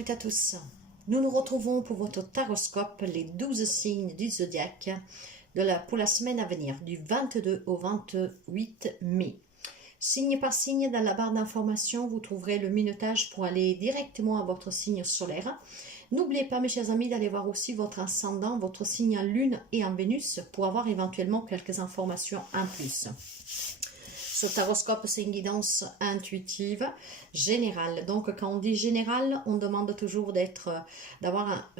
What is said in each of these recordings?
toutes et à tous. Nous nous retrouvons pour votre taroscope, les 12 signes du zodiaque pour la semaine à venir, du 22 au 28 mai. Signe par signe, dans la barre d'information, vous trouverez le minutage pour aller directement à votre signe solaire. N'oubliez pas, mes chers amis, d'aller voir aussi votre ascendant, votre signe en lune et en Vénus pour avoir éventuellement quelques informations en plus. Ce taroscope, c'est une guidance intuitive, générale. Donc, quand on dit général, on demande toujours d'avoir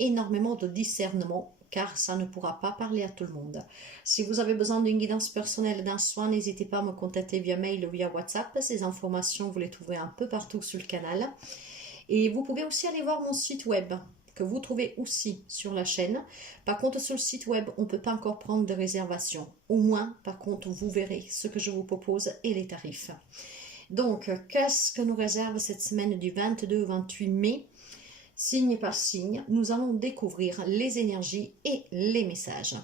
énormément de discernement, car ça ne pourra pas parler à tout le monde. Si vous avez besoin d'une guidance personnelle d'un soin, n'hésitez pas à me contacter via mail ou via WhatsApp. Ces informations, vous les trouverez un peu partout sur le canal. Et vous pouvez aussi aller voir mon site web, que vous trouvez aussi sur la chaîne. Par contre, sur le site web, on ne peut pas encore prendre de réservation. Au moins, par contre, vous verrez ce que je vous propose et les tarifs. Donc, qu'est-ce que nous réserve cette semaine du 22 au 28 mai? Signe par signe, nous allons découvrir les énergies et les messages.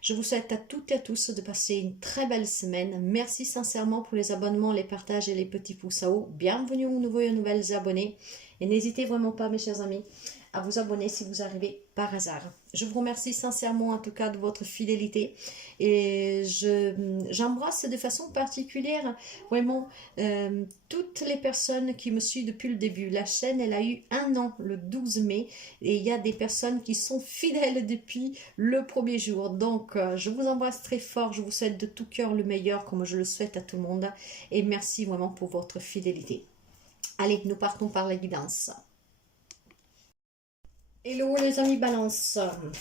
Je vous souhaite à toutes et à tous de passer une très belle semaine. Merci sincèrement pour les abonnements, les partages et les petits pouces à haut. Bienvenue aux nouveaux et aux nouvelles abonnés. Et n'hésitez vraiment pas, mes chers amis, à vous abonner si vous arrivez par hasard. Je vous remercie sincèrement en tout cas de votre fidélité et j'embrasse de façon particulière vraiment toutes les personnes qui me suivent depuis le début. La chaîne, elle a eu 1 an le 12 mai et il y a des personnes qui sont fidèles depuis le premier jour. Donc je vous embrasse très fort, je vous souhaite de tout cœur le meilleur comme je le souhaite à tout le monde et merci vraiment pour votre fidélité. Allez, nous partons par la guidance. Hello les amis Balance.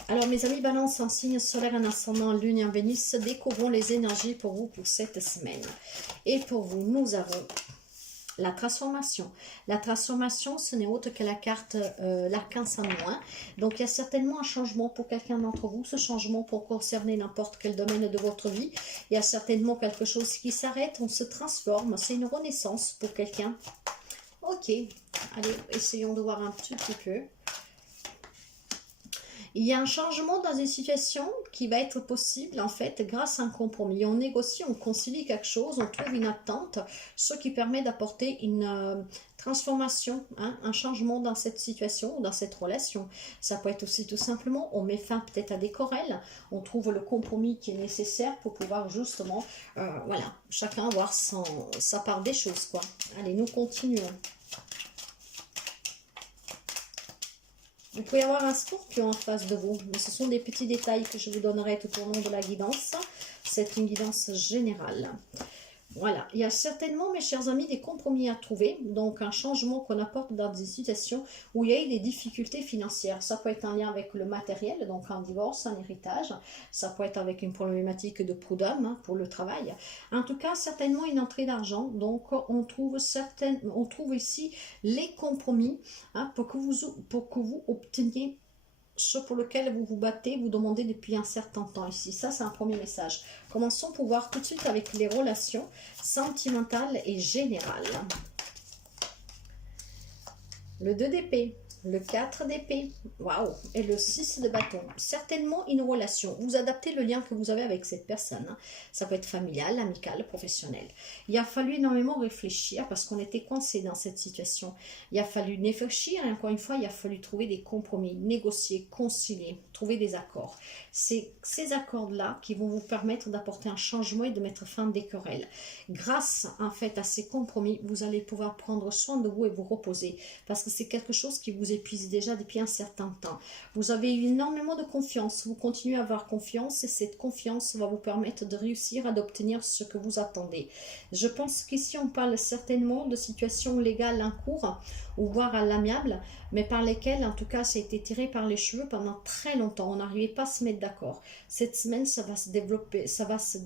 Alors mes amis Balance en signe solaire, en ascendant, en lune et en Vénus, découvrons les énergies pour vous pour cette semaine. Et pour vous, nous avons la transformation. La transformation, ce n'est autre que la carte l'arcane sans moins. Donc il y a certainement un changement pour quelqu'un d'entre vous. Ce changement peut concerner n'importe quel domaine de votre vie. Il y a certainement quelque chose qui s'arrête, on se transforme. C'est une renaissance pour quelqu'un. Ok, allez, essayons de voir un petit peu. Il y a un changement dans une situation qui va être possible en fait grâce à un compromis. On négocie, on concilie quelque chose, on trouve une attente, ce qui permet d'apporter une transformation, hein, un changement dans cette situation, dans cette relation. Ça peut être aussi tout simplement, on met fin peut-être à des querelles, on trouve le compromis qui est nécessaire pour pouvoir justement, voilà, chacun avoir sa part des choses, quoi. Allez, nous continuons. Vous pouvez avoir un scorpion en face de vous, mais ce sont des petits détails que je vous donnerai tout au long de la guidance. C'est une guidance générale. Voilà, il y a certainement, mes chers amis, des compromis à trouver, donc un changement qu'on apporte dans des situations où il y a eu des difficultés financières. Ça peut être en lien avec le matériel, donc un divorce, un héritage, ça peut être avec une problématique de prud'homme hein, pour le travail. En tout cas, certainement une entrée d'argent, donc on trouve ici les compromis hein, pour que vous obteniez ce pour lequel vous vous battez, vous demandez depuis un certain temps ici. Ça, c'est un premier message. Commençons pour voir tout de suite avec les relations sentimentales et générales. Le 2 d'épée, le 4 d'épée, waouh, et le 6 de bâton. Certainement une relation. Vous adaptez le lien que vous avez avec cette personne. Hein. Ça peut être familial, amical, professionnel. Il a fallu énormément réfléchir parce qu'on était coincé dans cette situation. Il a fallu réfléchir et encore une fois, il a fallu trouver des compromis, négocier, concilier, trouver des accords. C'est ces accords-là qui vont vous permettre d'apporter un changement et de mettre fin à des querelles. Grâce en fait à ces compromis, vous allez pouvoir prendre soin de vous et vous reposer parce que c'est quelque chose qui vous épuise déjà depuis un certain temps. Vous avez eu énormément de confiance, vous continuez à avoir confiance et cette confiance va vous permettre de réussir à obtenir ce que vous attendez. Je pense qu'ici on parle certainement de situations légales en cours ou voire à l'amiable, mais par lesquelles en tout cas ça a été tiré par les cheveux pendant très longtemps. On n'arrivait pas à se mettre d'accord. Cette semaine ça va se développer, ça va se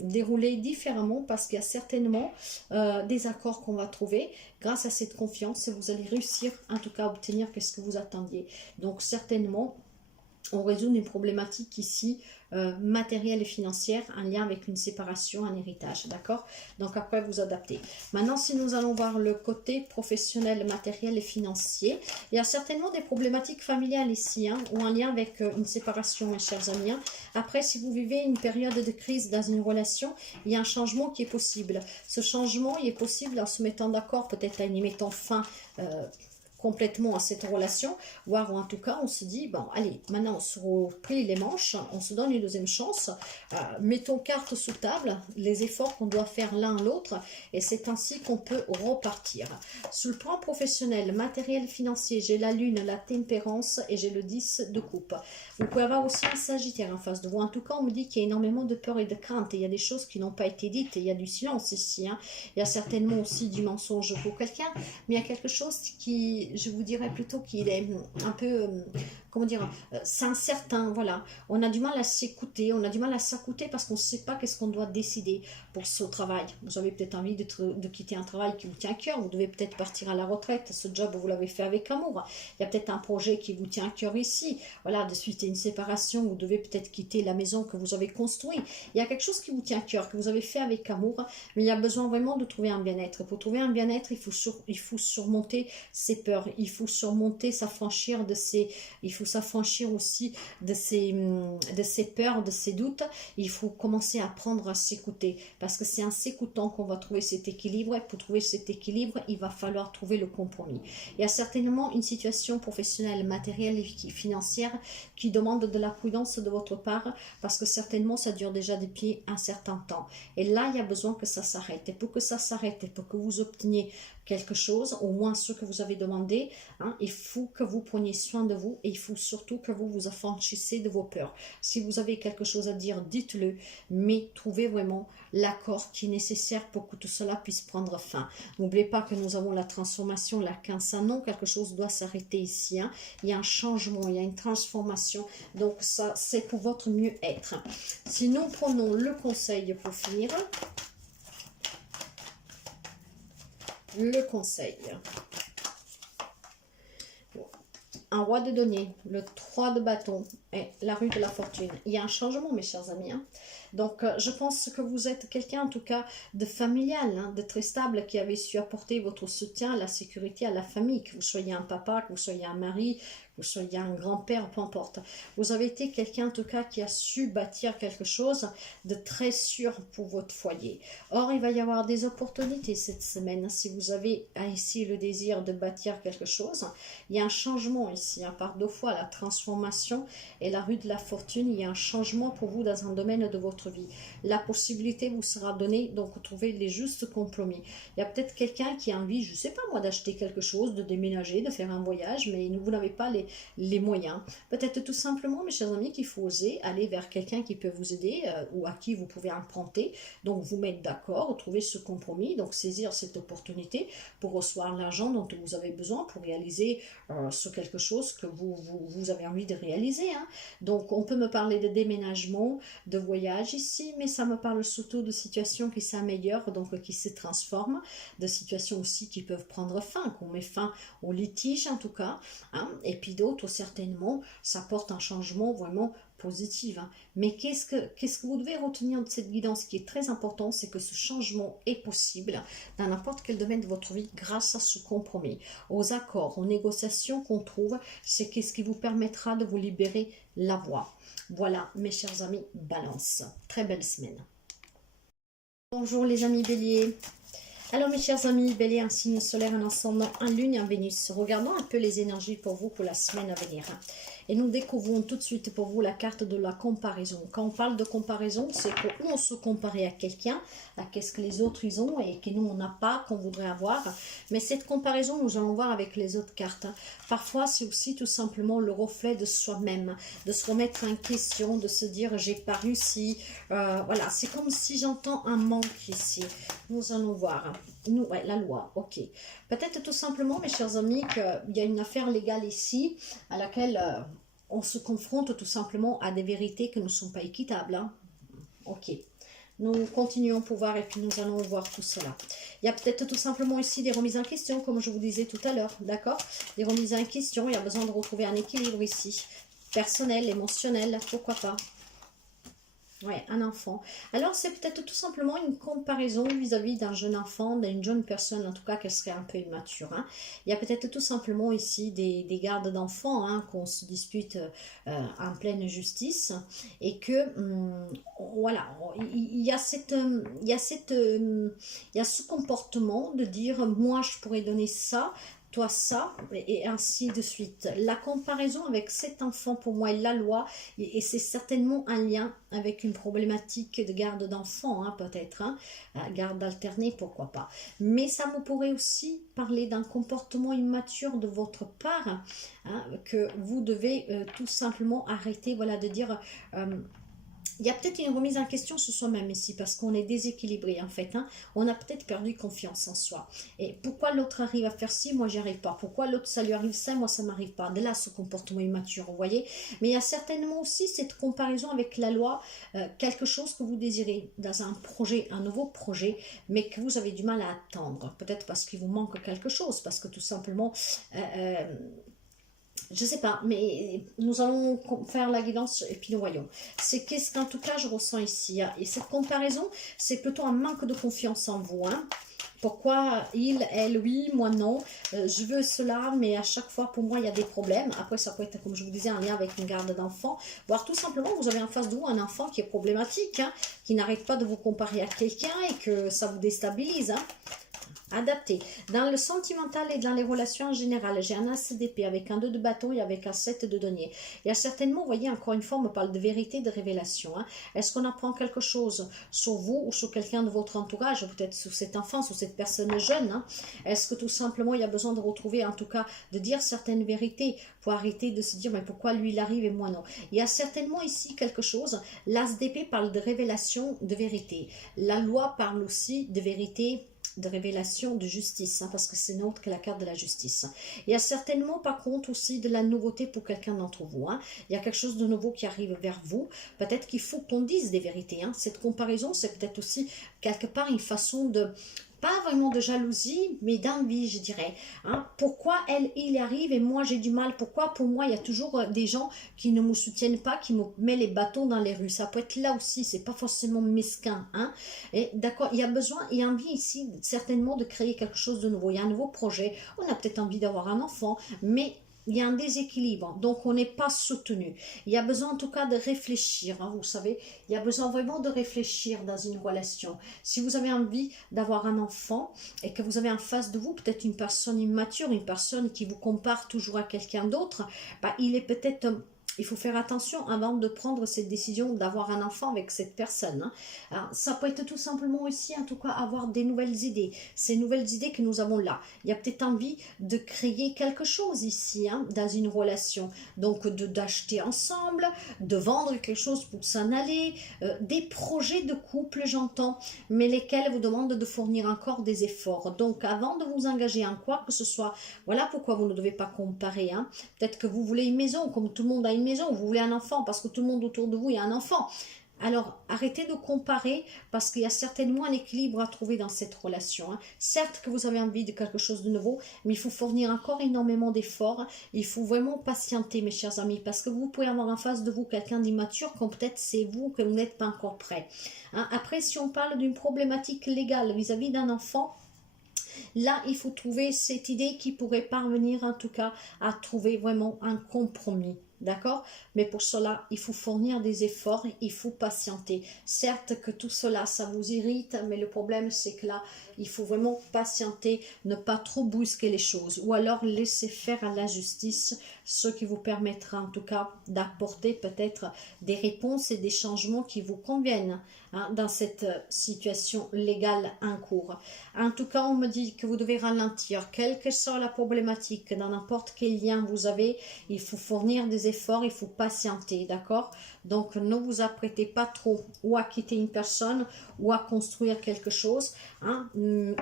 dérouler différemment parce qu'il y a certainement des accords qu'on va trouver. Grâce à cette confiance, vous allez réussir en tout cas à obtenir ce que vous attendiez. Donc certainement, on résout une problématique ici matérielle et financière, en lien avec une séparation, un héritage, d'accord? Donc après, vous adaptez. Maintenant, si nous allons voir le côté professionnel, matériel et financier, il y a certainement des problématiques familiales ici, hein, ou en lien avec une séparation, mes chers amis. Hein. Après, si vous vivez une période de crise dans une relation, il y a un changement qui est possible. Ce changement, il est possible en se mettant d'accord, peut-être en y mettant fin complètement à cette relation, voire en tout cas on se dit, bon allez, maintenant on se replie les manches, on se donne une deuxième chance, mettons carte sous table, les efforts qu'on doit faire l'un l'autre, et c'est ainsi qu'on peut repartir. Sur le plan professionnel, matériel, financier, j'ai la lune, la tempérance et j'ai le 10 de coupe. Vous pouvez avoir aussi un sagittaire en face de vous. En tout cas, on me dit qu'il y a énormément de peur et de crainte, et il y a des choses qui n'ont pas été dites, et il y a du silence ici, hein. Il y a certainement aussi du mensonge pour quelqu'un, mais il y a quelque chose qui, je vous dirais plutôt qu'il est un peu, comment dire, c'est incertain, voilà. On a du mal à s'écouter, on a du mal à s'écouter parce qu'on ne sait pas qu'est-ce qu'on doit décider pour ce travail. Vous avez peut-être envie de quitter un travail qui vous tient à cœur, vous devez peut-être partir à la retraite, ce job vous l'avez fait avec amour. Il y a peut-être un projet qui vous tient à cœur ici, voilà, de suite à une séparation, vous devez peut-être quitter la maison que vous avez construite. Il y a quelque chose qui vous tient à cœur, que vous avez fait avec amour, mais il y a besoin vraiment de trouver un bien-être. Pour trouver un bien-être, il faut surmonter ses peurs, il faut surmonter, s'affranchir de ses... Il faut s'affranchir aussi de ses peurs, de ses doutes. Il faut commencer à apprendre à s'écouter, parce que c'est en s'écoutant qu'on va trouver cet équilibre, et pour trouver cet équilibre, il va falloir trouver le compromis. Il y a certainement une situation professionnelle, matérielle et financière qui demande de la prudence de votre part, parce que certainement ça dure déjà depuis un certain temps. Et là, il y a besoin que ça s'arrête. Et pour que ça s'arrête, et pour que vous obteniez quelque chose, au moins ce que vous avez demandé, hein, il faut que vous preniez soin de vous, et il faut surtout que vous vous affranchissiez de vos peurs. Si vous avez quelque chose à dire, dites-le, mais trouvez vraiment l'accord qui est nécessaire pour que tout cela puisse prendre fin. N'oubliez pas que nous avons la transformation, la 15, non, quelque chose doit s'arrêter ici, hein. Il y a un changement, il y a une transformation, donc ça c'est pour votre mieux-être. Si nous prenons le conseil pour finir, le conseil, un roi de denier, le 3 de bâton et la rue de la fortune. Il y a un changement, mes chers amis, hein. Donc, je pense que vous êtes quelqu'un, en tout cas, de familial, hein, de très stable, qui avait su apporter votre soutien, la sécurité à la famille, que vous soyez un papa, que vous soyez un mari, que vous soyez un grand-père, peu importe. Vous avez été quelqu'un, en tout cas, qui a su bâtir quelque chose de très sûr pour votre foyer. Or, il va y avoir des opportunités cette semaine. Si vous avez ici le désir de bâtir quelque chose, il y a un changement ici, hein, par deux fois, la transformation et la rue de la fortune. Il y a un changement pour vous dans un domaine de votre vie. La possibilité vous sera donnée, donc trouver les justes compromis. Il y a peut-être quelqu'un qui a envie, je ne sais pas moi, d'acheter quelque chose, de déménager, de faire un voyage, mais vous n'avez pas les moyens. Peut-être tout simplement, mes chers amis, qu'il faut oser aller vers quelqu'un qui peut vous aider ou à qui vous pouvez emprunter. Donc vous mettre d'accord, trouver ce compromis, donc saisir cette opportunité pour recevoir l'argent dont vous avez besoin pour réaliser ce quelque chose que vous avez envie de réaliser, hein. Donc on peut me parler de déménagement, de voyage ici, mais ça me parle surtout de situations qui s'améliorent, donc qui se transforment, de situations aussi qui peuvent prendre fin, qu'on met fin au litige en tout cas, hein. Et puis d'autres certainement, ça porte un changement vraiment positif, hein. Mais qu'est-ce que vous devez retenir de cette guidance qui est très important, c'est que ce changement est possible dans n'importe quel domaine de votre vie grâce à ce compromis, aux accords, aux négociations qu'on trouve, c'est qu'est-ce qui vous permettra de vous libérer la voie. Voilà, mes chers amis, Balance. Très belle semaine. Bonjour les amis Bélier. Alors mes chers amis, Bélier, un signe solaire, un ascendant, un lune et un Vénus. Regardons un peu les énergies pour vous pour la semaine à venir. Et nous découvrons tout de suite pour vous la carte de la comparaison. Quand on parle de comparaison, c'est qu'on se comparait à quelqu'un, à qu'est-ce que les autres ils ont et que nous on n'a pas, qu'on voudrait avoir. Mais cette comparaison, nous allons voir avec les autres cartes. Parfois, c'est aussi tout simplement le reflet de soi-même, de se remettre en question, de se dire j'ai pas réussi. Voilà, c'est comme si j'entends un manque ici. Nous allons voir. Ouais, la loi, ok. Peut-être tout simplement, mes chers amis, qu'il y a une affaire légale ici à laquelle on se confronte tout simplement à des vérités qui ne sont pas équitables, hein. Ok. Nous continuons pour voir et puis nous allons voir tout cela. Il y a peut-être tout simplement ici des remises en question, comme je vous disais tout à l'heure, d'accord? Des remises en question, il y a besoin de retrouver un équilibre ici. personnel, émotionnel, pourquoi pas. Ouais, un enfant. Alors, c'est peut-être tout simplement une comparaison vis-à-vis d'un jeune enfant, d'une jeune personne, en tout cas, qu'elle serait un peu immature. Hein. Il y a peut-être tout simplement ici des gardes d'enfants hein, qu'on se dispute en pleine justice et que, voilà, il y a il y a ce comportement de dire, moi, je pourrais donner ça, toi ça, et ainsi de suite. La comparaison avec cet enfant, pour moi, est la loi, et c'est certainement un lien avec une problématique de garde d'enfants, hein, peut-être, hein, garde alternée, pourquoi pas. Mais ça me pourrait aussi parler d'un comportement immature de votre part, hein, que vous devez tout simplement arrêter, voilà, de dire... il y a peut-être une remise en question sur soi-même ici, parce qu'on est déséquilibré en fait. Hein. On a peut-être perdu confiance en soi. Et pourquoi l'autre arrive à faire ci, moi j'y arrive pas. Pourquoi l'autre ça lui arrive ça, moi ça m'arrive pas. De là ce comportement immature, vous voyez. Mais il y a certainement aussi cette comparaison avec la loi, quelque chose que vous désirez dans un projet, un nouveau projet, mais que vous avez du mal à attendre. Peut-être parce qu'il vous manque quelque chose, parce que tout simplement... je sais pas, mais nous allons faire la guidance et puis nous voyons. C'est qu'est-ce qu'en tout cas je ressens ici. Hein. Et cette comparaison, c'est plutôt un manque de confiance en vous. Hein. Pourquoi il, elle, oui, moi non. Je veux cela, mais à chaque fois pour moi il y a des problèmes. Après ça peut être, comme je vous disais, un lien avec une garde d'enfant. Voire tout simplement vous avez en face de vous un enfant qui est problématique, hein, qui n'arrête pas de vous comparer à quelqu'un et que ça vous déstabilise. Hein. Adapté. Dans le sentimental et dans les relations en général, j'ai un as d'épée avec un 2 de bâton et avec un 7 de denier. Il y a certainement, vous voyez, encore une fois, on me parle de vérité, de révélation. Hein. Est-ce qu'on apprend quelque chose sur vous ou sur quelqu'un de votre entourage, peut-être sur cet enfant, sur cette personne jeune hein. Est-ce que tout simplement, il y a besoin de retrouver, en tout cas, de dire certaines vérités pour arrêter de se dire, mais pourquoi lui il arrive et moi non. Il y a certainement ici quelque chose, l'as d'épée parle de révélation, de vérité. La loi parle aussi de vérité, de révélation, de justice, hein, parce que c'est autre que la carte de la justice. Il y a certainement par contre aussi de la nouveauté pour quelqu'un d'entre vous. Hein. Il y a quelque chose de nouveau qui arrive vers vous. Peut-être qu'il faut qu'on dise des vérités. Hein. Cette comparaison, c'est peut-être aussi quelque part une façon de... pas vraiment de jalousie, mais d'envie, je dirais. Hein. Pourquoi elle, il arrive et moi j'ai du mal? Pourquoi pour moi il y a toujours des gens qui ne me soutiennent pas, qui me mettent les bâtons dans les rues? Ça peut être là aussi, c'est pas forcément mesquin. Hein. Et d'accord, il y a besoin et envie ici certainement de créer quelque chose de nouveau. Il y a un nouveau projet, on a peut-être envie d'avoir un enfant, mais il y a un déséquilibre, donc on n'est pas soutenu. Il y a besoin en tout cas de réfléchir, hein, vous savez, il y a besoin vraiment de réfléchir dans une relation. Si vous avez envie d'avoir un enfant et que vous avez en face de vous peut-être une personne immature, une personne qui vous compare toujours à quelqu'un d'autre, bah, il est peut-être... il faut faire attention avant de prendre cette décision d'avoir un enfant avec cette personne. Hein. Alors, ça peut être tout simplement aussi, en tout cas, avoir des nouvelles idées. Ces nouvelles idées que nous avons là. Il y a peut-être envie de créer quelque chose ici, hein, dans une relation. Donc, d'acheter ensemble, de vendre quelque chose pour s'en aller, des projets de couple, j'entends, mais lesquels vous demandent de fournir encore des efforts. Donc, avant de vous engager en quoi que ce soit, voilà pourquoi vous ne devez pas comparer. Hein. Peut-être que vous voulez une maison, comme tout le monde a une maison, vous voulez un enfant parce que tout le monde autour de vous il y a un enfant. Alors, arrêtez de comparer parce qu'il y a certainement un équilibre à trouver dans cette relation. Hein. Certes que vous avez envie de quelque chose de nouveau, mais il faut fournir encore énormément d'efforts. Il faut vraiment patienter, mes chers amis, parce que vous pouvez avoir en face de vous quelqu'un d'immature, comme peut-être c'est vous que vous n'êtes pas encore prêt. Hein. Après, si on parle d'une problématique légale vis-à-vis d'un enfant, là, il faut trouver cette idée qui pourrait parvenir en tout cas à trouver vraiment un compromis. D'accord? Mais pour cela, il faut fournir des efforts, il faut patienter. Certes que tout cela, ça vous irrite, mais le problème, c'est que là, il faut vraiment patienter, ne pas trop brusquer les choses. Ou alors laisser faire à la justice ce qui vous permettra en tout cas d'apporter peut-être des réponses et des changements qui vous conviennent hein, dans cette situation légale en cours. En tout cas, on me dit que vous devez ralentir, quelle que soit la problématique, dans n'importe quel lien vous avez, il faut fournir des efforts, il faut patienter, d'accord? Donc, ne vous apprêtez pas trop ou à quitter une personne ou à construire quelque chose. Hein.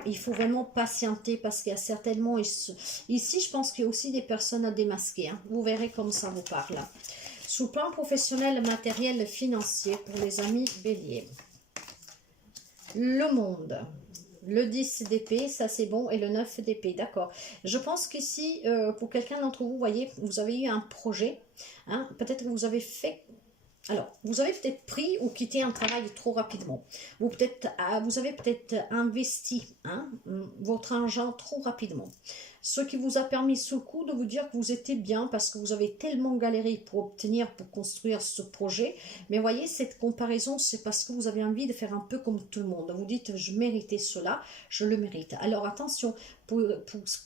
Il faut vraiment patienter parce qu'il y a certainement... Ici, je pense qu'il y a aussi des personnes à démasquer. Hein. Vous verrez comme ça vous parle. Sous le plan professionnel, matériel, financier pour les amis béliers. Le monde. Le 10 d'épée, ça c'est bon, et le 9 d'épée, d'accord. Je pense qu'ici, pour quelqu'un d'entre vous, vous voyez, vous avez eu un projet, hein, peut-être que vous avez fait... Alors, vous avez peut-être pris ou quitté un travail trop rapidement. Vous avez peut-être investi, hein, votre argent trop rapidement. Ce qui vous a permis sous le coup de vous dire que vous étiez bien parce que vous avez tellement galéré pour obtenir, pour construire ce projet. Mais voyez, cette comparaison, c'est parce que vous avez envie de faire un peu comme tout le monde. Vous dites, je méritais cela, je le mérite. Alors attention, pour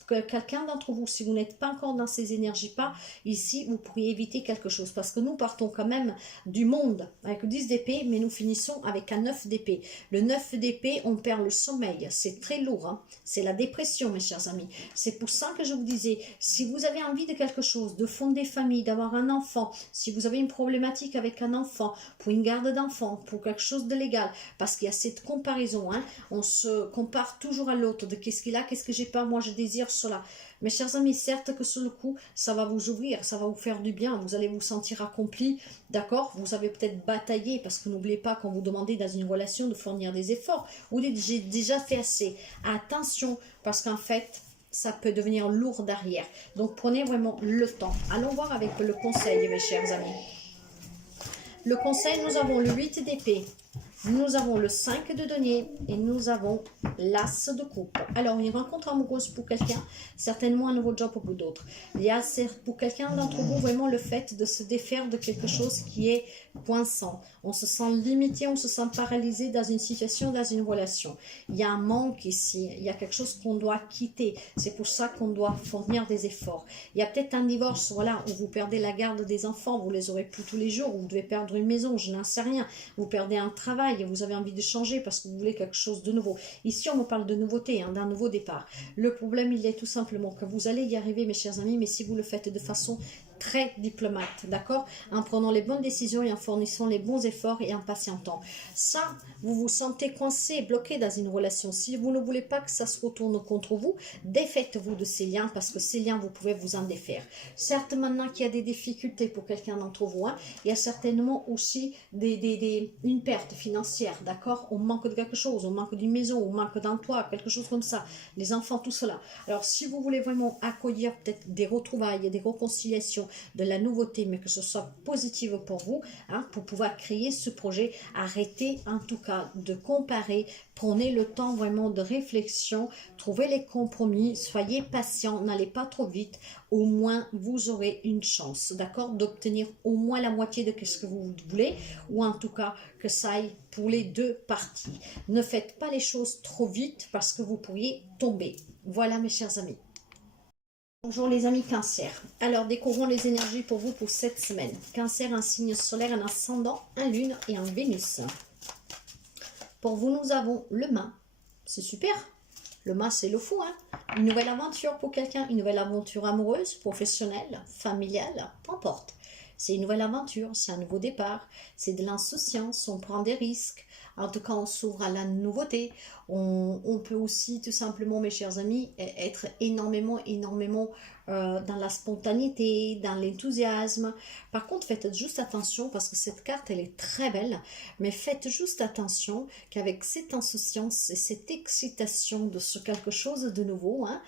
quelqu'un d'entre vous, si vous n'êtes pas encore dans ces énergies-pas, ici, vous pourriez éviter quelque chose. Parce que nous partons quand même du monde avec 10 d'épée, mais nous finissons avec un 9 d'épée. Le 9 d'épée, on perd le sommeil. C'est très lourd, hein. C'est la dépression, mes chers amis. C'est pour ça que je vous disais, si vous avez envie de quelque chose, de fonder famille, d'avoir un enfant, si vous avez une problématique avec un enfant, pour une garde d'enfant, pour quelque chose de légal, parce qu'il y a cette comparaison, hein, on se compare toujours à l'autre, de qu'est-ce qu'il a, qu'est-ce que j'ai pas, moi je désire cela. Mes chers amis, certes que sur le coup, ça va vous ouvrir, ça va vous faire du bien, vous allez vous sentir accompli, d'accord? Vous avez peut-être bataillé, parce que n'oubliez pas quand vous demandez dans une relation de fournir des efforts, vous dites j'ai déjà fait assez. Attention, parce qu'en fait, ça peut devenir lourd derrière. Donc prenez vraiment le temps. Allons voir avec le conseil, mes chers amis. Le conseil, nous avons le 8 d'épée. Nous avons le 5 de denier et nous avons l'as de coupe. Alors, une rencontre amoureuse pour quelqu'un, certainement un nouveau job pour d'autres. Il y a pour quelqu'un d'entre vous vraiment le fait de se défaire de quelque chose qui est coincant. On se sent limité, on se sent paralysé dans une situation, dans une relation. Il y a un manque ici, il y a quelque chose qu'on doit quitter. C'est pour ça qu'on doit fournir des efforts. Il y a peut-être un divorce, voilà, où vous perdez la garde des enfants, vous les aurez plus tous les jours, vous devez perdre une maison, je n'en sais rien. Vous perdez un travail, et vous avez envie de changer parce que vous voulez quelque chose de nouveau. Ici, on me parle de nouveauté, hein, d'un nouveau départ. Le problème, il est tout simplement que vous allez y arriver, mes chers amis, mais si vous le faites de façon très diplomate, d'accord? En prenant les bonnes décisions et en fournissant les bons efforts et en patientant. Ça, vous vous sentez coincé, bloqué dans une relation. Si vous ne voulez pas que ça se retourne contre vous, défaites-vous de ces liens parce que ces liens, vous pouvez vous en défaire. Certes, maintenant qu'il y a des difficultés pour quelqu'un d'entre vous, hein, il y a certainement aussi une perte financière, d'accord? On manque de quelque chose, on manque d'une maison, on manque d'un toit, quelque chose comme ça. Les enfants, tout cela. Alors, si vous voulez vraiment accueillir peut-être des retrouvailles, des réconciliations, de la nouveauté, mais que ce soit positive pour vous, hein, pour pouvoir créer ce projet. Arrêtez en tout cas de comparer, prenez le temps vraiment de réflexion, trouvez les compromis, soyez patient, n'allez pas trop vite, au moins vous aurez une chance, d'accord, d'obtenir au moins la moitié de ce que vous voulez, ou en tout cas que ça aille pour les deux parties. Ne faites pas les choses trop vite parce que vous pourriez tomber. Voilà mes chers amis. Bonjour les amis Cancer. Alors découvrons les énergies pour vous pour cette semaine. Cancer, un signe solaire, un ascendant, un lune et un Vénus. Pour vous, nous avons le mât. C'est super. Le mât, c'est le fou, hein. Une nouvelle aventure pour quelqu'un, une nouvelle aventure amoureuse, professionnelle, familiale, peu importe. C'est une nouvelle aventure, c'est un nouveau départ, c'est de l'insouciance, on prend des risques. En tout cas, on s'ouvre à la nouveauté. On peut aussi, tout simplement, mes chers amis, être énormément dans la spontanéité, dans l'enthousiasme. Par contre, faites juste attention, parce que cette carte, elle est très belle, mais faites juste attention qu'avec cette insouciance et cette excitation de ce quelque chose de nouveau, hein,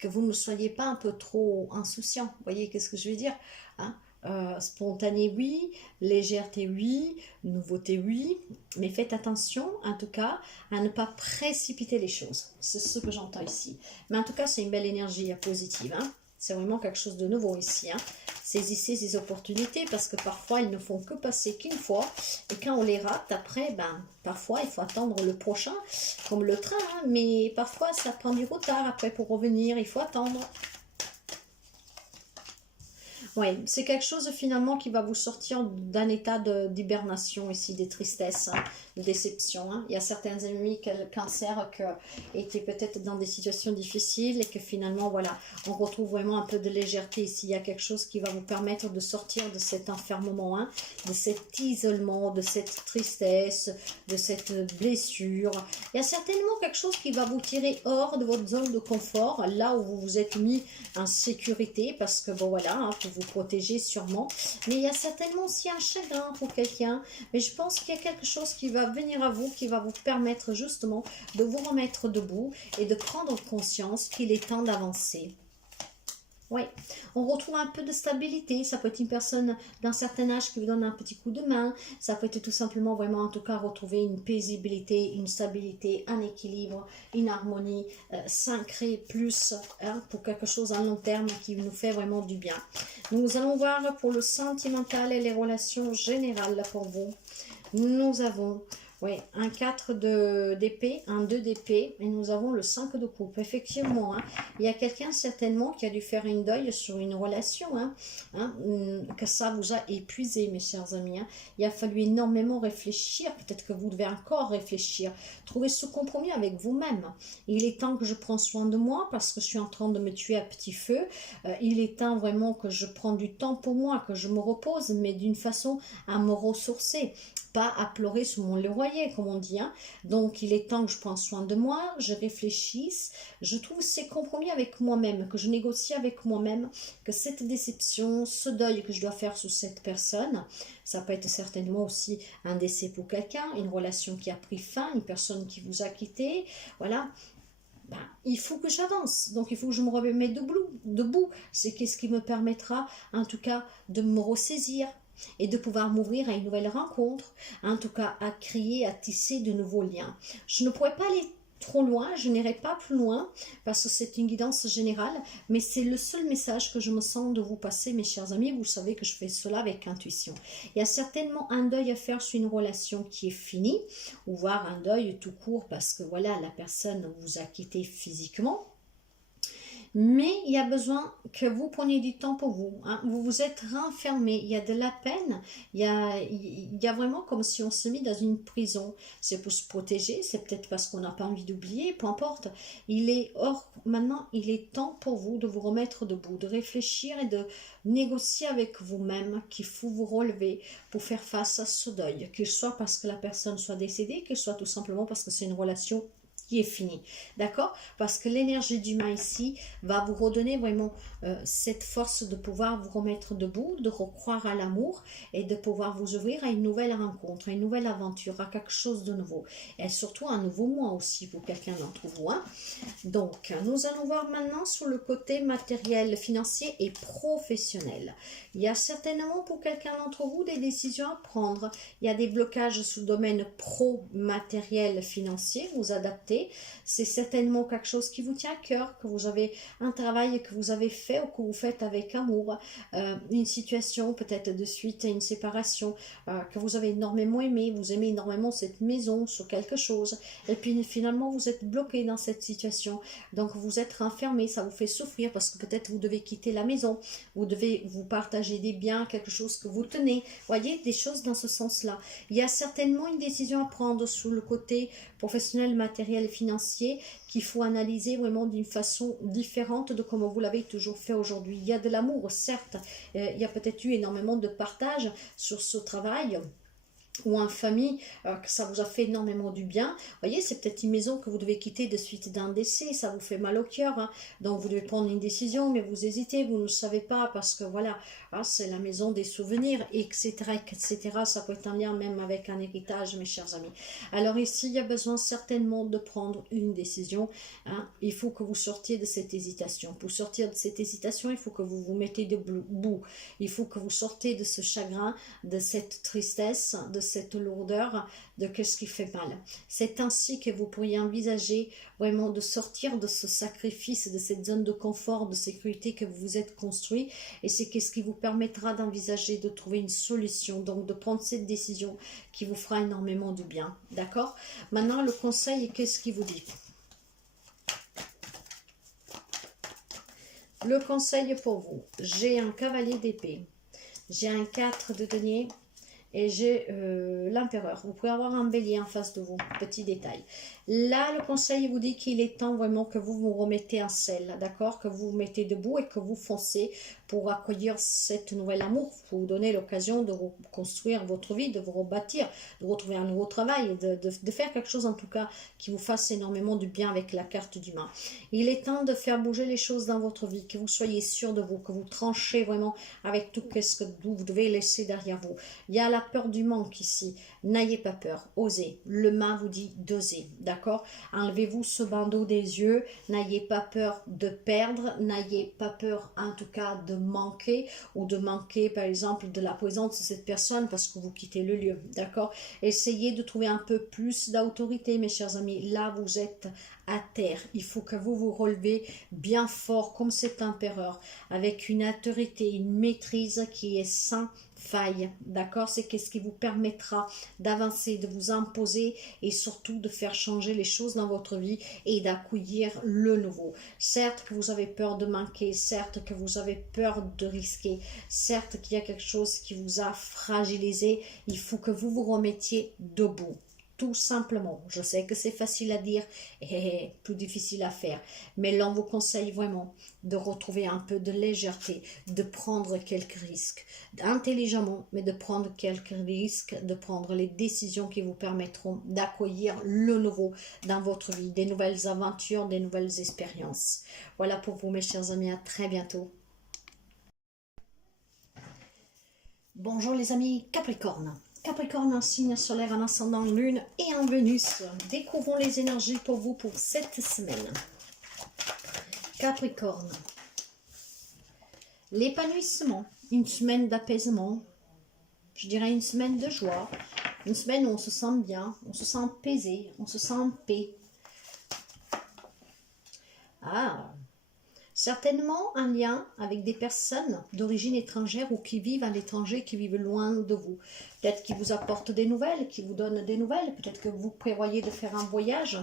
que vous ne soyez pas un peu trop insouciant. Vous voyez qu'est-ce que je veux dire, hein? Spontané, oui, légèreté, oui, nouveauté, oui, mais faites attention, en tout cas, à ne pas précipiter les choses. C'est ce que j'entends ici. Mais en tout cas, c'est une belle énergie positive, hein. C'est vraiment quelque chose de nouveau ici, hein. Saisissez ces opportunités parce que parfois, ils ne font que passer qu'une fois. Et quand on les rate, après, ben, parfois, il faut attendre le prochain, comme le train, hein, mais parfois, ça prend du retard après pour revenir, il faut attendre. Oui, c'est quelque chose finalement qui va vous sortir d'un état d'hibernation ici, des tristesses, hein, de déception. Hein. Il y a certains ennemis, Cancer, qui étaient peut-être dans des situations difficiles et que finalement, voilà, on retrouve vraiment un peu de légèreté ici. Il y a quelque chose qui va vous permettre de sortir de cet enfermement, hein, de cet isolement, de cette tristesse, de cette blessure. Il y a certainement quelque chose qui va vous tirer hors de votre zone de confort, là où vous vous êtes mis en sécurité, parce que bon voilà, hein, pour vous protéger sûrement. Mais il y a certainement aussi un chagrin pour quelqu'un. Mais je pense qu'il y a quelque chose qui va venir à vous, qui va vous permettre justement de vous remettre debout et de prendre conscience qu'il est temps d'avancer. Oui, on retrouve un peu de stabilité. Ça peut être une personne d'un certain âge qui vous donne un petit coup de main. Ça peut être tout simplement vraiment en tout cas retrouver une paisibilité, une stabilité, un équilibre, une harmonie, s'ancrer plus pour quelque chose à long terme qui nous fait vraiment du bien. Nous allons voir pour le sentimental et les relations générales pour vous. Nous avons... Oui, un 4 d'épée, un 2 d'épée, et nous avons le 5 de coupe. Effectivement, il y a quelqu'un certainement qui a dû faire une deuil sur une relation, que ça vous a épuisé, mes chers amis. Il a fallu énormément réfléchir, peut-être que vous devez encore réfléchir, trouver ce compromis avec vous-même. Il est temps que je prends soin de moi parce que je suis en train de me tuer à petit feu. Il est temps vraiment que je prends du temps pour moi, que je me repose, mais d'une façon à me ressourcer. Pas à pleurer sous mon laurier, comme on dit. Donc, il est temps que je prenne soin de moi, je réfléchisse, je trouve ces compromis avec moi-même, que je négocie avec moi-même, que cette déception, ce deuil que je dois faire sur cette personne, ça peut être certainement aussi un décès pour quelqu'un, une relation qui a pris fin, une personne qui vous a quitté, voilà. Il faut que j'avance, donc il faut que je me remette debout. C'est ce qui me permettra, en tout cas, de me ressaisir, et de pouvoir m'ouvrir à une nouvelle rencontre, en tout cas à créer, à tisser de nouveaux liens. Je ne pourrais pas aller trop loin, je n'irai pas plus loin parce que c'est une guidance générale, mais c'est le seul message que je me sens de vous passer, mes chers amis. Vous savez que je fais cela avec intuition. Il y a certainement un deuil à faire sur une relation qui est finie, ou voire un deuil tout court parce que voilà, la personne vous a quitté physiquement. Mais il y a besoin que vous preniez du temps pour vous. Vous vous êtes renfermé, il y a de la peine, il y a vraiment comme si on se mit dans une prison. C'est pour se protéger, c'est peut-être parce qu'on n'a pas envie d'oublier, peu importe. Maintenant, il est temps pour vous de vous remettre debout, de réfléchir et de négocier avec vous-même qu'il faut vous relever pour faire face à ce deuil, qu'il soit parce que la personne soit décédée, qu'il soit tout simplement parce que c'est une relation qui est fini, d'accord? Parce que l'énergie d'humain ici va vous redonner vraiment cette force de pouvoir vous remettre debout, de recroire à l'amour et de pouvoir vous ouvrir à une nouvelle rencontre, à une nouvelle aventure, à quelque chose de nouveau. Et surtout un nouveau moi aussi pour quelqu'un d'entre vous. Donc, nous allons voir maintenant sur le côté matériel, financier et professionnel. Il y a certainement pour quelqu'un d'entre vous des décisions à prendre. Il y a des blocages sous le domaine pro-matériel financier, vous adaptez. C'est certainement quelque chose qui vous tient à cœur, que vous avez un travail que vous avez fait ou que vous faites avec amour, une situation peut-être de suite à une séparation que vous avez énormément aimé, vous aimez énormément cette maison sur quelque chose et puis finalement vous êtes bloqué dans cette situation, donc vous êtes renfermé, ça vous fait souffrir parce que peut-être vous devez quitter la maison, vous devez vous partager des biens, quelque chose que vous tenez, voyez, des choses dans ce sens-là. Il y a certainement une décision à prendre sur le côté professionnel, matériel et financier qu'il faut analyser vraiment d'une façon différente de comme vous l'avez toujours fait aujourd'hui. Il y a de l'amour, certes, il y a peut-être eu énormément de partage sur ce travail ou en famille, que ça vous a fait énormément du bien. Vous voyez, c'est peut-être une maison que vous devez quitter de suite d'un décès, ça vous fait mal au cœur, donc vous devez prendre une décision, mais vous hésitez, vous ne savez pas, parce que voilà, c'est la maison des souvenirs, etc., etc., ça peut être en lien même avec un héritage, mes chers amis. Alors ici, il y a besoin certainement de prendre une décision, il faut que vous sortiez de cette hésitation. Pour sortir de cette hésitation, il faut que vous vous mettez debout, il faut que vous sortez de ce chagrin, de cette tristesse, de cette lourdeur, de qu'est-ce qui fait mal. C'est ainsi que vous pourriez envisager vraiment de sortir de ce sacrifice, de cette zone de confort, de sécurité que vous vous êtes construit, et c'est qu'est-ce qui vous permettra d'envisager de trouver une solution, donc de prendre cette décision qui vous fera énormément de bien, d'accord? Maintenant, le conseil, qu'est-ce qu'il vous dit? Le conseil pour vous, j'ai un cavalier d'épée, j'ai un 4 de denier, et j'ai l'empereur. Vous pouvez avoir un bélier en face de vous, petit détail. Là, le conseil vous dit qu'il est temps vraiment que vous vous remettez en selle, d'accord? Que vous vous mettez debout et que vous foncez pour accueillir cet nouvel amour, pour vous donner l'occasion de reconstruire votre vie, de vous rebâtir, de retrouver un nouveau travail, de faire quelque chose en tout cas qui vous fasse énormément du bien avec la carte du main. Il est temps de faire bouger les choses dans votre vie, que vous soyez sûr de vous, que vous tranchez vraiment avec tout ce que vous devez laisser derrière vous. Il y a la peur du manque ici. N'ayez pas peur, osez. Le main vous dit d'oser, d'accord? Enlevez-vous ce bandeau des yeux, n'ayez pas peur de perdre, n'ayez pas peur en tout cas de manquer ou de manquer par exemple de la présence de cette personne parce que vous quittez le lieu, d'accord? Essayez de trouver un peu plus d'autorité mes chers amis, là vous êtes à terre, il faut que vous vous relevez bien fort comme cet empereur avec une autorité, une maîtrise qui est sans faille, d'accord? C'est ce qui vous permettra d'avancer, de vous imposer et surtout de faire changer les choses dans votre vie et d'accueillir le nouveau. Certes que vous avez peur de manquer, certes que vous avez peur de risquer, certes qu'il y a quelque chose qui vous a fragilisé, il faut que vous vous remettiez debout. Tout simplement. Je sais que c'est facile à dire et plus difficile à faire. Mais l'on vous conseille vraiment de retrouver un peu de légèreté, de prendre quelques risques, intelligemment, mais de prendre quelques risques, de prendre les décisions qui vous permettront d'accueillir le nouveau dans votre vie, des nouvelles aventures, des nouvelles expériences. Voilà pour vous mes chers amis, à très bientôt. Bonjour les amis Capricorne. Capricorne, un signe solaire, un ascendant lune et un Vénus. Découvrons les énergies pour vous pour cette semaine. Capricorne. L'épanouissement, une semaine d'apaisement, je dirais une semaine de joie, une semaine où on se sent bien, on se sent apaisé, on se sent en paix. Ah, certainement un lien avec des personnes d'origine étrangère ou qui vivent à l'étranger, qui vivent loin de vous. Peut-être qu'ils vous apportent des nouvelles, qui vous donnent des nouvelles. Peut-être que vous prévoyez de faire un voyage,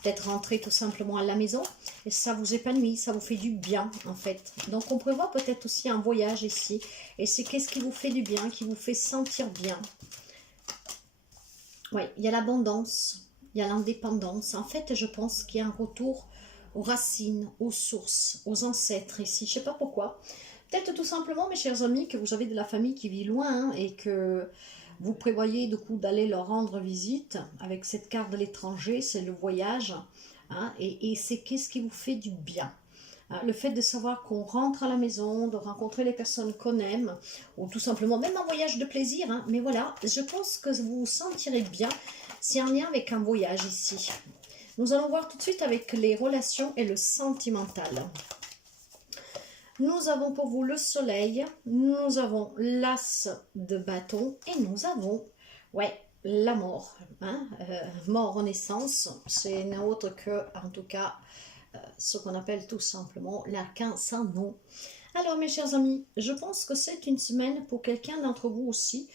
peut-être rentrer tout simplement à la maison. Et ça vous épanouit, ça vous fait du bien en fait. Donc on prévoit peut-être aussi un voyage ici. Et c'est qu'est-ce qui vous fait du bien, qui vous fait sentir bien. Oui, il y a l'abondance, il y a l'indépendance. En fait, je pense qu'il y a un retour aux racines, aux sources, aux ancêtres ici. Je ne sais pas pourquoi. Peut-être tout simplement, mes chers amis, que vous avez de la famille qui vit loin et que vous prévoyez du coup d'aller leur rendre visite. Avec cette carte de l'étranger, c'est le voyage. Hein, et c'est qu'est-ce qui vous fait du bien. Hein, le fait de savoir qu'on rentre à la maison, de rencontrer les personnes qu'on aime, ou tout simplement, même un voyage de plaisir. Hein, mais voilà, je pense que vous vous sentirez bien. C'est un lien avec un voyage ici. Nous allons voir tout de suite avec les relations et le sentimental. Nous avons pour vous le soleil, nous avons l'as de bâton et nous avons, ouais, la mort. Hein, mort en naissance, c'est autre que, en tout cas, ce qu'on appelle tout simplement l'arcane sans nom. Alors mes chers amis, je pense que c'est une semaine pour quelqu'un d'entre vous aussi.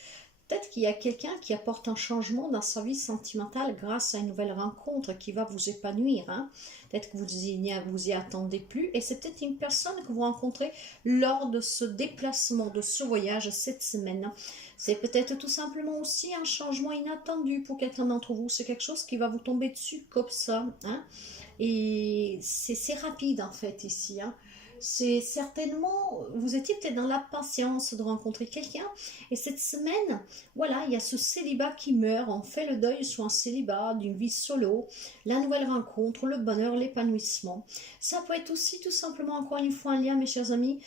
Peut-être qu'il y a quelqu'un qui apporte un changement dans sa vie sentimentale grâce à une nouvelle rencontre qui va vous épanouir. Hein. Peut-être que vous y attendez plus. Et c'est peut-être une personne que vous rencontrez lors de ce déplacement, de ce voyage cette semaine. C'est peut-être tout simplement aussi un changement inattendu pour quelqu'un d'entre vous. C'est quelque chose qui va vous tomber dessus comme ça. Hein. Et c'est rapide en fait ici. Hein. C'est certainement, vous étiez peut-être dans la patience de rencontrer quelqu'un et cette semaine, voilà, il y a ce célibat qui meurt, on fait le deuil sur un célibat, d'une vie solo, la nouvelle rencontre, le bonheur, l'épanouissement. Ça peut être aussi tout simplement, encore une fois, un lien, mes chers amis,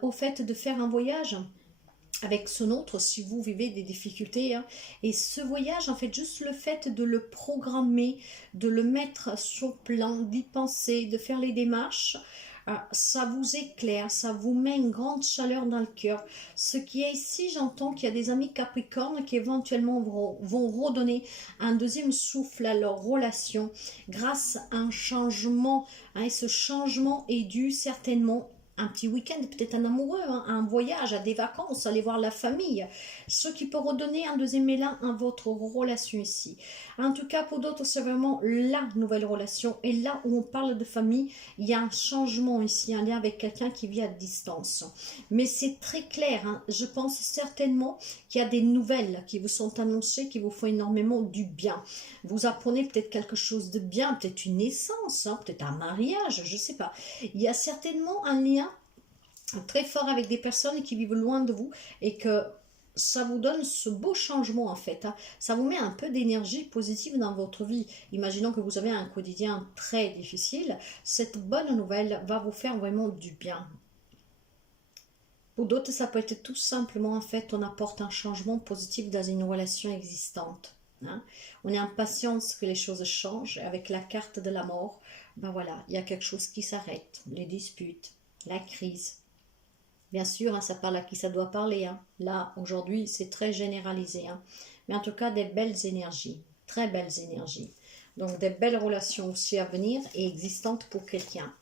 au fait de faire un voyage avec ce nôtre, si vous vivez des difficultés. Hein. Et ce voyage, en fait, juste le fait de le programmer, de le mettre sur plan, d'y penser, de faire les démarches, ça vous éclaire, ça vous met une grande chaleur dans le cœur. Ce qui est ici, j'entends qu'il y a des amis Capricorne qui éventuellement vont redonner un deuxième souffle à leur relation grâce à un changement. Hein, et ce changement est dû certainement un petit week-end, peut-être un amoureux, hein, un voyage, à des vacances, aller voir la famille, ce qui peut redonner un deuxième élan à votre relation ici. En tout cas, pour d'autres, c'est vraiment la nouvelle relation. Et là où on parle de famille, il y a un changement ici, un lien avec quelqu'un qui vit à distance. Mais c'est très clair, hein, je pense certainement qu'il y a des nouvelles qui vous sont annoncées, qui vous font énormément du bien. Vous apprenez peut-être quelque chose de bien, peut-être une naissance, hein, peut-être un mariage, je ne sais pas. Il y a certainement un lien très fort avec des personnes qui vivent loin de vous et que ça vous donne ce beau changement en fait, hein. Ça vous met un peu d'énergie positive dans votre vie. Imaginons que vous avez un quotidien très difficile. Cette bonne nouvelle va vous faire vraiment du bien. Pour d'autres, ça peut être tout simplement en fait, on apporte un changement positif dans une relation existante, hein. On est impatience que les choses changent. Avec la carte de la mort, ben voilà, il y a quelque chose qui s'arrête. Les disputes, la crise. Bien sûr, hein, ça parle à qui ça doit parler, hein. Là, aujourd'hui, c'est très généralisé, hein. Mais en tout cas, des belles énergies, très belles énergies. Donc, des belles relations aussi à venir et existantes pour quelqu'un.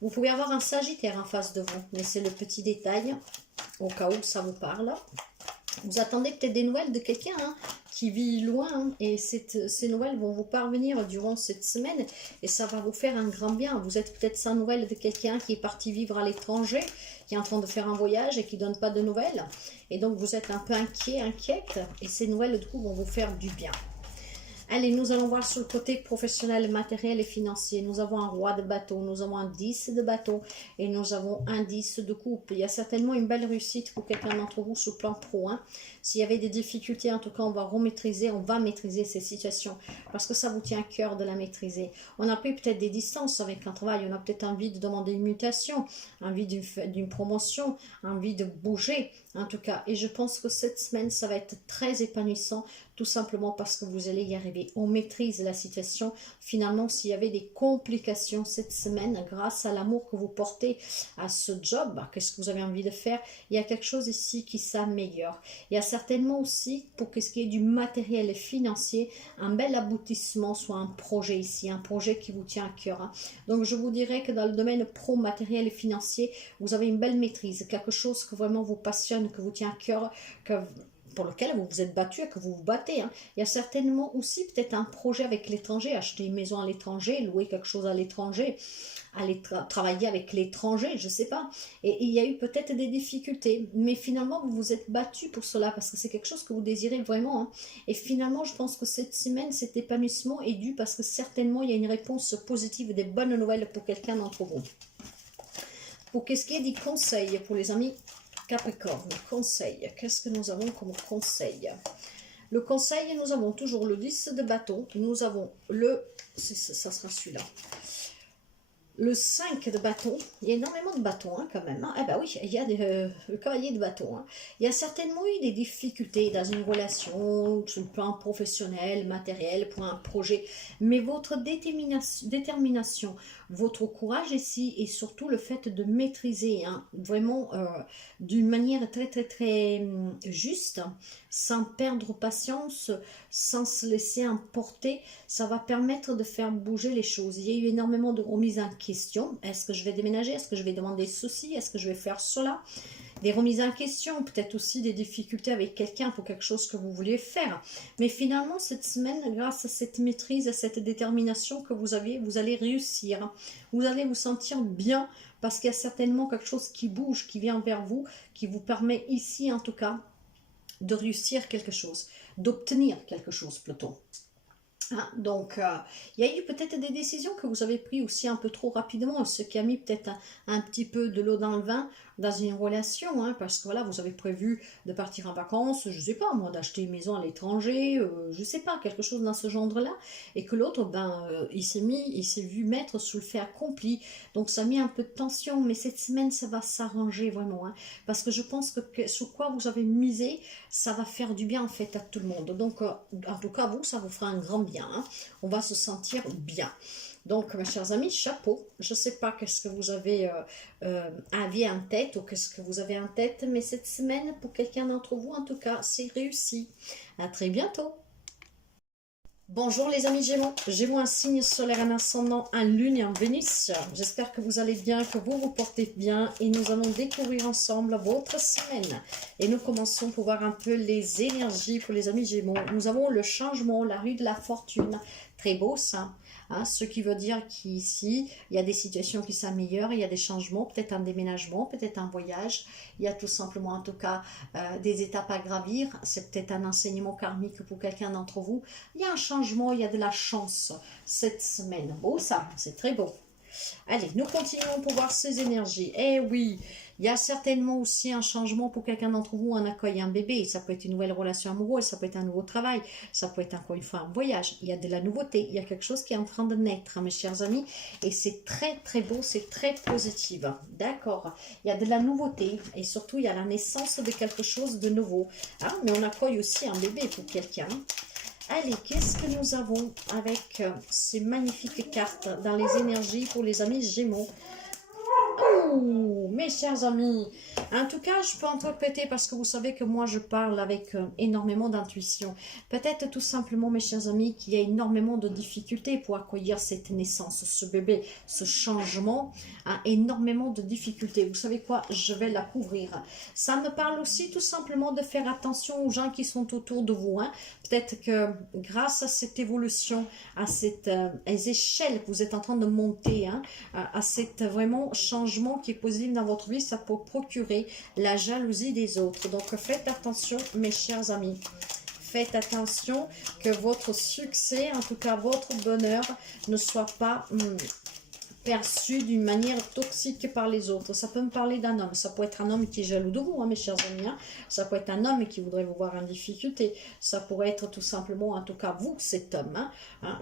Vous pouvez avoir un Sagittaire en face de vous, mais c'est le petit détail, au cas où ça vous parle. Vous attendez peut-être des nouvelles de quelqu'un, hein, qui vit loin, hein, et ces nouvelles vont vous parvenir durant cette semaine et ça va vous faire un grand bien. Vous êtes peut-être sans nouvelles de quelqu'un qui est parti vivre à l'étranger, qui est en train de faire un voyage et qui ne donne pas de nouvelles. Et donc vous êtes un peu inquiète, et ces nouvelles du coup vont vous faire du bien. Allez, nous allons voir sur le côté professionnel, matériel et financier. Nous avons un roi de bateau, nous avons un 10 de bateau et nous avons un 10 de coupe. Il y a certainement une belle réussite pour quelqu'un d'entre vous sur le plan pro, hein. S'il y avait des difficultés, en tout cas, on va maîtriser ces situations parce que ça vous tient à cœur de la maîtriser. On a pris peut-être des distances avec un travail, on a peut-être envie de demander une mutation, envie d'une promotion, envie de bouger, en tout cas. Et je pense que cette semaine, ça va être très épanouissant, tout simplement parce que vous allez y arriver. On maîtrise la situation. Finalement, s'il y avait des complications cette semaine, grâce à l'amour que vous portez à ce job, qu'est-ce que vous avez envie de faire, il y a quelque chose ici qui s'améliore. Il y a certainement aussi, pour ce qui est du matériel financier, un bel aboutissement, soit un projet ici, un projet qui vous tient à cœur, hein. Donc, je vous dirais que dans le domaine pro, matériel et financier, vous avez une belle maîtrise, quelque chose que vraiment vous passionne, que vous tient à cœur, pour lequel vous vous êtes battu et que vous vous battez, hein. Il y a certainement aussi peut-être un projet avec l'étranger, acheter une maison à l'étranger, louer quelque chose à l'étranger, aller travailler avec l'étranger, je ne sais pas. Et il y a eu peut-être des difficultés, mais finalement vous vous êtes battu pour cela parce que c'est quelque chose que vous désirez vraiment, hein. Et finalement, je pense que cette semaine, cet épanouissement est dû parce que certainement il y a une réponse positive, des bonnes nouvelles pour quelqu'un d'entre vous. Pour qu'est-ce qui est des conseils pour les amis Capricorne, conseil. Qu'est-ce que nous avons comme conseil? Le conseil, nous avons toujours le 10 de bâton. Nous avons ça sera celui-là. Le 5 de bâton. Il y a énormément de bâtons, hein, quand même, hein. Eh ben oui, il y a le cavalier de bâton, hein. Il y a certainement eu des difficultés dans une relation, sur le plan professionnel, matériel, pour un projet. Mais votre détermination, votre courage ici et surtout le fait de maîtriser, hein, vraiment d'une manière très très très juste, sans perdre patience, sans se laisser emporter, ça va permettre de faire bouger les choses. Il y a eu énormément de remises en question. Est-ce que je vais déménager? Est-ce que je vais demander ceci? Est-ce que je vais faire cela? Des remises en question, peut-être aussi des difficultés avec quelqu'un pour quelque chose que vous vouliez faire. Mais finalement, cette semaine, grâce à cette maîtrise, à cette détermination que vous avez, vous allez réussir. Vous allez vous sentir bien parce qu'il y a certainement quelque chose qui bouge, qui vient vers vous, qui vous permet ici, en tout cas, de réussir quelque chose, d'obtenir quelque chose plutôt. Ah, donc, il y a eu peut-être des décisions que vous avez prises aussi un peu trop rapidement, ce qui a mis peut-être un petit peu de l'eau dans le vin dans une relation, hein, parce que voilà, vous avez prévu de partir en vacances, je sais pas moi, d'acheter une maison à l'étranger, je sais pas, quelque chose dans ce genre-là, et que l'autre, il s'est vu mettre sous le fait accompli, donc ça a mis un peu de tension, mais cette semaine, ça va s'arranger vraiment, hein, parce que je pense que sur quoi vous avez misé, ça va faire du bien en fait à tout le monde, donc en tout cas, vous, ça vous fera un grand bien, hein. On va se sentir bien. Donc, mes chers amis, chapeau. Je ne sais pas qu'est-ce que vous avez en tête ou qu'est-ce que vous avez en tête, mais cette semaine, pour quelqu'un d'entre vous, en tout cas, c'est réussi. À très bientôt. Bonjour les amis Gémeaux, Gémeaux un signe solaire, un ascendant, un lune et un Vénus. J'espère que vous allez bien, que vous vous portez bien et nous allons découvrir ensemble votre semaine. Et nous commençons pour voir un peu les énergies pour les amis Gémeaux. Nous avons le changement, la rue de la fortune, très beau ça. Hein, ce qui veut dire qu'ici, il y a des situations qui s'améliorent, il y a des changements, peut-être un déménagement, peut-être un voyage. Il y a tout simplement, en tout cas, des étapes à gravir. C'est peut-être un enseignement karmique pour quelqu'un d'entre vous. Il y a un changement, il y a de la chance cette semaine. Beau ça, c'est très beau. Allez, nous continuons pour voir ces énergies. Eh oui, il y a certainement aussi un changement pour quelqu'un d'entre vous, un accueil, un bébé. Ça peut être une nouvelle relation amoureuse, ça peut être un nouveau travail, ça peut être encore une fois un voyage. Il y a de la nouveauté, il y a quelque chose qui est en train de naître, hein, mes chers amis. Et c'est très très beau, c'est très positif. D'accord, il y a de la nouveauté et surtout il y a la naissance de quelque chose de nouveau. Hein, mais on accueille aussi un bébé pour quelqu'un. Allez, qu'est-ce que nous avons avec ces magnifiques cartes dans les énergies pour les amis Gémeaux? Oh, mes chers amis, en tout cas, je peux interpréter parce que vous savez que moi, je parle avec énormément d'intuition. Peut-être tout simplement, mes chers amis, qu'il y a énormément de difficultés pour accueillir cette naissance, ce bébé, ce changement, hein, énormément de difficultés. Vous savez quoi? Je vais la couvrir. Ça me parle aussi tout simplement de faire attention aux gens qui sont autour de vous. Hein. Peut-être que grâce à cette évolution, à cette échelle que vous êtes en train de monter, hein, à cette vraiment changement qui est possible dans votre vie, ça peut procurer la jalousie des autres. Donc faites attention, mes chers amis. Faites attention que votre succès, en tout cas votre bonheur, ne soit pas perçu d'une manière toxique par les autres. Ça peut me parler d'un homme. Ça peut être un homme qui est jaloux de vous, hein, mes chers amis. Hein. Ça peut être un homme qui voudrait vous voir en difficulté. Ça pourrait être tout simplement, en tout cas vous, cet homme,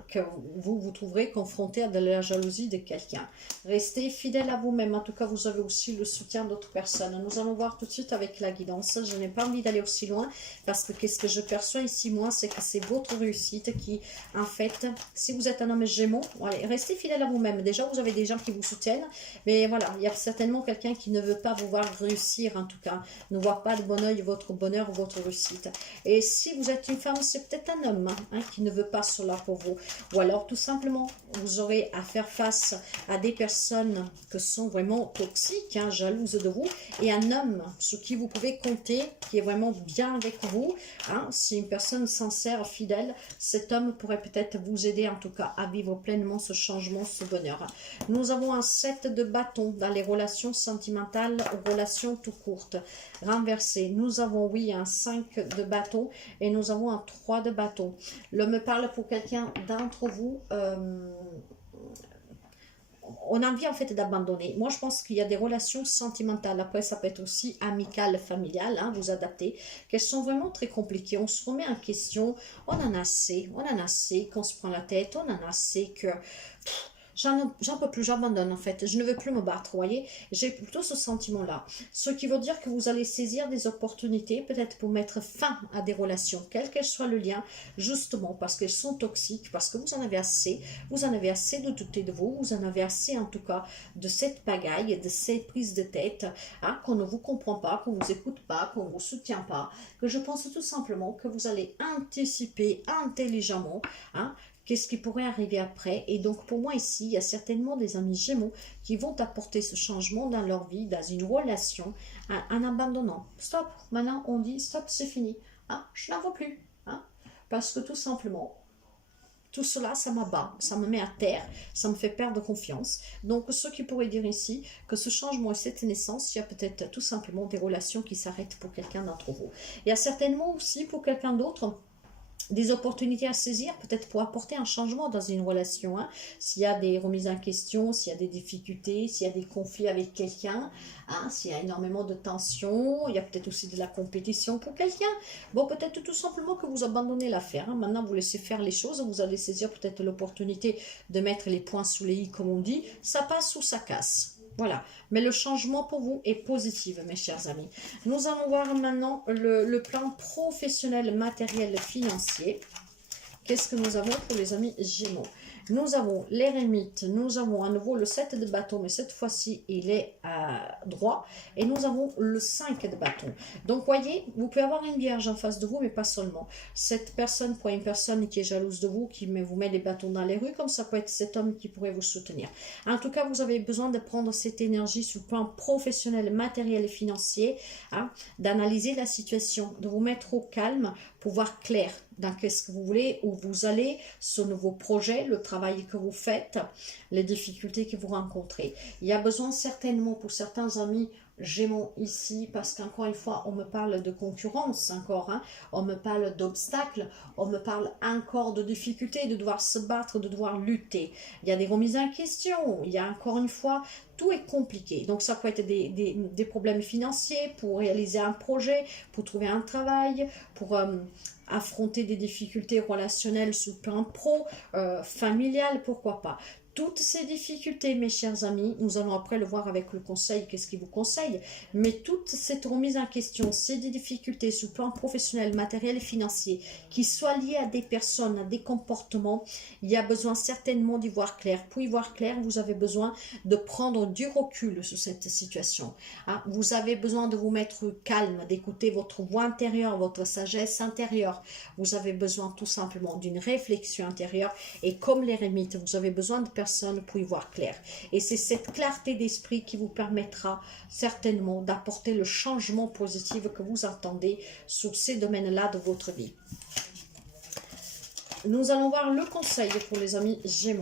que vous trouverez confronté à de la jalousie de quelqu'un. Restez fidèle à vous-même. En tout cas, vous avez aussi le soutien d'autres personnes. Nous allons voir tout de suite avec la guidance. Je n'ai pas envie d'aller aussi loin parce que qu'est-ce que je perçois ici, moi, c'est que c'est votre réussite qui, en fait, si vous êtes un homme Gémeaux, allez, restez fidèle à vous-même. Déjà, vous avez des gens qui vous soutiennent, mais voilà, il y a certainement quelqu'un qui ne veut pas vous voir réussir, en tout cas, ne voit pas de bon oeil votre bonheur, votre réussite. Et si vous êtes une femme, c'est peut-être un homme hein, qui ne veut pas cela pour vous, ou alors tout simplement, vous aurez à faire face à des personnes qui sont vraiment toxiques, hein, jalouses de vous, et un homme sur qui vous pouvez compter, qui est vraiment bien avec vous, hein, si une personne sincère, fidèle, cet homme pourrait peut-être vous aider, en tout cas, à vivre pleinement ce changement, ce bonheur. Nous avons un 7 de bâton dans les relations sentimentales, relations tout courtes. Renversé, nous avons, oui, un 5 de bâton et nous avons un 3 de bâton. L'homme parle pour quelqu'un d'entre vous. On a envie en fait d'abandonner. Moi, je pense qu'il y a des relations sentimentales. Après, ça peut être aussi amicales, familiales, hein, vous adaptez, qu'elles sont vraiment très compliquées. On se remet en question. On en a assez qu'on se prend la tête. On en a assez que... J'en peux plus, j'abandonne en fait, je ne veux plus me battre, vous voyez, j'ai plutôt ce sentiment-là. Ce qui veut dire que vous allez saisir des opportunités, peut-être pour mettre fin à des relations, quel qu'elle soit le lien, justement parce qu'elles sont toxiques, parce que vous en avez assez de douter de vous, vous en avez assez en tout cas de cette pagaille, de cette prise de tête, hein, qu'on ne vous comprend pas, qu'on ne vous écoute pas, qu'on ne vous soutient pas, que je pense tout simplement que vous allez anticiper intelligemment, hein, qu'est-ce qui pourrait arriver après. Et donc pour moi ici, il y a certainement des amis Gémeaux qui vont apporter ce changement dans leur vie, dans une relation, en abandonnant. Stop, maintenant on dit stop, c'est fini. Hein, je n'en veux plus. Hein, parce que tout simplement, tout cela, ça m'abat, ça me met à terre, ça me fait perdre confiance. Donc ce qui pourrait dire ici que ce changement et cette naissance, il y a peut-être tout simplement des relations qui s'arrêtent pour quelqu'un d'entre vous. Il y a certainement aussi pour quelqu'un d'autre des opportunités à saisir, peut-être pour apporter un changement dans une relation. Hein. S'il y a des remises en question, s'il y a des difficultés, s'il y a des conflits avec quelqu'un, hein, s'il y a énormément de tensions, il y a peut-être aussi de la compétition pour quelqu'un. Bon, peut-être tout simplement que vous abandonnez l'affaire. Hein. Maintenant, vous laissez faire les choses, vous allez saisir peut-être l'opportunité de mettre les points sous les i, comme on dit. Ça passe ou ça casse. Voilà, mais le changement pour vous est positif, mes chers amis. Nous allons voir maintenant le plan professionnel, matériel, financier. Qu'est-ce que nous avons pour les amis Gémeaux? Nous avons l'Érémite, nous avons à nouveau le 7 de bâton, mais cette fois-ci, il est droit. Et nous avons le 5 de bâton. Donc, voyez, vous pouvez avoir une vierge en face de vous, mais pas seulement. Cette personne pourrait être une personne qui est jalouse de vous, qui vous met des bâtons dans les rues, comme ça peut être cet homme qui pourrait vous soutenir. En tout cas, vous avez besoin de prendre cette énergie sur le plan professionnel, matériel et financier, hein, d'analyser la situation, de vous mettre au calme pour voir clair dans qu'est-ce que vous voulez, où vous allez, ce nouveau projet, le travail que vous faites, les difficultés que vous rencontrez. Il y a besoin certainement pour certains amis Gémeaux ici, parce qu'encore une fois, on me parle de concurrence encore, hein, on me parle d'obstacles, on me parle encore de difficultés, de devoir se battre, de devoir lutter. Il y a des remises en question, il y a encore une fois, tout est compliqué. Donc ça peut être des problèmes financiers pour réaliser un projet, pour trouver un travail, pour affronter des difficultés relationnelles sous plan pro, familial, pourquoi pas. Toutes ces difficultés, mes chers amis, nous allons après le voir avec le conseil, qu'est-ce qu'il vous conseille, mais toute cette remise en question, ces difficultés sous plan professionnel, matériel et financier, qui soient liées à des personnes, à des comportements, il y a besoin certainement d'y voir clair. Pour y voir clair, vous avez besoin de prendre du recul sur cette situation. Hein. Vous avez besoin de vous mettre calme, d'écouter votre voix intérieure, votre sagesse intérieure. Vous avez besoin tout simplement d'une réflexion intérieure et comme l'ermite, vous avez besoin de personnes pour y voir clair. Et c'est cette clarté d'esprit qui vous permettra certainement d'apporter le changement positif que vous attendez sur ces domaines-là de votre vie. Nous allons voir le conseil pour les amis Gémeaux.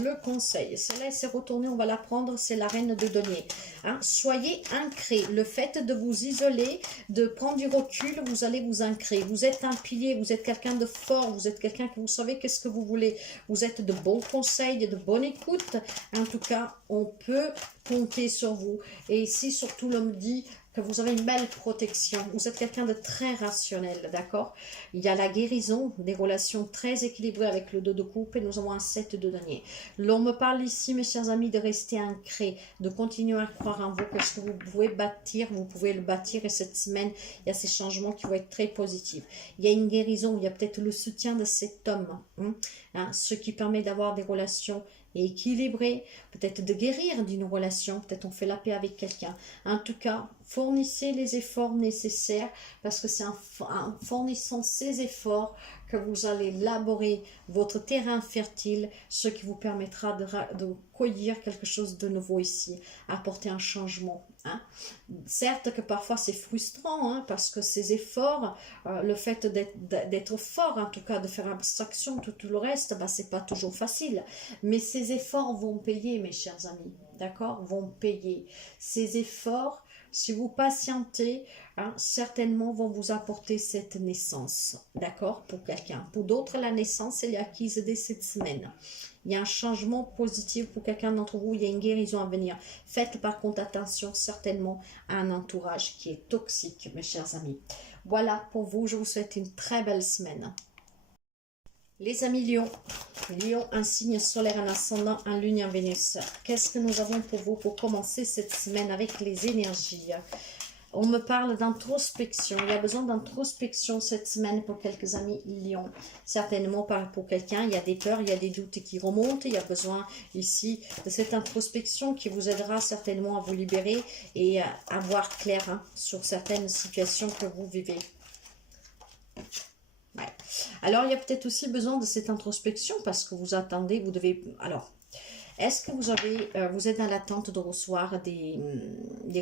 Le conseil, celle-là s'est retournée, on va la prendre, c'est la reine de denier. Hein, soyez ancrés. Le fait de vous isoler, de prendre du recul, vous allez vous ancrer. Vous êtes un pilier, vous êtes quelqu'un de fort, vous êtes quelqu'un que vous savez qu'est-ce que vous voulez. Vous êtes de bons conseils, de bonne écoute. En tout cas, on peut compter sur vous. Et ici, surtout, l'homme dit que vous avez une belle protection. Vous êtes quelqu'un de très rationnel, d'accord? Il y a la guérison, des relations très équilibrées avec le 2 de coupe et nous avons un 7 de denier. L'on me parle ici, mes chers amis, de rester ancré, de continuer à croire en vous, que ce que vous pouvez bâtir, vous pouvez le bâtir et cette semaine, il y a ces changements qui vont être très positifs. Il y a une guérison, il y a peut-être le soutien de cet homme, ce qui permet d'avoir des relations équilibré, peut-être de guérir d'une relation, peut-être on fait la paix avec quelqu'un. En tout cas, fournissez les efforts nécessaires parce que c'est en fournissant ces efforts que vous allez laborer votre terrain fertile, ce qui vous permettra de cueillir quelque chose de nouveau ici, apporter un changement. Hein. Certes que parfois c'est frustrant hein, parce que ces efforts, le fait d'être fort, en tout cas de faire abstraction, tout le reste, bah, c'est pas toujours facile. Mais ces efforts vont payer, mes chers amis, d'accord, vont payer. Ces efforts, si vous patientez, hein, certainement vont vous apporter cette naissance, d'accord, pour quelqu'un. Pour d'autres, la naissance, elle est acquise dès cette semaine. Il y a un changement positif pour quelqu'un d'entre vous, il y a une guérison à venir. Faites par contre attention certainement à un entourage qui est toxique, mes chers amis. Voilà pour vous, je vous souhaite une très belle semaine. Les amis Lion, Lion, un signe solaire, un ascendant, un lune, un Vénus. Qu'est-ce que nous avons pour vous pour commencer cette semaine avec les énergies? On me parle d'introspection. Il y a besoin d'introspection cette semaine pour quelques amis Lion. Certainement pour quelqu'un, il y a des peurs, il y a des doutes qui remontent. Il y a besoin ici de cette introspection qui vous aidera certainement à vous libérer et à voir clair hein, sur certaines situations que vous vivez. Ouais. Alors, il y a peut-être aussi besoin de cette introspection parce que vous attendez, vous devez... Alors, est-ce que vous êtes dans l'attente de recevoir des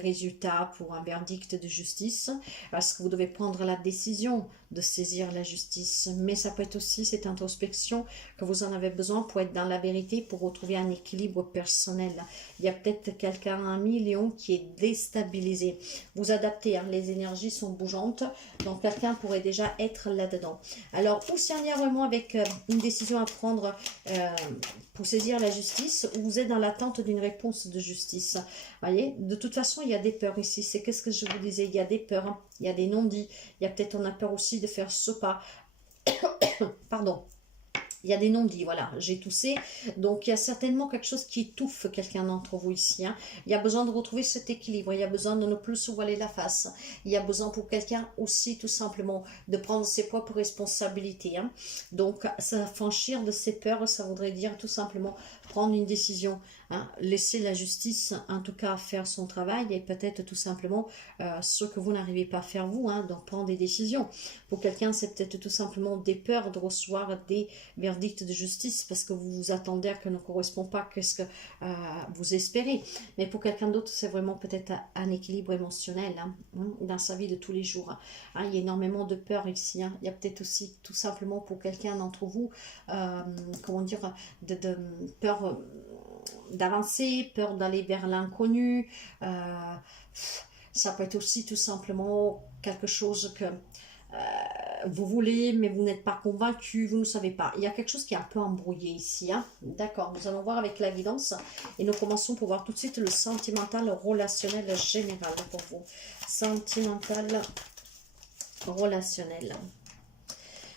résultats pour un verdict de justice? Parce que vous devez prendre la décision de saisir la justice. Mais ça peut être aussi cette introspection que vous en avez besoin pour être dans la vérité, pour retrouver un équilibre personnel. Il y a peut-être quelqu'un, un million, qui est déstabilisé. Vous adaptez, hein, les énergies sont bougeantes, donc quelqu'un pourrait déjà être là-dedans. Alors, ou si on y a vraiment avec une décision à prendre pour saisir la justice, ou vous êtes dans l'attente d'une réponse de justice. Voyez, de toute façon, il y a des peurs ici. C'est qu'est-ce que je vous disais, il y a des peurs, hein. Il y a des non-dits. Il y a peut-être, on a peur aussi de faire ce pas. Pardon. Il y a des non-dits, voilà, j'ai toussé. Donc, il y a certainement quelque chose qui étouffe quelqu'un d'entre vous ici. Hein. Il y a besoin de retrouver cet équilibre. Il y a besoin de ne plus se voiler la face. Il y a besoin pour quelqu'un aussi, tout simplement, de prendre ses propres responsabilités. Hein. Donc, s'affranchir de ses peurs, ça voudrait dire tout simplement prendre une décision. Hein. Laisser la justice, en tout cas, faire son travail et peut-être tout simplement ce que vous n'arrivez pas à faire vous. Hein, donc, prendre des décisions. Pour quelqu'un, c'est peut-être tout simplement des peurs de recevoir des verdicts de justice parce que vous vous attendez à que ne correspond pas à ce que vous espérez. Mais pour quelqu'un d'autre, c'est vraiment peut-être un équilibre émotionnel hein, dans sa vie de tous les jours. Hein, il y a énormément de peur ici. Hein. Il y a peut-être aussi tout simplement pour quelqu'un d'entre vous, comment dire, de peur d'avancer, peur d'aller vers l'inconnu, Ça peut être aussi tout simplement quelque chose que vous voulez, mais vous n'êtes pas convaincu, vous ne savez pas. Il y a quelque chose qui est un peu embrouillé ici. Hein. D'accord, nous allons voir avec la guidance. Et nous commençons pour voir tout de suite le sentimental relationnel général pour vous. Sentimental relationnel.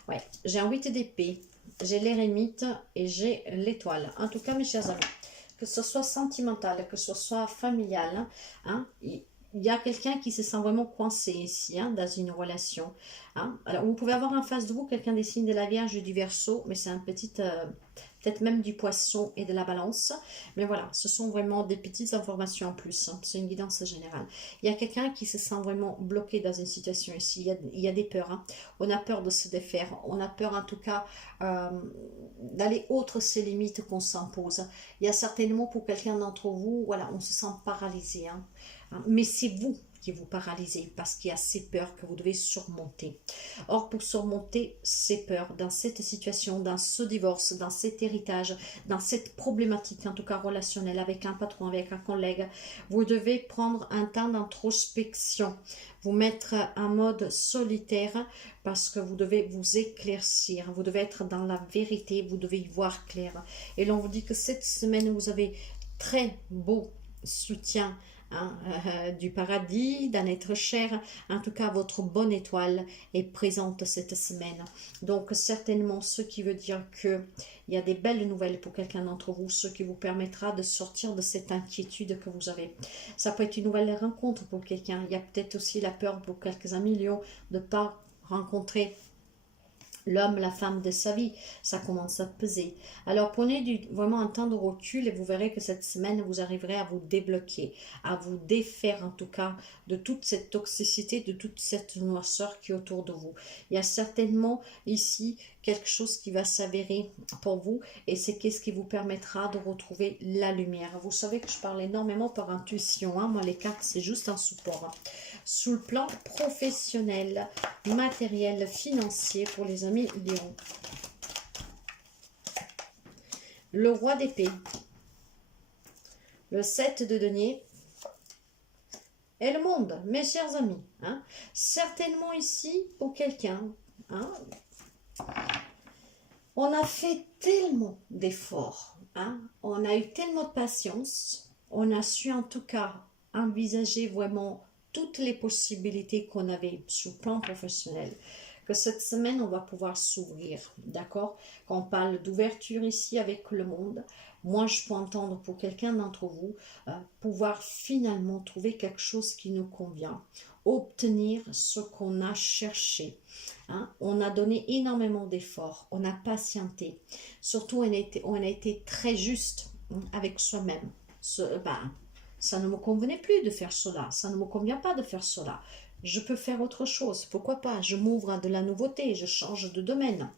Ouais, j'ai un 8 d'épée, j'ai l'érémite et j'ai l'étoile. En tout cas, mes chers amis, que ce soit sentimental, que ce soit familial, hein, il y a quelqu'un qui se sent vraiment coincé ici, hein, dans une relation. Hein. Alors, vous pouvez avoir en face de vous quelqu'un des signes de la Vierge et du Verseau, mais c'est un petit, peut-être même du Poisson et de la Balance. Mais voilà, ce sont vraiment des petites informations en plus. Hein. C'est une guidance générale. Il y a quelqu'un qui se sent vraiment bloqué dans une situation ici. Il y a des peurs. Hein. On a peur de se défaire. On a peur en tout cas d'aller outre ces limites qu'on s'impose. Il y a certainement pour quelqu'un d'entre vous, voilà, on se sent paralysé. Hein. Mais c'est vous qui vous paralysez parce qu'il y a ces peurs que vous devez surmonter. Or, pour surmonter ces peurs dans cette situation, dans ce divorce, dans cet héritage, dans cette problématique, en tout cas relationnelle, avec un patron, avec un collègue, vous devez prendre un temps d'introspection, vous mettre en mode solitaire parce que vous devez vous éclaircir, vous devez être dans la vérité, vous devez y voir clair. Et l'on vous dit que cette semaine, vous avez très beau soutien, hein, du paradis, d'un être cher. En tout cas, votre bonne étoile est présente cette semaine. Donc, certainement, ce qui veut dire que il y a des belles nouvelles pour quelqu'un d'entre vous, ce qui vous permettra de sortir de cette inquiétude que vous avez. Ça peut être une nouvelle rencontre pour quelqu'un. Il y a peut-être aussi la peur pour quelques-uns millions de ne pas rencontrer l'homme, la femme de sa vie, ça commence à peser. Alors prenez vraiment un temps de recul et vous verrez que cette semaine, vous arriverez à vous débloquer, à vous défaire en tout cas de toute cette toxicité, de toute cette noirceur qui est autour de vous. Il y a certainement ici quelque chose qui va s'avérer pour vous et c'est qu'est-ce qui vous permettra de retrouver la lumière. Vous savez que je parle énormément par intuition, hein. Moi les cartes c'est juste un support. Hein. Sous le plan professionnel, matériel, financier pour les amis Lion. Le roi d'épée, le 7 de denier et le monde, mes chers amis. Hein. Certainement ici pour quelqu'un, hein, on a fait tellement d'efforts, hein, on a eu tellement de patience, on a su en tout cas envisager vraiment toutes les possibilités qu'on avait sur le plan professionnel, que cette semaine, on va pouvoir s'ouvrir, d'accord? Quand on parle d'ouverture ici avec le monde, moi, je peux entendre pour quelqu'un d'entre vous, pouvoir finalement trouver quelque chose qui nous convient, obtenir ce qu'on a cherché. Hein? On a donné énormément d'efforts, on a patienté, surtout on a été très juste, hein, avec soi-même. Ça ne me convenait plus de faire cela, ça ne me convient pas de faire cela. Je peux faire autre chose, pourquoi pas, je m'ouvre à de la nouveauté, je change de domaine.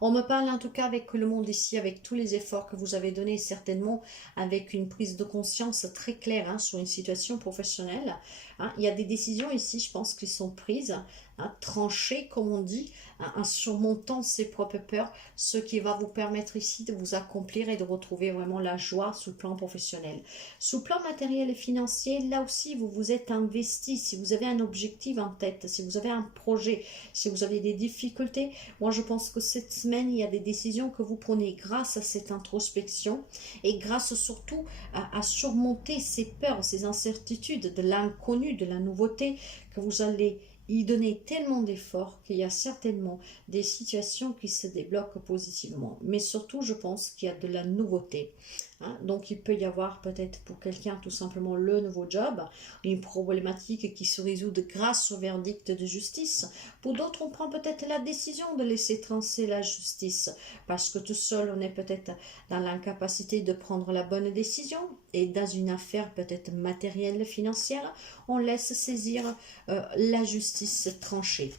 On me parle en tout cas avec le monde ici, avec tous les efforts que vous avez donnés, certainement avec une prise de conscience très claire, hein, sur une situation professionnelle. Hein. Il y a des décisions ici, je pense, qui sont prises, hein, tranchées, comme on dit, hein, en surmontant ses propres peurs, ce qui va vous permettre ici de vous accomplir et de retrouver vraiment la joie sous le plan professionnel. Sous le plan matériel et financier, là aussi, vous vous êtes investi. Si vous avez un objectif en tête, si vous avez un projet, si vous avez des difficultés, moi je pense que cette semaine, il y a des décisions que vous prenez grâce à cette introspection et grâce surtout à surmonter ces peurs, ces incertitudes de l'inconnu, de la nouveauté, que vous allez y donner tellement d'efforts qu'il y a certainement des situations qui se débloquent positivement. Mais surtout, je pense qu'il y a de la nouveauté. Hein? Donc, il peut y avoir peut-être pour quelqu'un tout simplement le nouveau job, une problématique qui se résout grâce au verdict de justice. Pour d'autres, on prend peut-être la décision de laisser trancher la justice parce que tout seul, on est peut-être dans l'incapacité de prendre la bonne décision et dans une affaire peut-être matérielle, financière, on laisse saisir la justice tranchée.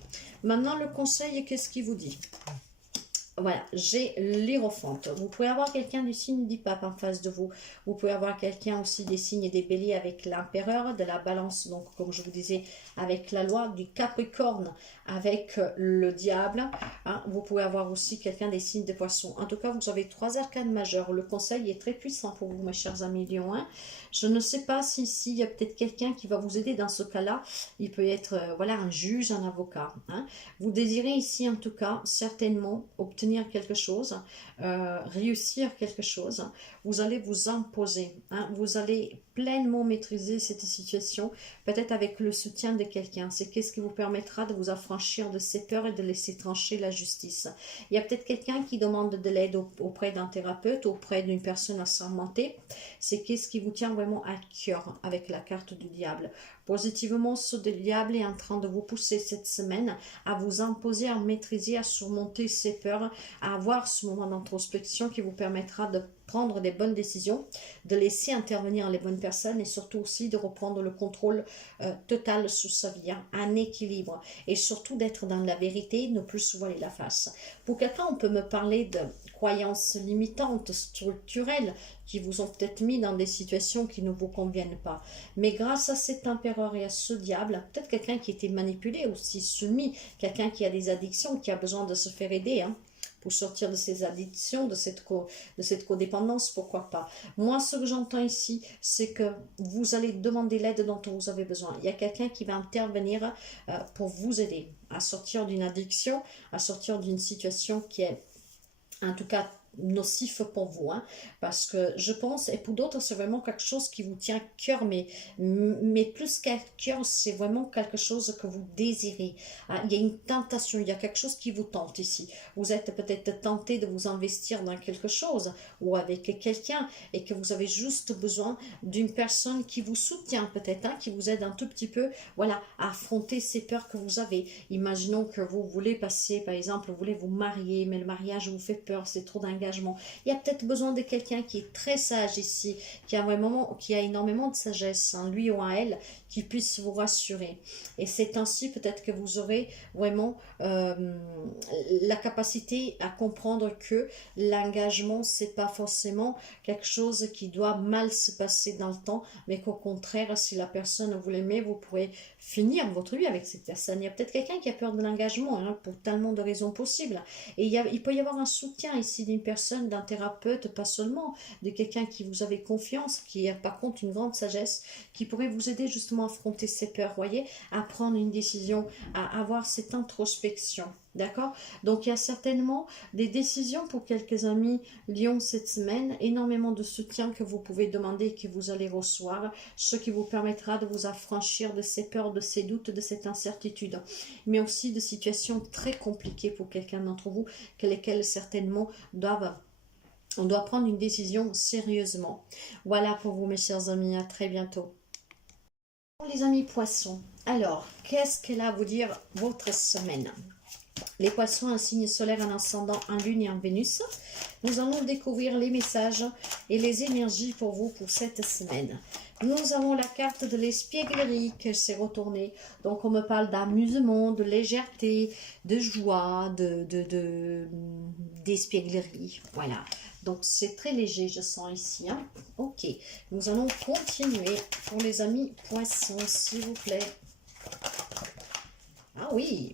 Maintenant, le conseil, qu'est-ce qu'il vous dit? Voilà, j'ai l'Hiérophante. Vous pouvez avoir quelqu'un du signe du Pape en face de vous. Vous pouvez avoir quelqu'un aussi des signes des Béliers avec l'Empereur, de la Balance, donc comme je vous disais, avec la Loi, du Capricorne avec le Diable. Hein. Vous pouvez avoir aussi quelqu'un des signes de Poissons. En tout cas, vous avez 3 arcanes majeurs. Le conseil est très puissant pour vous, mes chers amis Lion 1. Je ne sais pas si ici, il y a peut-être quelqu'un qui va vous aider dans ce cas-là. Il peut être, voilà, un juge, un avocat. Hein. Vous désirez ici, en tout cas, certainement obtenir quelque chose, réussir quelque chose. Vous allez vous imposer. Hein. Vous allez pleinement maîtriser cette situation, peut-être avec le soutien de quelqu'un. C'est qu'est-ce qui vous permettra de vous affranchir de ces peurs et de laisser trancher la justice. Il y a peut-être quelqu'un qui demande de l'aide auprès d'un thérapeute, auprès d'une personne assermentée. C'est qu'est-ce qui vous tient vraiment à cœur avec la carte du diable. Positivement, ce diable est en train de vous pousser cette semaine à vous imposer, à maîtriser, à surmonter ces peurs, à avoir ce moment d'introspection qui vous permettra de prendre des bonnes décisions, de laisser intervenir les bonnes personnes et surtout aussi de reprendre le contrôle total sur sa vie, hein, un équilibre et surtout d'être dans la vérité, ne plus se voiler la face. Pour quelqu'un, on peut me parler de croyances limitantes, structurelles, qui vous ont peut-être mis dans des situations qui ne vous conviennent pas. Mais grâce à cet empereur et à ce diable, peut-être quelqu'un qui était manipulé aussi, soumis, quelqu'un qui a des addictions, qui a besoin de se faire aider, hein, pour sortir de ces addictions, de cette codépendance, pourquoi pas. Moi, ce que j'entends ici, c'est que vous allez demander l'aide dont vous avez besoin. Il y a quelqu'un qui va intervenir pour vous aider à sortir d'une addiction, à sortir d'une situation qui est, en tout cas, nocif pour vous, hein, parce que je pense, et pour d'autres c'est vraiment quelque chose qui vous tient à cœur, mais plus qu'à cœur, c'est vraiment quelque chose que vous désirez. Ah, il y a une tentation, il y a quelque chose qui vous tente ici. Vous êtes peut-être tenté de vous investir dans quelque chose ou avec quelqu'un et que vous avez juste besoin d'une personne qui vous soutient peut-être, hein, qui vous aide un tout petit peu, voilà, à affronter ces peurs que vous avez. Imaginons que vous voulez passer, par exemple, vous voulez vous marier, mais le mariage vous fait peur, c'est trop d'engagement. Il y a peut-être besoin de quelqu'un qui est très sage ici, qui a énormément de sagesse, hein, lui ou en elle, qui puisse vous rassurer. Et c'est ainsi peut-être que vous aurez vraiment la capacité à comprendre que l'engagement, c'est pas forcément quelque chose qui doit mal se passer dans le temps, mais qu'au contraire, si la personne vous l'aimez, vous pourrez finir votre vie avec cette personne. Il y a peut-être quelqu'un qui a peur de l'engagement, hein, pour tellement de raisons possibles. Et il peut y avoir un soutien ici d'une personne, d'un thérapeute, pas seulement, de quelqu'un qui vous avez confiance, qui a par contre une grande sagesse, qui pourrait vous aider justement à affronter ces peurs, voyez, à prendre une décision, à avoir cette introspection. D'accord? Donc, il y a certainement des décisions pour quelques amis Lion cette semaine, énormément de soutien que vous pouvez demander et que vous allez recevoir, ce qui vous permettra de vous affranchir de ces peurs, de ces doutes, de cette incertitude, mais aussi de situations très compliquées pour quelqu'un d'entre vous, lesquelles certainement on doit prendre une décision sérieusement. Voilà pour vous mes chers amis, à très bientôt. Les amis poissons, alors, qu'est-ce qu'elle a à vous dire votre semaine? Les poissons, un signe solaire, un ascendant, un lune et un Vénus. Nous allons découvrir les messages et les énergies pour vous pour cette semaine. Nous avons la carte de l'espièglerie qui s'est retournée. Donc, on me parle d'amusement, de légèreté, de joie, d'espièglerie. Voilà. Donc, c'est très léger, je sens ici. Hein. Ok. Nous allons continuer pour les amis poissons, s'il vous plaît. Ah oui.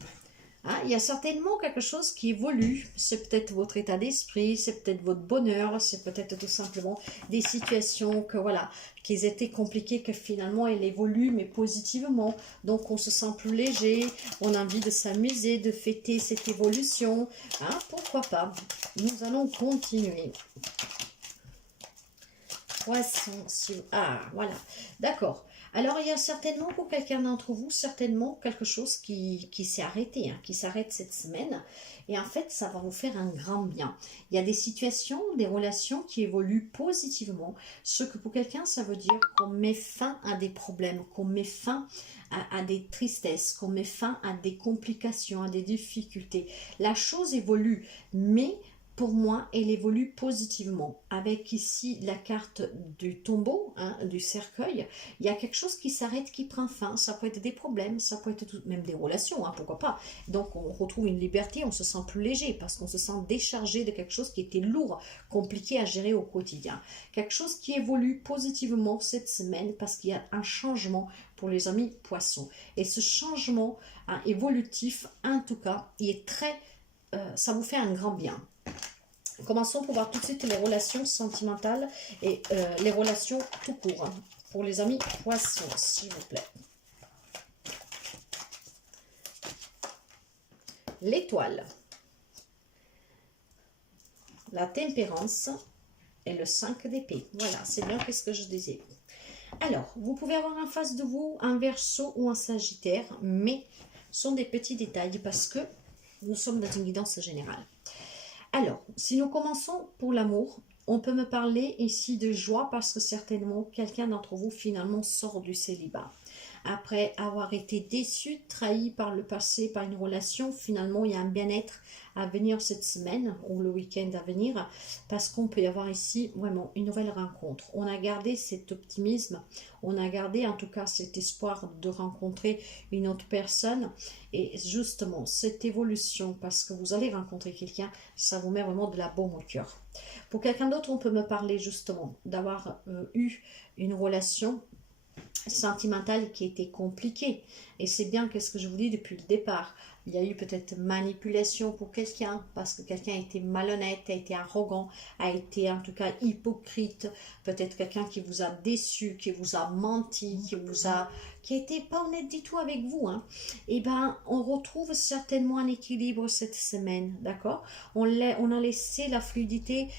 Ah, il y a certainement quelque chose qui évolue. C'est peut-être votre état d'esprit, c'est peut-être votre bonheur, c'est peut-être tout simplement des situations que voilà, qui étaient compliquées, que finalement elles évoluent, mais positivement. Donc on se sent plus léger, on a envie de s'amuser, de fêter cette évolution. Hein, pourquoi pas? Nous allons continuer. Poisson sur... Ah, voilà. D'accord. Alors, il y a certainement pour quelqu'un d'entre vous, certainement quelque chose qui s'est arrêté, hein, qui s'arrête cette semaine. Et en fait, ça va vous faire un grand bien. Il y a des situations, des relations qui évoluent positivement. Ce que pour quelqu'un, ça veut dire qu'on met fin à des problèmes, qu'on met fin à des tristesses, qu'on met fin à des complications, à des difficultés. La chose évolue, mais pour moi, elle évolue positivement. Avec ici la carte du tombeau, hein, du cercueil, il y a quelque chose qui s'arrête, qui prend fin. Ça peut être des problèmes, ça peut être même des relations, hein, pourquoi pas. Donc on retrouve une liberté, on se sent plus léger parce qu'on se sent déchargé de quelque chose qui était lourd, compliqué à gérer au quotidien. Quelque chose qui évolue positivement cette semaine parce qu'il y a un changement pour les amis poissons. Et ce changement, hein, évolutif, en tout cas, il est très... ça vous fait un grand bien. Commençons pour voir tout de suite les relations sentimentales et les relations tout court. Hein, pour les amis poissons, s'il vous plaît. L'étoile. La tempérance et le 5 d'épée. Voilà, c'est bien ce que je disais. Alors, vous pouvez avoir en face de vous un Verseau ou un Sagittaire, mais ce sont des petits détails parce que nous sommes dans une guidance générale. Alors, si nous commençons pour l'amour, on peut me parler ici de joie parce que certainement quelqu'un d'entre vous finalement sort du célibat. Après avoir été déçu, trahi par le passé, par une relation, finalement il y a un bien-être à venir cette semaine ou le week-end à venir parce qu'on peut y avoir ici vraiment une nouvelle rencontre. On a gardé cet optimisme, on a gardé en tout cas cet espoir de rencontrer une autre personne et justement cette évolution parce que vous allez rencontrer quelqu'un, ça vous met vraiment de la baume au cœur. Pour quelqu'un d'autre, on peut me parler justement d'avoir eu une relation sentimentale qui était compliquée. Et c'est bien qu'est-ce que je vous dis depuis le départ. Il y a eu peut-être manipulation pour quelqu'un, parce que quelqu'un a été malhonnête, a été arrogant, a été en tout cas hypocrite. Peut-être quelqu'un qui vous a déçu, qui vous a menti, qui n'était pas honnête du tout avec vous. Hein. Et ben, on retrouve certainement un équilibre cette semaine, d'accord? On a laissé la fluidité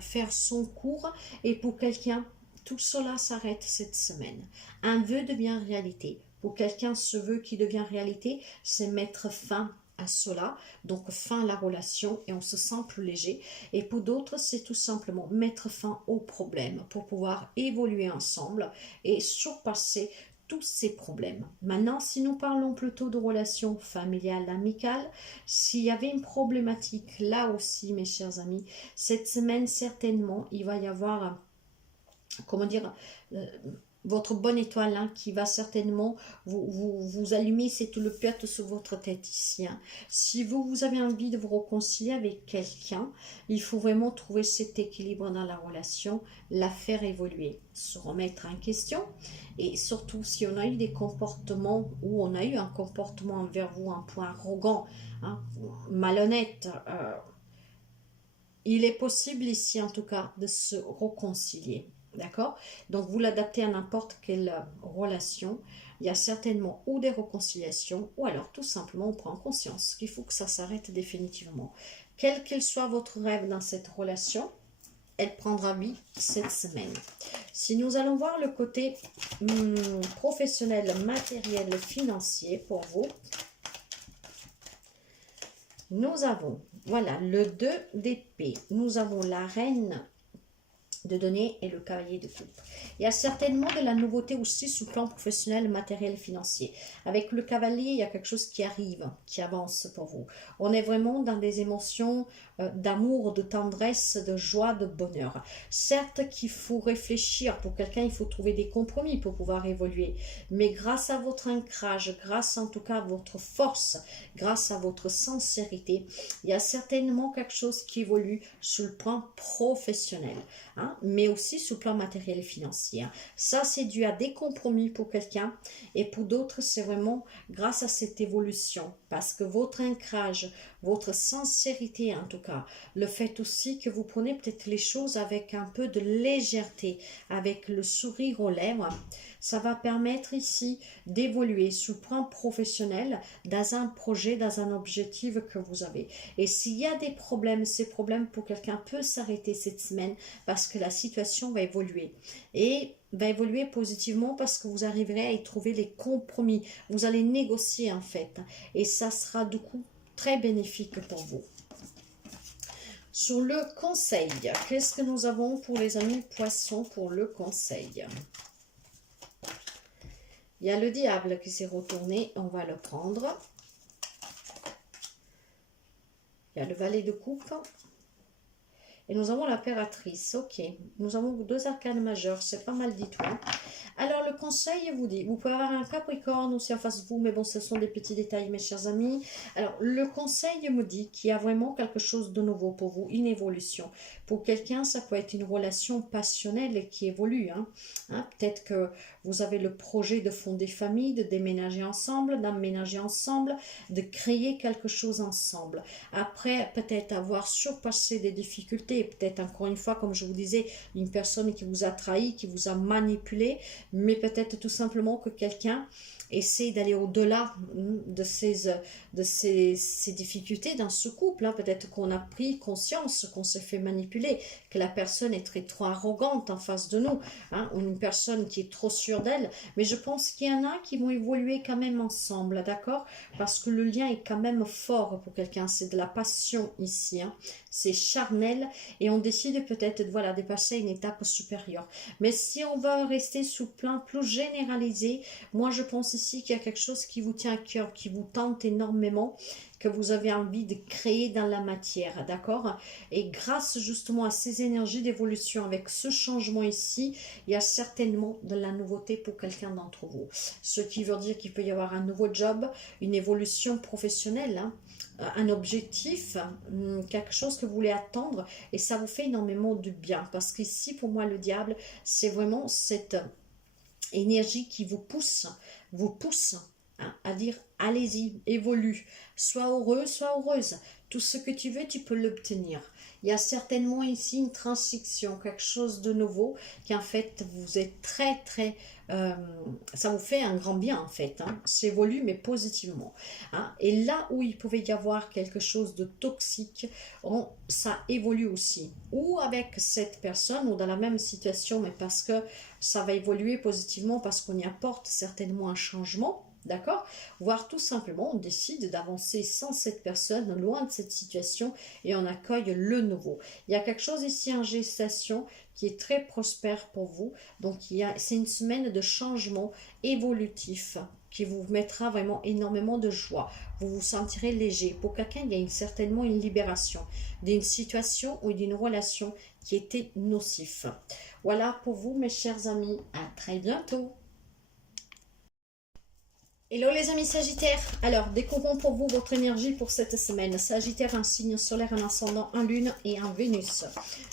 faire son cours. Et pour quelqu'un, tout cela s'arrête cette semaine. Un vœu devient réalité. Pour quelqu'un, ce vœu qui devient réalité, c'est mettre fin à cela, donc fin à la relation et on se sent plus léger. Et pour d'autres, c'est tout simplement mettre fin au problème pour pouvoir évoluer ensemble et surpasser tous ces problèmes. Maintenant, si nous parlons plutôt de relations familiales, amicales, s'il y avait une problématique là aussi, mes chers amis, cette semaine, certainement, il va y avoir comment dire, votre bonne étoile hein, qui va certainement vous allumer, c'est tout le perte sur votre tête ici. Hein. Si vous avez envie de vous réconcilier avec quelqu'un, il faut vraiment trouver cet équilibre dans la relation, la faire évoluer, se remettre en question et surtout si on a eu des comportements ou on a eu un comportement envers vous un peu arrogant, hein, malhonnête, il est possible ici en tout cas de se réconcilier. D'accord? Donc, vous l'adaptez à n'importe quelle relation. Il y a certainement ou des réconciliations ou alors tout simplement on prend conscience qu'il faut que ça s'arrête définitivement. Quel qu'il soit votre rêve dans cette relation, elle prendra vie cette semaine. Si nous allons voir le côté professionnel, matériel, financier pour vous, nous avons, voilà, le 2 d'épée. Nous avons la reine de donner et le cavalier de coupe. Il y a certainement de la nouveauté aussi sous le plan professionnel, matériel, financier. Avec le cavalier, il y a quelque chose qui arrive, qui avance pour vous. On est vraiment dans des émotions d'amour, de tendresse, de joie, de bonheur. Certes qu'il faut réfléchir, pour quelqu'un il faut trouver des compromis pour pouvoir évoluer, mais grâce à votre ancrage, grâce en tout cas à votre force, grâce à votre sincérité, il y a certainement quelque chose qui évolue sur le plan professionnel. Hein, mais aussi sur le plan matériel et financier. Ça, c'est dû à des compromis pour quelqu'un et pour d'autres, c'est vraiment grâce à cette évolution parce que votre ancrage, votre sincérité en tout cas, le fait aussi que vous prenez peut-être les choses avec un peu de légèreté, avec le sourire aux lèvres, ça va permettre ici d'évoluer sous le plan professionnel dans un projet, dans un objectif que vous avez. Et s'il y a des problèmes, ces problèmes pour quelqu'un peuvent s'arrêter cette semaine parce que la situation va évoluer. Et va évoluer positivement parce que vous arriverez à y trouver les compromis. Vous allez négocier en fait. Et ça sera du coup très bénéfique pour vous. Sur le conseil, qu'est-ce que nous avons pour les amis poissons pour le conseil? Il y a le diable qui s'est retourné, on va le prendre. Il y a le valet de coupe. Et nous avons l'impératrice. Ok, nous avons 2 arcanes majeurs, c'est pas mal du tout. Hein. Alors, le conseil vous dit, vous pouvez avoir un Capricorne aussi en face de vous, mais bon, ce sont des petits détails, mes chers amis. Alors, le conseil me dit qu'il y a vraiment quelque chose de nouveau pour vous, une évolution. Pour quelqu'un, ça peut être une relation passionnelle qui évolue. Hein. Peut-être que vous avez le projet de fonder famille, de déménager ensemble, d'emménager ensemble, de créer quelque chose ensemble. Après, peut-être avoir surpassé des difficultés, peut-être encore une fois, comme je vous disais, une personne qui vous a trahi, qui vous a manipulé, mais peut-être tout simplement que quelqu'un essaie d'aller au-delà de ces difficultés dans ce couple. Hein. Peut-être qu'on a pris conscience qu'on s'est fait manipuler, que la personne est trop arrogante en face de nous, hein, ou une personne qui est trop sûre d'elle. Mais je pense qu'il y en a qui vont évoluer quand même ensemble, d'accord? Parce que le lien est quand même fort pour quelqu'un. C'est de la passion ici, hein. C'est charnel et on décide peut-être de voilà, dépasser une étape supérieure. Mais si on va rester sous plan plus généralisé, moi je pense ici qu'il y a quelque chose qui vous tient à cœur, qui vous tente énormément, que vous avez envie de créer dans la matière, d'accord? Et grâce justement à ces énergies d'évolution, avec ce changement ici, il y a certainement de la nouveauté pour quelqu'un d'entre vous. Ce qui veut dire qu'il peut y avoir un nouveau job, une évolution professionnelle, hein, un objectif, quelque chose que vous voulez attendre, et ça vous fait énormément de bien. Parce qu'ici, pour moi, le diable, c'est vraiment cette énergie qui vous pousse hein, à dire allez-y, évolue, sois heureux, sois heureuse. Tout ce que tu veux, tu peux l'obtenir. Il y a certainement ici une transition, quelque chose de nouveau, qui en fait, vous êtes très, ça vous fait un grand bien en fait. Hein. Ça évolue, mais positivement. Hein. Et là où il pouvait y avoir quelque chose de toxique, ça évolue aussi. Ou avec cette personne, ou dans la même situation, mais parce que ça va évoluer positivement, parce qu'on y apporte certainement un changement. D'accord? Voire tout simplement, on décide d'avancer sans cette personne, loin de cette situation, et on accueille le nouveau. Il y a quelque chose ici en gestation qui est très prospère pour vous. Donc, c'est une semaine de changement évolutif qui vous mettra vraiment énormément de joie. Vous vous sentirez léger. Pour quelqu'un, il y a certainement une libération d'une situation ou d'une relation qui était nocif. Voilà pour vous, mes chers amis. À très bientôt. Hello les amis Sagittaires, alors découvrons pour vous votre énergie pour cette semaine. Sagittaire, un signe solaire, un ascendant, un lune et un Vénus.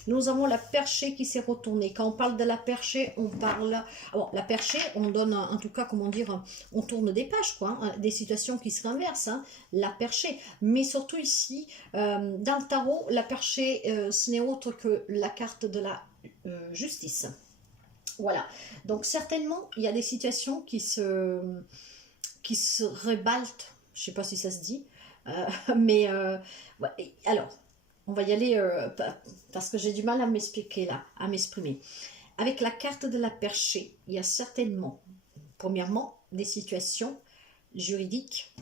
Nous avons la perchée qui s'est retournée. Quand on parle de la perchée, on parle... Bon, la perchée, on donne en tout cas, comment dire, on tourne des pages, quoi, hein, des situations qui se renversent, hein, la perchée. Mais surtout ici, dans le tarot, la perchée, ce n'est autre que la carte de la justice. Voilà, donc certainement, il y a des situations qui se rebalte, je ne sais pas si ça se dit, mais ouais, alors, on va y aller parce que j'ai du mal à m'expliquer là, à m'exprimer. Avec la carte de la perchée, il y a certainement, premièrement, des situations juridiques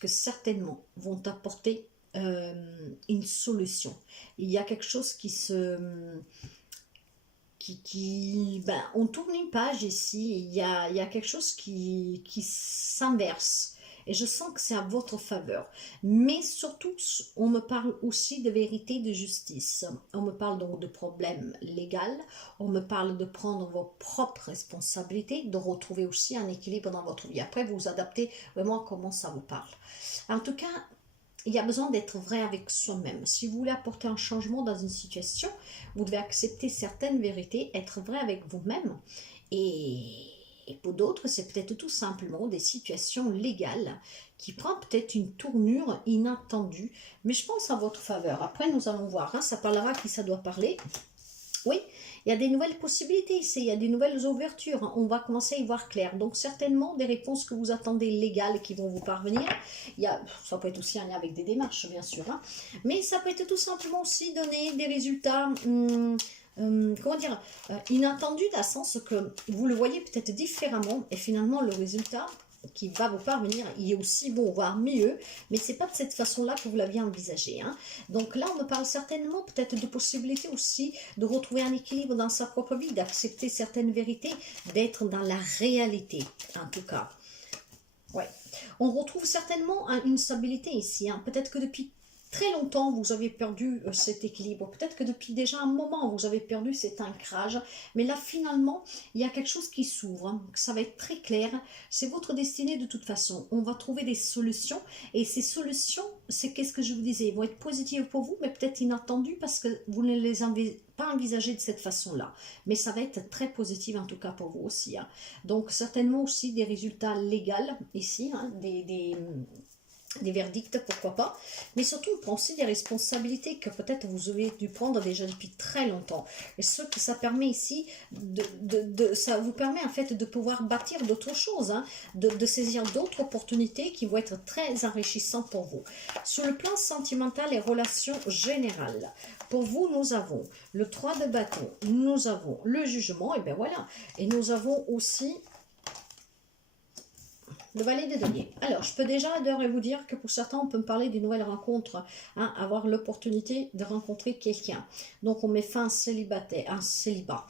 que certainement vont apporter une solution. Il y a quelque chose qui se... Ben, on tourne une page ici, il y a quelque chose qui s'inverse. Et je sens que c'est à votre faveur. Mais surtout, on me parle aussi de vérité, de justice. On me parle donc de problèmes légaux. On me parle de prendre vos propres responsabilités, de retrouver aussi un équilibre dans votre vie. Après, vous vous adaptez vraiment à comment ça vous parle. En tout cas, il y a besoin d'être vrai avec soi-même. Si vous voulez apporter un changement dans une situation, vous devez accepter certaines vérités, être vrai avec vous-même. Et pour d'autres, c'est peut-être tout simplement des situations légales qui prennent peut-être une tournure inattendue. Mais je pense en votre faveur. Après, nous allons voir. Hein, ça parlera à qui ça doit parler. Oui, il y a des nouvelles possibilités ici, il y a des nouvelles ouvertures, on va commencer à y voir clair. Donc certainement des réponses que vous attendez légales qui vont vous parvenir. Ça peut être aussi un lien avec des démarches bien sûr, hein. Mais ça peut être tout simplement aussi donner des résultats comment dire, inattendus, dans le sens que vous le voyez peut-être différemment et finalement le résultat qui va vous parvenir, il est aussi bon, voire mieux, mais c'est pas de cette façon-là que vous l'aviez envisagé. Hein. Donc là, on me parle certainement peut-être de possibilités aussi de retrouver un équilibre dans sa propre vie, d'accepter certaines vérités, d'être dans la réalité, en tout cas. Ouais. On retrouve certainement une stabilité ici. Hein. Peut-être que depuis très longtemps, vous avez perdu cet équilibre. Peut-être que depuis déjà un moment, vous avez perdu cet ancrage. Mais là, finalement, il y a quelque chose qui s'ouvre. Hein. Ça va être très clair. C'est votre destinée de toute façon. On va trouver des solutions. Et ces solutions, c'est qu'est-ce que je vous disais, vont être positives pour vous, mais peut-être inattendues parce que vous ne les avez pas envisagées de cette façon-là. Mais ça va être très positif en tout cas pour vous aussi. Hein. Donc, certainement aussi des résultats légaux ici, hein, des verdicts, pourquoi pas, mais surtout on prend aussi des responsabilités que peut-être vous avez dû prendre déjà depuis très longtemps. Et ce que ça permet ici, ça vous permet en fait de pouvoir bâtir d'autres choses, hein, de saisir d'autres opportunités qui vont être très enrichissantes pour vous. Sur le plan sentimental et relations générales, pour vous, nous avons le 3 de bâton, nous avons le jugement, et bien voilà, et nous avons aussi le valet de denier. Alors, je peux déjà d'ores et vous dire que pour certains, on peut me parler d'une nouvelle rencontre, hein, avoir l'opportunité de rencontrer quelqu'un. Donc, on met fin à un célibat.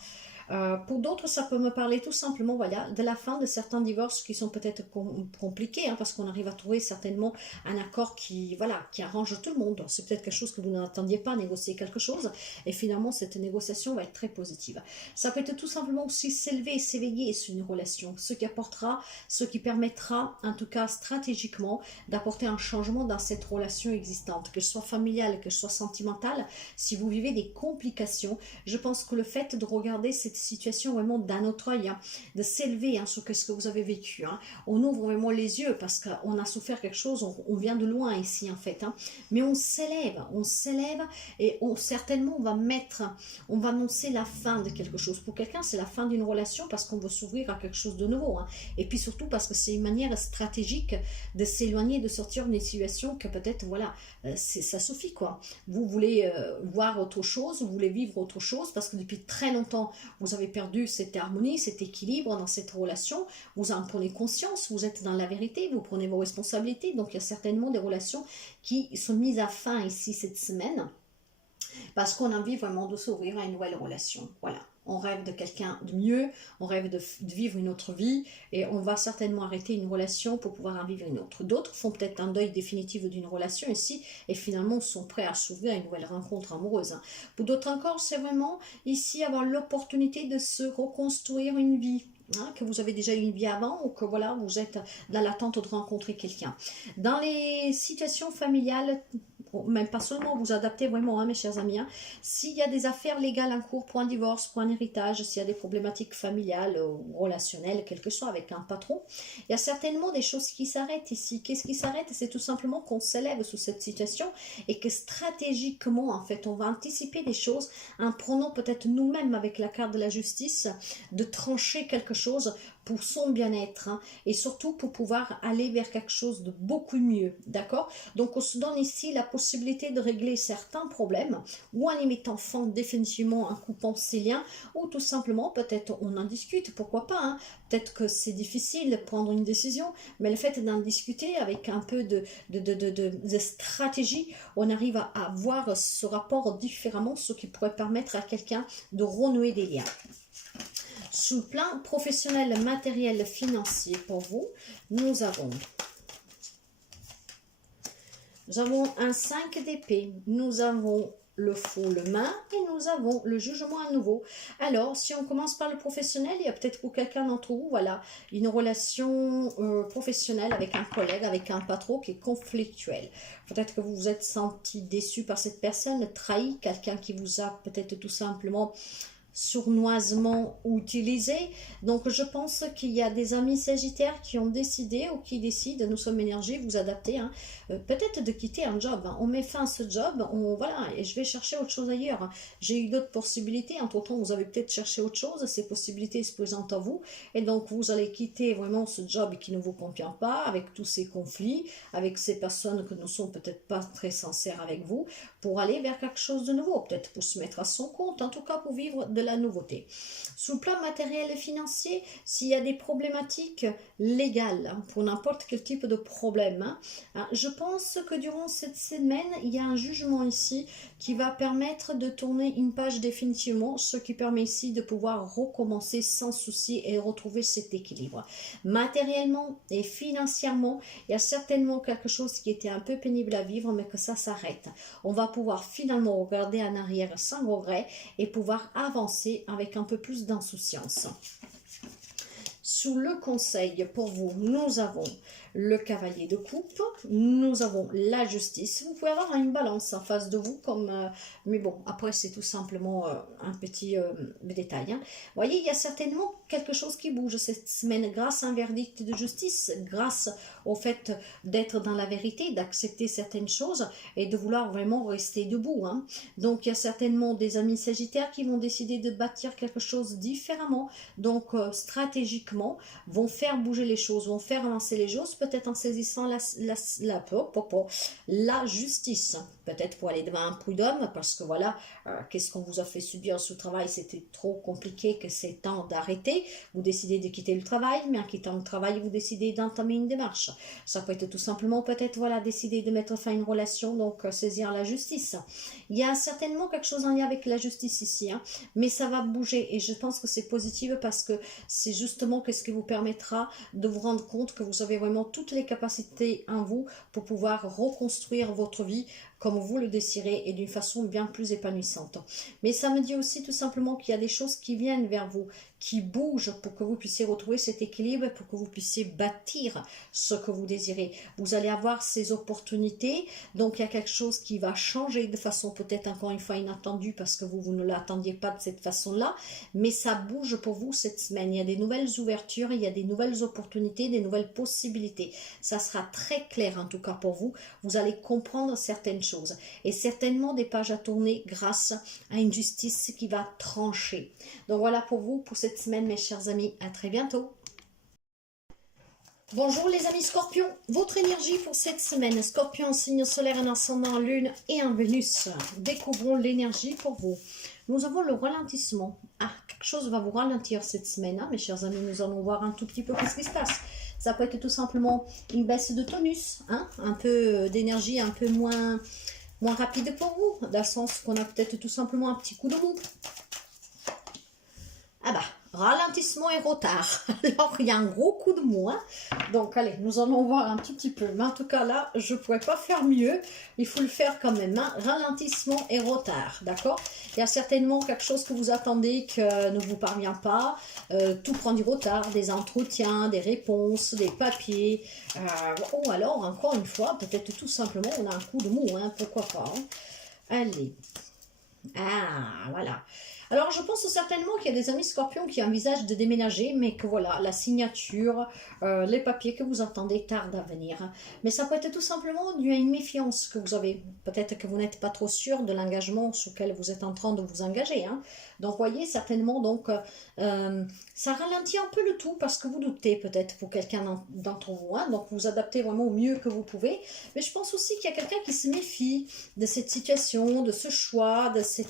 Pour d'autres, ça peut me parler tout simplement, voilà, de la fin de certains divorces qui sont peut-être compliqués, hein, parce qu'on arrive à trouver certainement un accord qui, voilà, qui arrange tout le monde. C'est peut-être quelque chose que vous n'attendiez pas, négocier quelque chose, et finalement, cette négociation va être très positive. Ça peut être tout simplement aussi s'élever et s'éveiller sur une relation, ce qui apportera, ce qui permettra, en tout cas stratégiquement, d'apporter un changement dans cette relation existante, que ce soit familiale, que ce soit sentimentale. Si vous vivez des complications, je pense que le fait de regarder cette situation vraiment d'un autre œil, hein, de s'élever hein, sur ce que vous avez vécu, hein. On ouvre vraiment les yeux parce qu'on a souffert quelque chose, on vient de loin ici en fait, hein, mais on s'élève et certainement on va annoncer la fin de quelque chose. Pour quelqu'un, c'est la fin d'une relation parce qu'on veut s'ouvrir à quelque chose de nouveau, hein, et puis surtout parce que c'est une manière stratégique de s'éloigner, de sortir d'une situation que peut-être, voilà, ça suffit quoi. Vous voulez voir autre chose, vous voulez vivre autre chose parce que depuis très longtemps, vous avez perdu cette harmonie, cet équilibre dans cette relation, vous en prenez conscience, vous êtes dans la vérité, vous prenez vos responsabilités, donc il y a certainement des relations qui sont mises à fin ici cette semaine, parce qu'on a envie vraiment de s'ouvrir à une nouvelle relation, voilà. On rêve de quelqu'un de mieux, on rêve de vivre une autre vie et on va certainement arrêter une relation pour pouvoir en vivre une autre. D'autres font peut-être un deuil définitif d'une relation ici et finalement sont prêts à s'ouvrir à une nouvelle rencontre amoureuse. Pour d'autres encore, c'est vraiment ici avoir l'opportunité de se reconstruire une vie. Hein, que vous avez déjà eu une vie avant ou que voilà, vous êtes dans l'attente de rencontrer quelqu'un. Dans les situations familiales, même pas seulement, vous adaptez vraiment, hein, mes chers amis. Hein. S'il y a des affaires légales en cours pour un divorce, pour un héritage, s'il y a des problématiques familiales ou relationnelles, quel que soit avec un patron, il y a certainement des choses qui s'arrêtent ici. Qu'est-ce qui s'arrête? C'est tout simplement qu'on s'élève sous cette situation et que stratégiquement, en fait, on va anticiper des choses en prenant peut-être nous-mêmes avec la carte de la justice de trancher quelque chose pour son bien-être hein, et surtout pour pouvoir aller vers quelque chose de beaucoup mieux, d'accord? Donc on se donne ici la possibilité de régler certains problèmes ou en les mettant fin définitivement en coupant ces liens ou tout simplement peut-être on en discute, pourquoi pas, hein? Peut-être que c'est difficile de prendre une décision, mais le fait d'en discuter avec un peu de stratégie, on arrive à voir ce rapport différemment, ce qui pourrait permettre à quelqu'un de renouer des liens. Sous le plan professionnel, matériel, financier pour vous, nous avons un 5 d'épée, nous avons le faux, le main, et nous avons le jugement à nouveau. Alors, si on commence par le professionnel, il y a peut-être pour quelqu'un d'entre vous, voilà, une relation professionnelle avec un collègue, avec un patron qui est conflictuel. Peut-être que vous vous êtes senti déçu par cette personne, trahi, quelqu'un qui vous a peut-être tout simplement sournoisement utilisé. Donc je pense qu'il y a des amis sagittaires qui ont décidé ou qui décident, nous sommes énergie, vous adaptez, hein, peut-être de quitter un job. Hein. On met fin à ce job, voilà, et je vais chercher autre chose ailleurs. J'ai eu d'autres possibilités, entre-temps vous avez peut-être cherché autre chose, ces possibilités se présentent à vous, et donc vous allez quitter vraiment ce job qui ne vous convient pas, avec tous ces conflits, avec ces personnes qui ne sont peut-être pas très sincères avec vous, pour aller vers quelque chose de nouveau, peut-être pour se mettre à son compte, en tout cas pour vivre de la nouveauté. Sous le plan matériel et financier, s'il y a des problématiques légales, hein, pour n'importe quel type de problème, hein, je pense que durant cette semaine, il y a un jugement ici qui va permettre de tourner une page définitivement, ce qui permet ici de pouvoir recommencer sans souci et retrouver cet équilibre. Matériellement et financièrement, il y a certainement quelque chose qui était un peu pénible à vivre, mais que ça s'arrête. On va pouvoir finalement regarder en arrière sans regret et pouvoir avancer avec un peu plus d'insouciance. Sous le conseil pour vous, nous avons le cavalier de coupe, nous avons la justice. Vous pouvez avoir une balance en face de vous, mais bon, après c'est tout simplement un petit détail. Hein. Vous voyez, il y a certainement quelque chose qui bouge cette semaine grâce à un verdict de justice, grâce au fait d'être dans la vérité, d'accepter certaines choses et de vouloir vraiment rester debout. Hein. Donc il y a certainement des amis sagittaires qui vont décider de bâtir quelque chose différemment, donc stratégiquement, vont faire bouger les choses, vont faire avancer les choses, peut-être en saisissant la justice, peut-être pour aller devant un prud'homme, parce que voilà, qu'est-ce qu'on vous a fait subir sous travail, c'était trop compliqué, que c'est temps d'arrêter, vous décidez de quitter le travail, mais en quittant le travail, vous décidez d'entamer une démarche. Ça peut être tout simplement, peut-être, voilà, décider de mettre fin à une relation, donc saisir la justice. Il y a certainement quelque chose en lien avec la justice ici, hein, mais ça va bouger, et je pense que c'est positif parce que c'est justement ce qui vous permettra de vous rendre compte que vous avez vraiment toutes les capacités en vous pour pouvoir reconstruire votre vie comme vous le désirez et d'une façon bien plus épanouissante. Mais ça me dit aussi tout simplement qu'il y a des choses qui viennent vers vous, qui bougent pour que vous puissiez retrouver cet équilibre, pour que vous puissiez bâtir ce que vous désirez. Vous allez avoir ces opportunités, donc il y a quelque chose qui va changer de façon peut-être encore une fois inattendue parce que vous ne l'attendiez pas de cette façon-là, mais ça bouge pour vous cette semaine. Il y a des nouvelles ouvertures, il y a des nouvelles opportunités, des nouvelles possibilités. Ça sera très clair en tout cas pour vous. Vous allez comprendre certaines choses et certainement des pages à tourner grâce à une justice qui va trancher. Donc voilà pour vous pour cette semaine mes chers amis, à très bientôt. Bonjour les amis Scorpions, votre énergie pour cette semaine, Scorpion, signe solaire, un ascendant en lune et en Vénus. Découvrons l'énergie pour vous. Nous avons le ralentissement. Ah, quelque chose va vous ralentir cette semaine, hein, mes chers amis, nous allons voir un tout petit peu ce qui se passe. Ça peut être tout simplement une baisse de tonus, hein, un peu d'énergie un peu moins rapide pour vous, dans le sens qu'on a peut-être tout simplement un petit coup de mou. Ah bah, ralentissement et retard. Alors, il y a un gros coup de mou. Hein. Donc, allez, nous allons voir un tout petit peu. Mais en tout cas, là, je ne pourrais pas faire mieux. Il faut le faire quand même. Hein. Ralentissement et retard. D'accord? Il y a certainement quelque chose que vous attendez que ne vous parvient pas. Tout prend du retard. Des entretiens, des réponses, des papiers. Ou alors, encore une fois, peut-être tout simplement, on a un coup de mou. Hein, pourquoi pas? Hein. Allez. Ah, voilà. Alors, je pense certainement qu'il y a des amis scorpions qui envisagent de déménager, mais que voilà, la signature, les papiers que vous attendez tardent à venir. Mais ça peut être tout simplement dû à une méfiance que vous avez. Peut-être que vous n'êtes pas trop sûr de l'engagement sur lequel vous êtes en train de vous engager. Hein. Donc, voyez, certainement, donc, ça ralentit un peu le tout parce que vous doutez peut-être pour quelqu'un d'entre vous. Hein. Donc, vous adaptez vraiment au mieux que vous pouvez. Mais je pense aussi qu'il y a quelqu'un qui se méfie de cette situation, de ce choix, de ce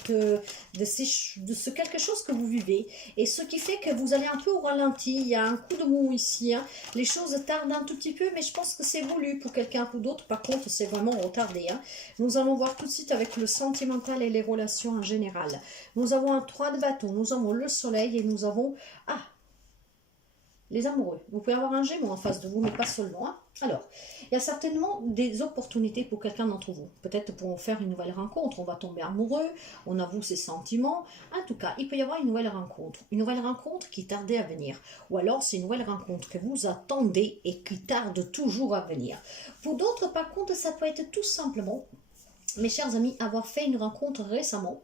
quelque chose que vous vivez. Et ce qui fait que vous allez un peu au ralenti. Il y a un coup de mou ici. Hein. Les choses tardent un tout petit peu, mais je pense que c'est voulu pour quelqu'un ou d'autre. Par contre, c'est vraiment retardé. Hein. Nous allons voir tout de suite avec le sentimental et les relations en général. Nous avons un 3 de bâton, nous avons le soleil et nous avons... Ah, les amoureux. Vous pouvez avoir un Gémeaux en face de vous, mais pas seulement. Hein. Alors, il y a certainement des opportunités pour quelqu'un d'entre vous. Peut-être pour faire une nouvelle rencontre. On va tomber amoureux, on avoue ses sentiments. En tout cas, il peut y avoir une nouvelle rencontre. Une nouvelle rencontre qui tardait à venir. Ou alors, c'est une nouvelle rencontre que vous attendez et qui tarde toujours à venir. Pour d'autres, par contre, ça peut être tout simplement, mes chers amis, avoir fait une rencontre récemment.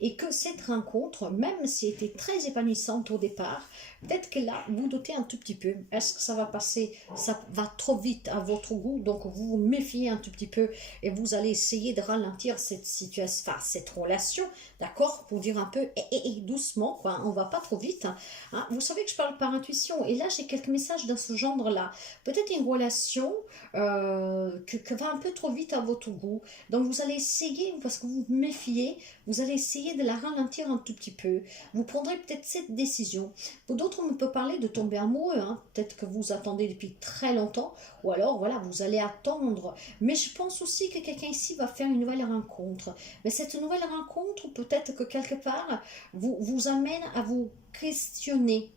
Et que cette rencontre, même si elle était très épanouissante au départ, peut-être que là, vous doutez un tout petit peu. Est-ce que ça va passer, ça va trop vite à votre goût, donc vous vous méfiez un tout petit peu et vous allez essayer de ralentir cette situation, enfin, cette relation, d'accord, pour dire un peu doucement, quoi, on va pas trop vite. Hein. Vous savez que je parle par intuition et là, j'ai quelques messages dans ce genre-là. Peut-être une relation que va un peu trop vite à votre goût. Donc, vous allez essayer, parce que vous vous méfiez, vous allez allez essayer de la ralentir un tout petit peu. Vous prendrez peut-être cette décision. Pour d'autres, on peut parler de tomber amoureux. Hein. Peut-être que vous attendez depuis très longtemps. Ou alors, voilà, vous allez attendre. Mais je pense aussi que quelqu'un ici va faire une nouvelle rencontre. Mais cette nouvelle rencontre, peut-être que quelque part, vous amène à vous questionner.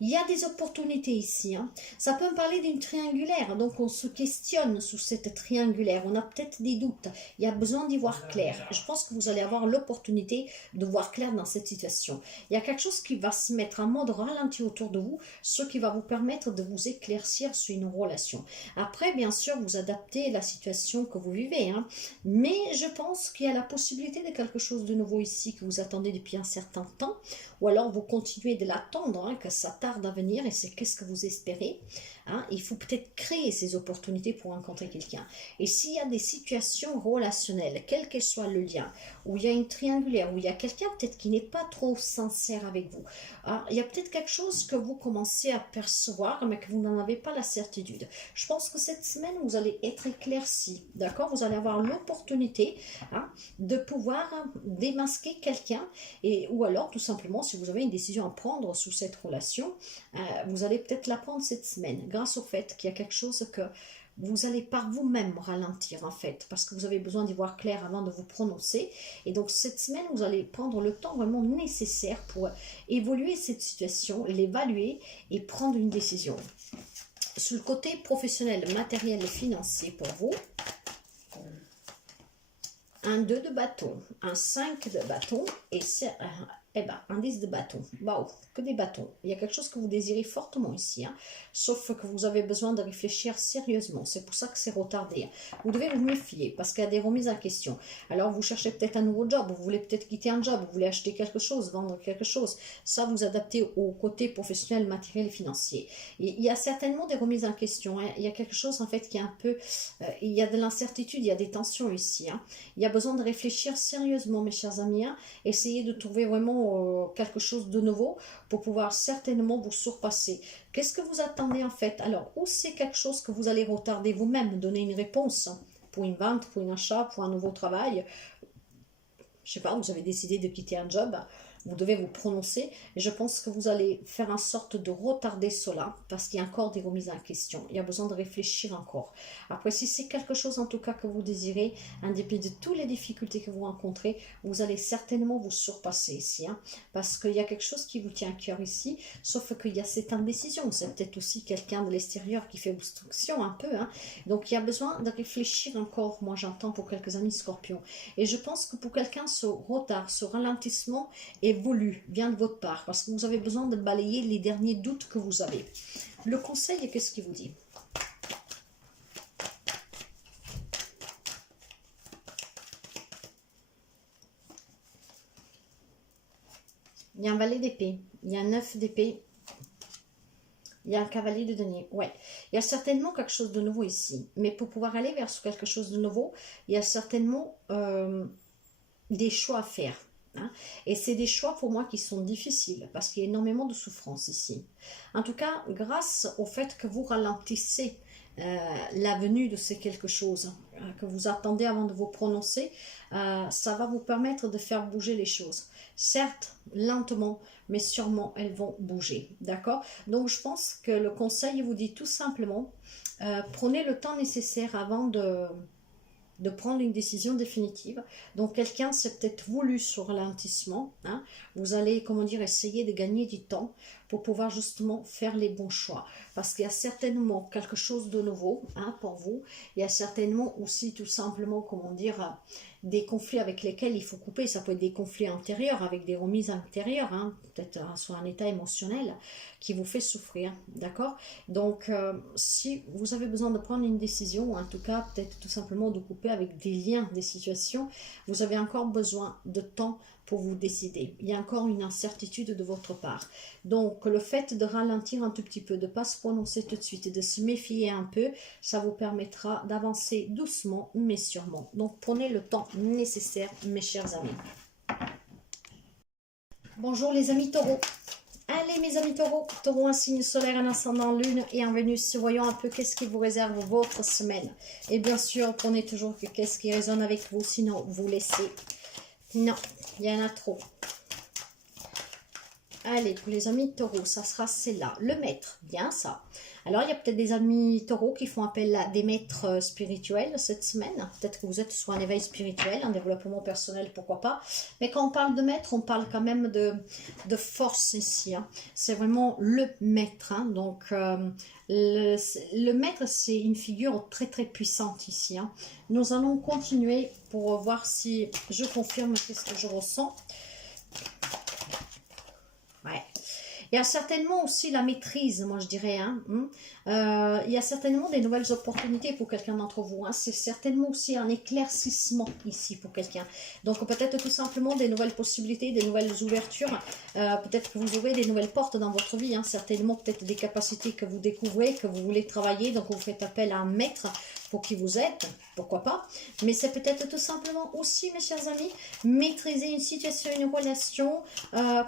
Il y a des opportunités ici. Hein. Ça peut me parler d'une triangulaire. Donc, on se questionne sous cette triangulaire. On a peut-être des doutes. Il y a besoin d'y voir clair. Je pense que vous allez avoir l'opportunité de voir clair dans cette situation. Il y a quelque chose qui va se mettre en mode ralenti autour de vous, ce qui va vous permettre de vous éclaircir sur une relation. Après, bien sûr, vous adaptez la situation que vous vivez. Hein. Mais je pense qu'il y a la possibilité de quelque chose de nouveau ici que vous attendez depuis un certain temps. Ou alors, vous continuez de l'attendre, hein, que ça tarde à venir et c'est qu'est-ce que vous espérez. Hein? Il faut peut-être créer ces opportunités pour rencontrer quelqu'un. Et s'il y a des situations relationnelles, quel que soit le lien, où il y a une triangulaire, où il y a quelqu'un peut-être qui n'est pas trop sincère avec vous, hein? Il y a peut-être quelque chose que vous commencez à percevoir, mais que vous n'en avez pas la certitude. Je pense que cette semaine, vous allez être éclairci, d'accord? Vous allez avoir l'opportunité, hein, de pouvoir démasquer quelqu'un, ou alors tout simplement, si vous avez une décision à prendre sous cette relation, vous allez peut-être la prendre cette semaine, grâce au fait qu'il y a quelque chose que vous allez par vous-même ralentir en fait, parce que vous avez besoin d'y voir clair avant de vous prononcer. Et donc cette semaine, vous allez prendre le temps vraiment nécessaire pour évoluer cette situation, l'évaluer et prendre une décision. Sur le côté professionnel, matériel et financier pour vous, un 2 de bâton, un 5 de bâton et c'est un 10 de bâton. Waouh, que des bâtons. Il y a quelque chose que vous désirez fortement ici, hein, sauf que vous avez besoin de réfléchir sérieusement. C'est pour ça que c'est retardé. Vous devez vous méfier parce qu'il y a des remises en question. Alors vous cherchez peut-être un nouveau job, vous voulez peut-être quitter un job, vous voulez acheter quelque chose, vendre quelque chose. Ça, vous adaptez au côté professionnel, matériel et financier. Et il y a certainement des remises en question. Hein. Il y a quelque chose en fait qui est un peu... il y a de l'incertitude, il y a des tensions ici. Hein. Il y a besoin de réfléchir sérieusement, mes chers amis. Hein. Essayez de trouver vraiment quelque chose de nouveau pour pouvoir certainement vous surpasser. Qu'est-ce que vous attendez en fait? Alors, ou c'est quelque chose que vous allez retarder vous-même, donner une réponse, hein, pour une vente, pour un achat, pour un nouveau travail. Je sais pas, vous avez décidé de quitter un job, vous devez vous prononcer et je pense que vous allez faire en sorte de retarder cela parce qu'il y a encore des remises en question. Il y a besoin de réfléchir encore. Après, si c'est quelque chose en tout cas que vous désirez, en dépit de toutes les difficultés que vous rencontrez, vous allez certainement vous surpasser ici. Hein, parce qu'il y a quelque chose qui vous tient à cœur ici, sauf qu'il y a cette indécision. C'est peut-être aussi quelqu'un de l'extérieur qui fait obstruction un peu. Hein, donc, il y a besoin de réfléchir encore, moi j'entends pour quelques amis scorpions. Et je pense que pour quelqu'un, ce retard, ce ralentissement est voulu, vient de votre part, parce que vous avez besoin de balayer les derniers doutes que vous avez. Le conseil, qu'est-ce qu'il vous dit? Il y a un valet d'épée, il y a un 9 d'épée, il y a un cavalier de denier. Ouais, il y a certainement quelque chose de nouveau ici, mais pour pouvoir aller vers quelque chose de nouveau, il y a certainement des choix à faire. Hein. Et c'est des choix pour moi qui sont difficiles parce qu'il y a énormément de souffrance ici. En tout cas, grâce au fait que vous ralentissez la venue de ces quelque chose que vous attendez avant de vous prononcer, ça va vous permettre de faire bouger les choses. Certes, lentement, mais sûrement elles vont bouger. D'accord? Donc je pense que le conseil vous dit tout simplement, prenez le temps nécessaire avant de prendre une décision définitive. Donc quelqu'un s'est peut-être voulu ce ralentissement. Hein. Vous allez, comment dire, essayer de gagner du temps pour pouvoir justement faire les bons choix. Parce qu'il y a certainement quelque chose de nouveau, hein, pour vous. Il y a certainement aussi tout simplement, comment dire, des conflits avec lesquels il faut couper. Ça peut être des conflits antérieurs, avec des remises intérieures, hein, peut-être sur un état émotionnel qui vous fait souffrir, d'accord? Donc, si vous avez besoin de prendre une décision, ou en tout cas, peut-être tout simplement de couper avec des liens, des situations, vous avez encore besoin de temps pour vous décider. Il y a encore une incertitude de votre part. Donc, le fait de ralentir un tout petit peu, de ne pas se prononcer tout de suite, de se méfier un peu, ça vous permettra d'avancer doucement, mais sûrement. Donc, prenez le temps nécessaire, mes chers amis. Bonjour les amis taureaux. Allez mes amis taureaux, taureau un signe solaire, un ascendant lune et en Vénus, voyons un peu qu'est-ce qui vous réserve votre semaine. Et bien sûr, prenez toujours qu'est-ce qui résonne avec vous, sinon vous laissez Non, il y en a trop. Allez, pour les amis taureaux, ça sera celle-là. Le maître, bien ça. Alors, il y a peut-être des amis taureaux qui font appel à des maîtres spirituels cette semaine. Peut-être que vous êtes soit en éveil spirituel, en développement personnel, pourquoi pas. Mais quand on parle de maître, on parle quand même de force ici. Hein. C'est vraiment le maître. Hein. Donc, le maître, c'est une figure très très puissante ici. Hein. Nous allons continuer pour voir si je confirme qu'est-ce que je ressens. Ouais. Il y a certainement aussi la maîtrise, moi je dirais. Hein. Il y a certainement des nouvelles opportunités pour quelqu'un d'entre vous. Hein. C'est certainement aussi un éclaircissement ici pour quelqu'un. Donc peut-être tout simplement des nouvelles possibilités, des nouvelles ouvertures. Peut-être que vous aurez des nouvelles portes dans votre vie. Hein. Certainement peut-être des capacités que vous découvrez, que vous voulez travailler. Donc vous faites appel à un maître pour qui vous êtes, pourquoi pas. Mais c'est peut-être tout simplement aussi, mes chers amis, maîtriser une situation, une relation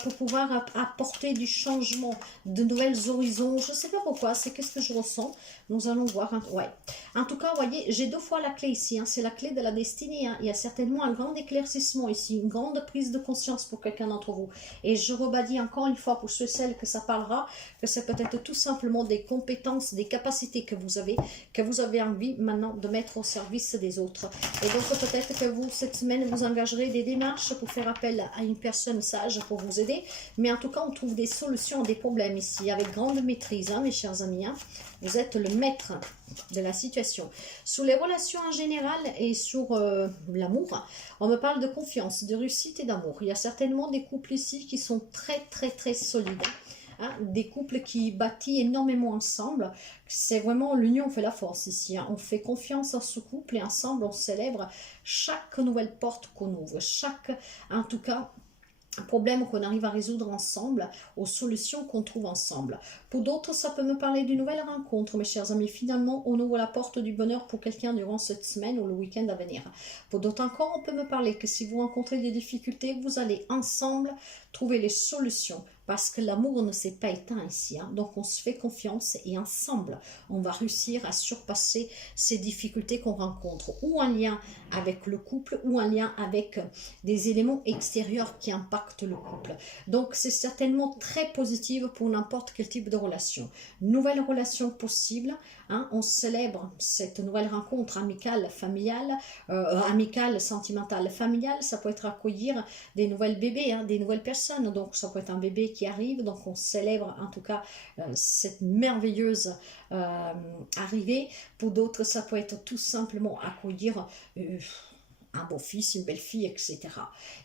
pour pouvoir apporter du changement, de nouvelles horizons. Je ne sais pas pourquoi, c'est qu'est-ce que je ressens. Nous allons voir. Hein. Ouais. En tout cas, vous voyez, j'ai deux fois la clé ici. Hein. C'est la clé de la destinée. Hein. Il y a certainement un grand éclaircissement ici, une grande prise de conscience pour quelqu'un d'entre vous. Et je rebadis encore une fois pour ceux et celles que ça parlera, que c'est peut-être tout simplement des compétences, des capacités que vous avez envie maintenant de mettre au service des autres. Et donc peut-être que vous, cette semaine, vous engagerez des démarches pour faire appel à une personne sage pour vous aider. Mais en tout cas, on trouve des solutions à des problèmes ici, avec grande maîtrise, hein, mes chers amis. Hein. Vous êtes le maître de la situation. Sur les relations en général et sur l'amour, on me parle de confiance, de réussite et d'amour. Il y a certainement des couples ici qui sont très, très, très solides. Hein, des couples qui bâtissent énormément ensemble. C'est vraiment l'union fait la force ici. Hein. On fait confiance à ce couple et ensemble on célèbre chaque nouvelle porte qu'on ouvre, chaque, en tout cas, problème qu'on arrive à résoudre ensemble, aux solutions qu'on trouve ensemble. Pour d'autres, ça peut me parler d'une nouvelle rencontre, mes chers amis. Finalement, on ouvre la porte du bonheur pour quelqu'un durant cette semaine ou le week-end à venir. Pour d'autres encore, on peut me parler que si vous rencontrez des difficultés, vous allez ensemble trouver les solutions. Parce que l'amour ne s'est pas éteint ici. Hein. Donc on se fait confiance et ensemble, on va réussir à surpasser ces difficultés qu'on rencontre. Ou en lien avec le couple, ou en lien avec des éléments extérieurs qui impactent le couple. Donc c'est certainement très positif pour n'importe quel type de relation. Nouvelle relation possible. Hein, on célèbre cette nouvelle rencontre amicale, familiale, amicale, sentimentale, familiale. Ça peut être accueillir des nouvelles bébés, hein, des nouvelles personnes. Donc ça peut être un bébé qui arrive. Donc on célèbre en tout cas cette merveilleuse arrivée. Pour d'autres, ça peut être tout simplement accueillir un beau-fils, une belle-fille, etc.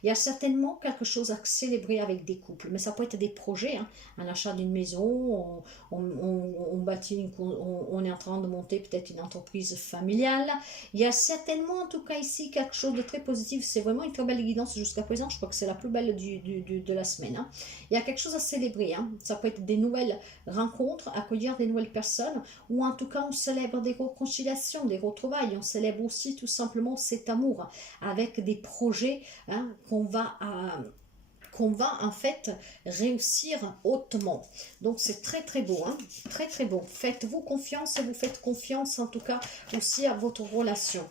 Il y a certainement quelque chose à célébrer avec des couples, mais ça peut être des projets, hein. Un achat d'une maison, on bâtit, on est en train de monter peut-être une entreprise familiale. Il y a certainement en tout cas ici quelque chose de très positif, c'est vraiment une très belle guidance jusqu'à présent, je crois que c'est la plus belle de la semaine. Hein. Il y a quelque chose à célébrer, hein. Ça peut être des nouvelles rencontres, accueillir des nouvelles personnes, ou en tout cas on célèbre des réconciliations, des retrouvailles, on célèbre aussi tout simplement cet amour, avec des projets hein, qu'on va en fait réussir hautement. Donc c'est très très beau, hein, très très beau. Faites-vous confiance et vous faites confiance en tout cas aussi à votre relation.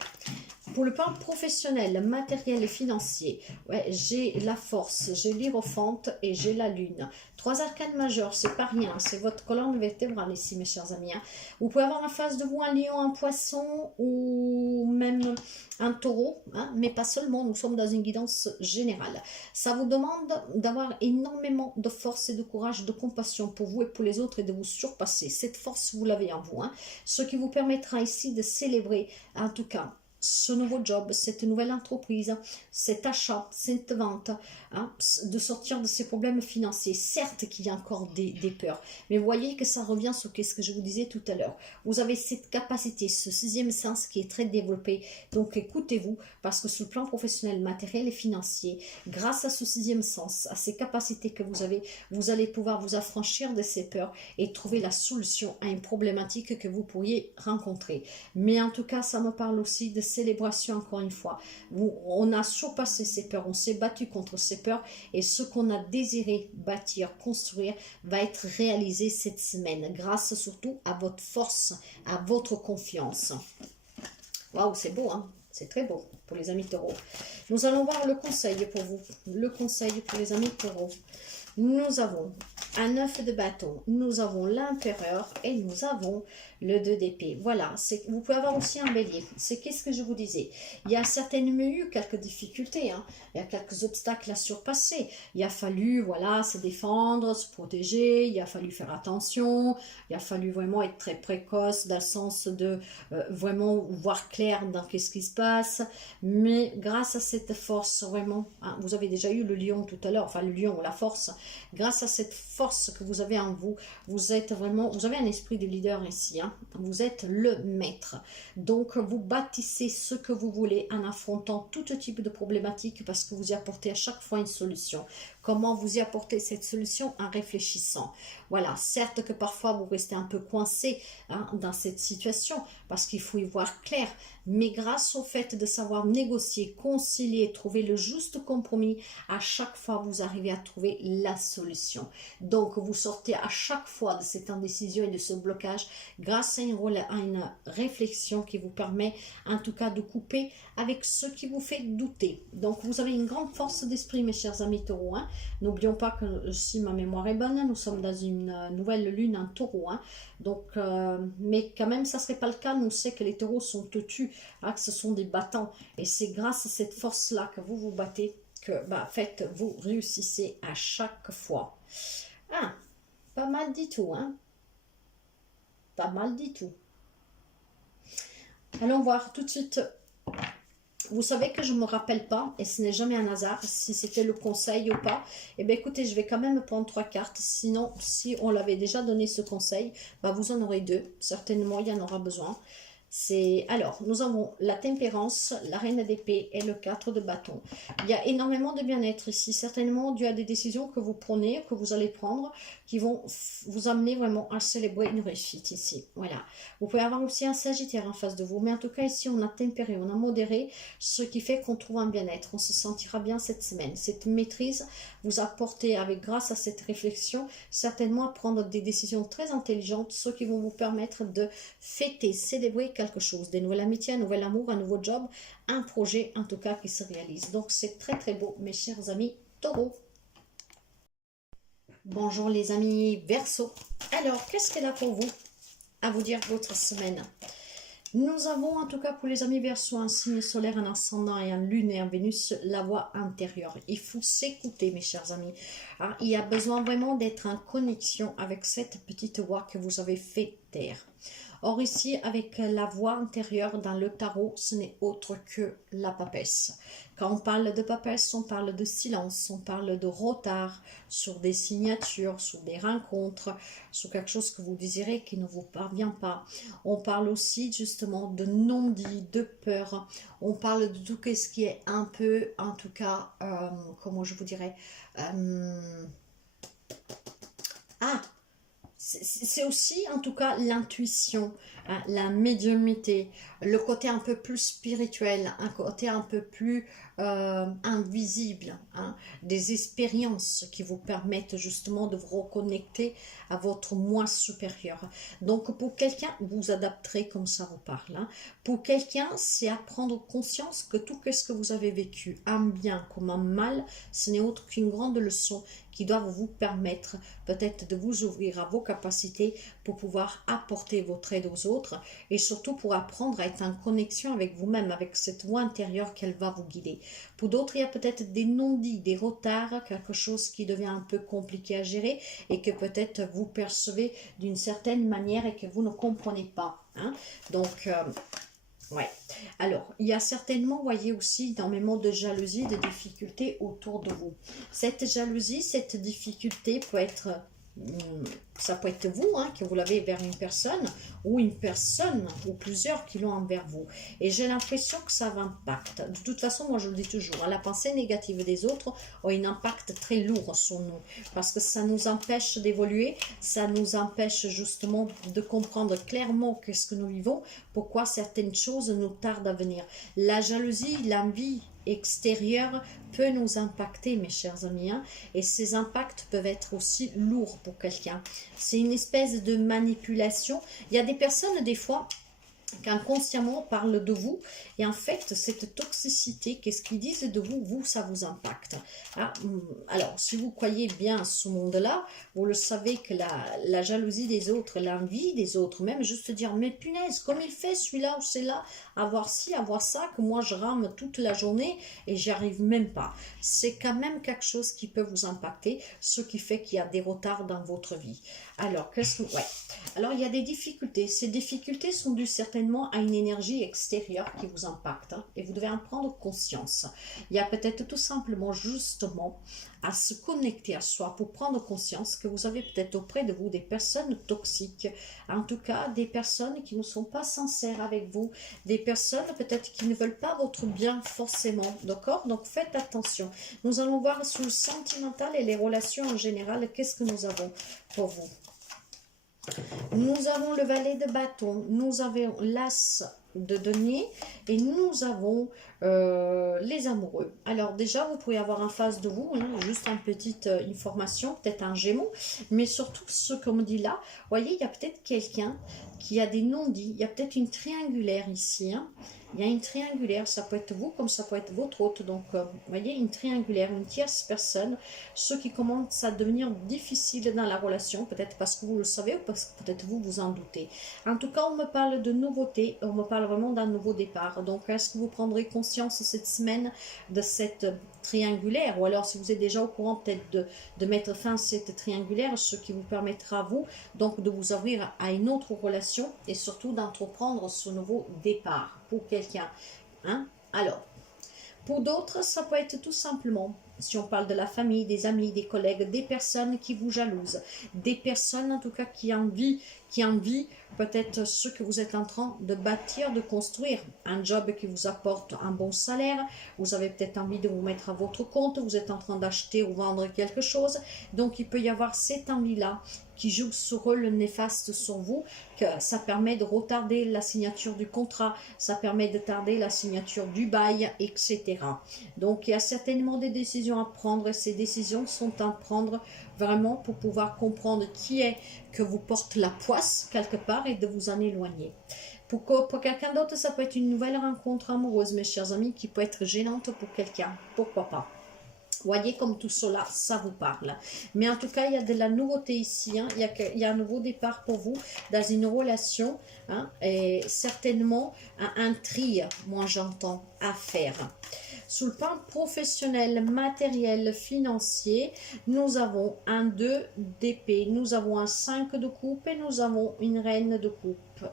Pour le plan professionnel, matériel et financier, ouais, j'ai la force, j'ai l'hiérophante et j'ai la lune. 3 arcanes majeures, c'est pas rien, c'est votre colonne vertébrale ici, mes chers amis. Hein. Vous pouvez avoir en face de vous un lion, un poisson ou même un taureau, hein, mais pas seulement, nous sommes dans une guidance générale. Ça vous demande d'avoir énormément de force et de courage, de compassion pour vous et pour les autres et de vous surpasser. Cette force, vous l'avez en vous. Hein, ce qui vous permettra ici de célébrer, en tout cas, ce nouveau job, cette nouvelle entreprise, cet achat, cette vente, hein, de sortir de ces problèmes financiers. Certes qu'il y a encore des peurs, mais vous voyez que ça revient sur ce que je vous disais tout à l'heure. Vous avez cette capacité, ce 6e sens qui est très développé. Donc écoutez-vous, parce que sur le plan professionnel, matériel et financier, grâce à ce 6e sens, à ces capacités que vous avez, vous allez pouvoir vous affranchir de ces peurs et trouver la solution à une problématique que vous pourriez rencontrer. Mais en tout cas, ça me parle aussi de célébration encore une fois. On a surpassé ces peurs, on s'est battu contre ces peurs et ce qu'on a désiré bâtir, construire va être réalisé cette semaine grâce surtout à votre force, à votre confiance. Waouh, c'est beau, hein? C'est très beau pour les amis taureaux. Nous allons voir le conseil pour vous. Le conseil pour les amis taureaux. Nous avons un 9 de bâton, nous avons l'empereur et nous avons le 2 d'épée. Voilà, vous pouvez avoir aussi un bélier. C'est qu'est-ce que je vous disais. Il y a certainement eu quelques difficultés, hein. Il y a quelques obstacles à surpasser. Il a fallu, voilà, se défendre, se protéger, il a fallu faire attention, il a fallu vraiment être très précoce dans le sens de vraiment voir clair dans qu'est-ce qui se passe. Mais grâce à cette force, vraiment, hein, vous avez déjà eu le lion tout à l'heure, enfin le lion, la force. Grâce à cette force que vous avez en vous, vous êtes vraiment, vous avez un esprit de leader ici, hein. Vous êtes le maître. Donc, vous bâtissez ce que vous voulez en affrontant tout type de problématiques parce que vous y apportez à chaque fois une solution. Comment vous y apportez cette solution? En réfléchissant. Voilà, certes que parfois vous restez un peu coincé, hein, dans cette situation parce qu'il faut y voir clair, mais grâce au fait de savoir négocier, concilier, trouver le juste compromis, à chaque fois vous arrivez à trouver la solution. Donc vous sortez à chaque fois de cette indécision et de ce blocage grâce à une réflexion qui vous permet en tout cas de couper avec ce qui vous fait douter. Donc vous avez une grande force d'esprit mes chers amis taureaux, hein. N'oublions pas que si ma mémoire est bonne, nous sommes dans une nouvelle lune en taureau, hein. Donc, mais quand même ça ne serait pas le cas, nous savons que les taureaux sont têtus, hein, que ce sont des battants et c'est grâce à cette force là que vous vous battez que bah, en fait, vous réussissez à chaque fois. Ah, pas mal du tout, hein. Pas mal du tout. Allons voir tout de suite. Vous savez que je ne me rappelle pas, et ce n'est jamais un hasard, si c'était le conseil ou pas. Eh bien écoutez, je vais quand même prendre 3 cartes. Sinon, si on l'avait déjà donné ce conseil, bah, vous en aurez 2. Certainement, il y en aura besoin. Alors, nous avons la tempérance, la reine d'épée et le 4 de bâton. Il y a énormément de bien-être ici, certainement dû à des décisions que vous prenez, que vous allez prendre, qui vont vous amener vraiment à célébrer une réussite ici. Voilà. Vous pouvez avoir aussi un sagittaire en face de vous, mais en tout cas ici on a tempéré, on a modéré, ce qui fait qu'on trouve un bien-être, on se sentira bien cette semaine. Cette maîtrise vous apportez avec grâce à cette réflexion, certainement à prendre des décisions très intelligentes, ce qui vont vous permettre de fêter, célébrer quelque chose, des nouvelles amitiés, un nouvel amour, un nouveau job, un projet en tout cas qui se réalise. Donc c'est très très beau mes chers amis taureaux. Bonjour les amis Verseau. Alors qu'est-ce qu'elle a pour vous à vous dire votre semaine? Nous avons en tout cas pour les amis Verseau un signe solaire, un ascendant et un lune et un Vénus, la voix intérieure. Il faut s'écouter mes chers amis. Alors, il y a besoin vraiment d'être en connexion avec cette petite voix que vous avez fait taire. Or ici, avec la voix intérieure dans le tarot, ce n'est autre que la papesse. Quand on parle de papesse, on parle de silence, on parle de retard sur des signatures, sur des rencontres, sur quelque chose que vous désirez qui ne vous parvient pas. On parle aussi justement de non-dit, de peur. On parle de tout ce qui est un peu, en tout cas, comment je vous dirais, c'est aussi en tout cas l'intuition, hein, la médiumnité, le côté un peu plus spirituel, un côté un peu plus invisible, hein, des expériences qui vous permettent justement de vous reconnecter à votre moi supérieur. Donc pour quelqu'un, vous adapterez comme ça vous parle. Hein. Pour quelqu'un, c'est à prendre conscience que tout ce que vous avez vécu, un bien comme un mal, ce n'est autre qu'une grande leçon qui doivent vous permettre peut-être de vous ouvrir à vos capacités pour pouvoir apporter votre aide aux autres et surtout pour apprendre à être en connexion avec vous-même, avec cette voix intérieure qu'elle va vous guider. Pour d'autres, il y a peut-être des non-dits, des retards, quelque chose qui devient un peu compliqué à gérer et que peut-être vous percevez d'une certaine manière et que vous ne comprenez pas. Hein. Donc, ouais. Alors, il y a certainement, voyez aussi, énormément de jalousie, de difficultés autour de vous. Cette jalousie, cette difficulté peut être, ça peut être vous, hein, que vous l'avez vers une personne ou plusieurs qui l'ont envers vous. Et j'ai l'impression que ça va impacter. De toute façon, moi je le dis toujours, hein, la pensée négative des autres a un impact très lourd sur nous. Parce que ça nous empêche d'évoluer, ça nous empêche justement de comprendre clairement ce que nous vivons, pourquoi certaines choses nous tardent à venir. La jalousie, l'envie extérieure peut nous impacter mes chers amis, hein, et ces impacts peuvent être aussi lourds pour quelqu'un. C'est une espèce de manipulation. Il y a des personnes des fois, qu'inconsciemment on parle de vous, et en fait cette toxicité, qu'est-ce qu'ils disent de vous, vous ça vous impacte. Alors si vous croyez bien à ce monde là, vous le savez que la jalousie des autres, l'envie des autres, même juste dire mais punaise comme il fait celui-là ou celle-là, avoir ci, avoir ça, que moi je rame toute la journée et j'y arrive même pas, c'est quand même quelque chose qui peut vous impacter, ce qui fait qu'il y a des retards dans votre vie. Alors qu'est-ce que, ouais, alors il y a des difficultés, ces difficultés sont dues certainement à une énergie extérieure qui vous impacte, hein, et vous devez en prendre conscience. Il y a peut-être tout simplement justement à se connecter à soi pour prendre conscience que vous avez peut-être auprès de vous des personnes toxiques, en tout cas des personnes qui ne sont pas sincères avec vous, des personnes peut-être qui ne veulent pas votre bien forcément, d'accord? Donc faites attention. Nous allons voir sur le sentimental et les relations en général, qu'est-ce que nous avons pour vous. Nous avons le valet de bâton, nous avons l'as de denier et nous avons les amoureux. Alors déjà, vous pouvez avoir en face de vous, hein, juste une petite information, peut-être un gémeau, mais surtout ce qu'on me dit là, vous voyez, il y a peut-être quelqu'un qui a des non-dits, il y a peut-être une triangulaire ici, hein. Il y a une triangulaire, ça peut être vous comme ça peut être votre hôte, donc vous voyez, une triangulaire, une tierce personne, ce qui commence à devenir difficile dans la relation, peut-être parce que vous le savez ou parce que peut-être vous vous en doutez. En tout cas, on me parle de nouveauté, on me parle vraiment d'un nouveau départ. Donc, est-ce que vous prendrez conscience cette semaine de cette triangulaire, ou alors si vous êtes déjà au courant peut-être de mettre fin à cette triangulaire, ce qui vous permettra à vous donc de vous ouvrir à une autre relation et surtout d'entreprendre ce nouveau départ pour quelqu'un, hein? Alors, pour d'autres, ça peut être tout simplement, si on parle de la famille, des amis, des collègues, des personnes qui vous jalousent, des personnes en tout cas qui envient peut-être ce que vous êtes en train de bâtir, de construire, un job qui vous apporte un bon salaire, vous avez peut-être envie de vous mettre à votre compte, vous êtes en train d'acheter ou vendre quelque chose, donc il peut y avoir cette envie-là qui joue ce rôle néfaste sur vous, que ça permet de retarder la signature du contrat, ça permet de tarder la signature du bail, etc. Donc il y a certainement des décisions à prendre et ces décisions sont à prendre vraiment pour pouvoir comprendre qui est que vous porte la poisse quelque part et de vous en éloigner. Pour quelqu'un d'autre, ça peut être une nouvelle rencontre amoureuse, mes chers amis, qui peut être gênante pour quelqu'un. Pourquoi pas? Voyez comme tout cela, ça vous parle. Mais en tout cas, il y a de la nouveauté ici. Hein. Il y a un nouveau départ pour vous dans une relation. Hein, et certainement un tri, moi j'entends, à faire. Sous le plan professionnel, matériel, financier, nous avons un 2 d'épée, nous avons un 5 de coupe et nous avons une reine de coupe.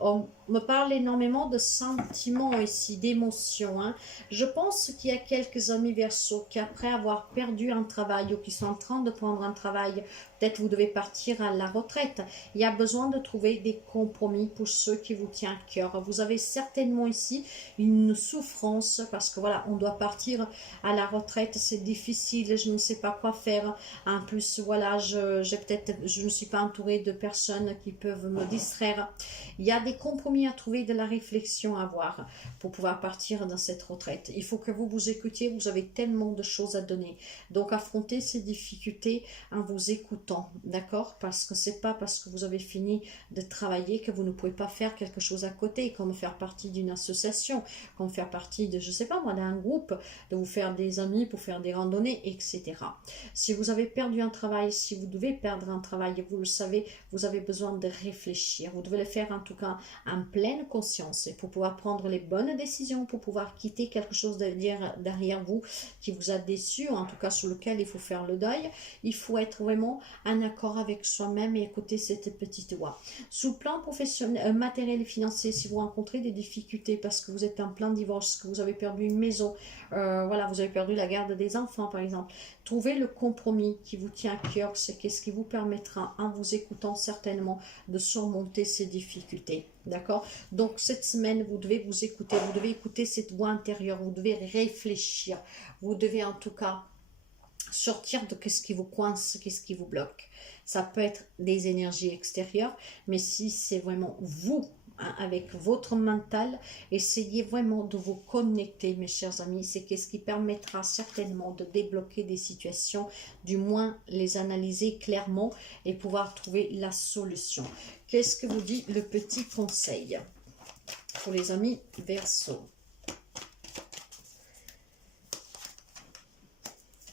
On me parle énormément de sentiments ici, d'émotions. Hein. Je pense qu'il y a quelques amis Verseaux qui, après avoir perdu un travail ou qui sont en train de prendre un travail, peut-être vous devez partir à la retraite. Il y a besoin de trouver des compromis pour ceux qui vous tiennent à cœur. Vous avez certainement ici une souffrance parce que voilà, on doit partir à la retraite, c'est difficile, je ne sais pas quoi faire. En plus, voilà, je ne suis pas entourée de personnes qui peuvent me distraire. Il y a des compromis à trouver, de la réflexion à avoir pour pouvoir partir dans cette retraite. Il faut que vous vous écoutiez, vous avez tellement de choses à donner. Donc affrontez ces difficultés en vous écoutant, d'accord? Parce que c'est pas parce que vous avez fini de travailler que vous ne pouvez pas faire quelque chose à côté, comme faire partie d'une association, comme faire partie de, je sais pas moi, d'un groupe, de vous faire des amis pour faire des randonnées, etc. Si vous avez perdu un travail, si vous devez perdre un travail, vous le savez, vous avez besoin de réfléchir. Vous devez le faire en tout cas en pleine conscience et pour pouvoir prendre les bonnes décisions, pour pouvoir quitter quelque chose derrière vous qui vous a déçu, en tout cas sur lequel il faut faire le deuil. Il faut être vraiment en accord avec soi-même et écouter cette petite voix. Sous le plan professionnel, matériel et financier, si vous rencontrez des difficultés parce que vous êtes en plein divorce, que vous avez perdu une maison, voilà, vous avez perdu la garde des enfants par exemple, trouvez le compromis qui vous tient à cœur, c'est qu'est-ce qui vous permettra, en vous écoutant certainement, de surmonter ces difficultés. D'accord? Donc cette semaine, vous devez vous écouter, vous devez écouter cette voix intérieure, vous devez réfléchir, vous devez en tout cas sortir de qu'est-ce qui vous coince, qu'est-ce qui vous bloque. Ça peut être des énergies extérieures, mais si c'est vraiment vous, hein, avec votre mental, essayez vraiment de vous connecter, mes chers amis. C'est qu'est-ce qui permettra certainement de débloquer des situations, du moins les analyser clairement et pouvoir trouver la solution. Qu'est-ce que vous dit le petit conseil? pour les amis Verseau.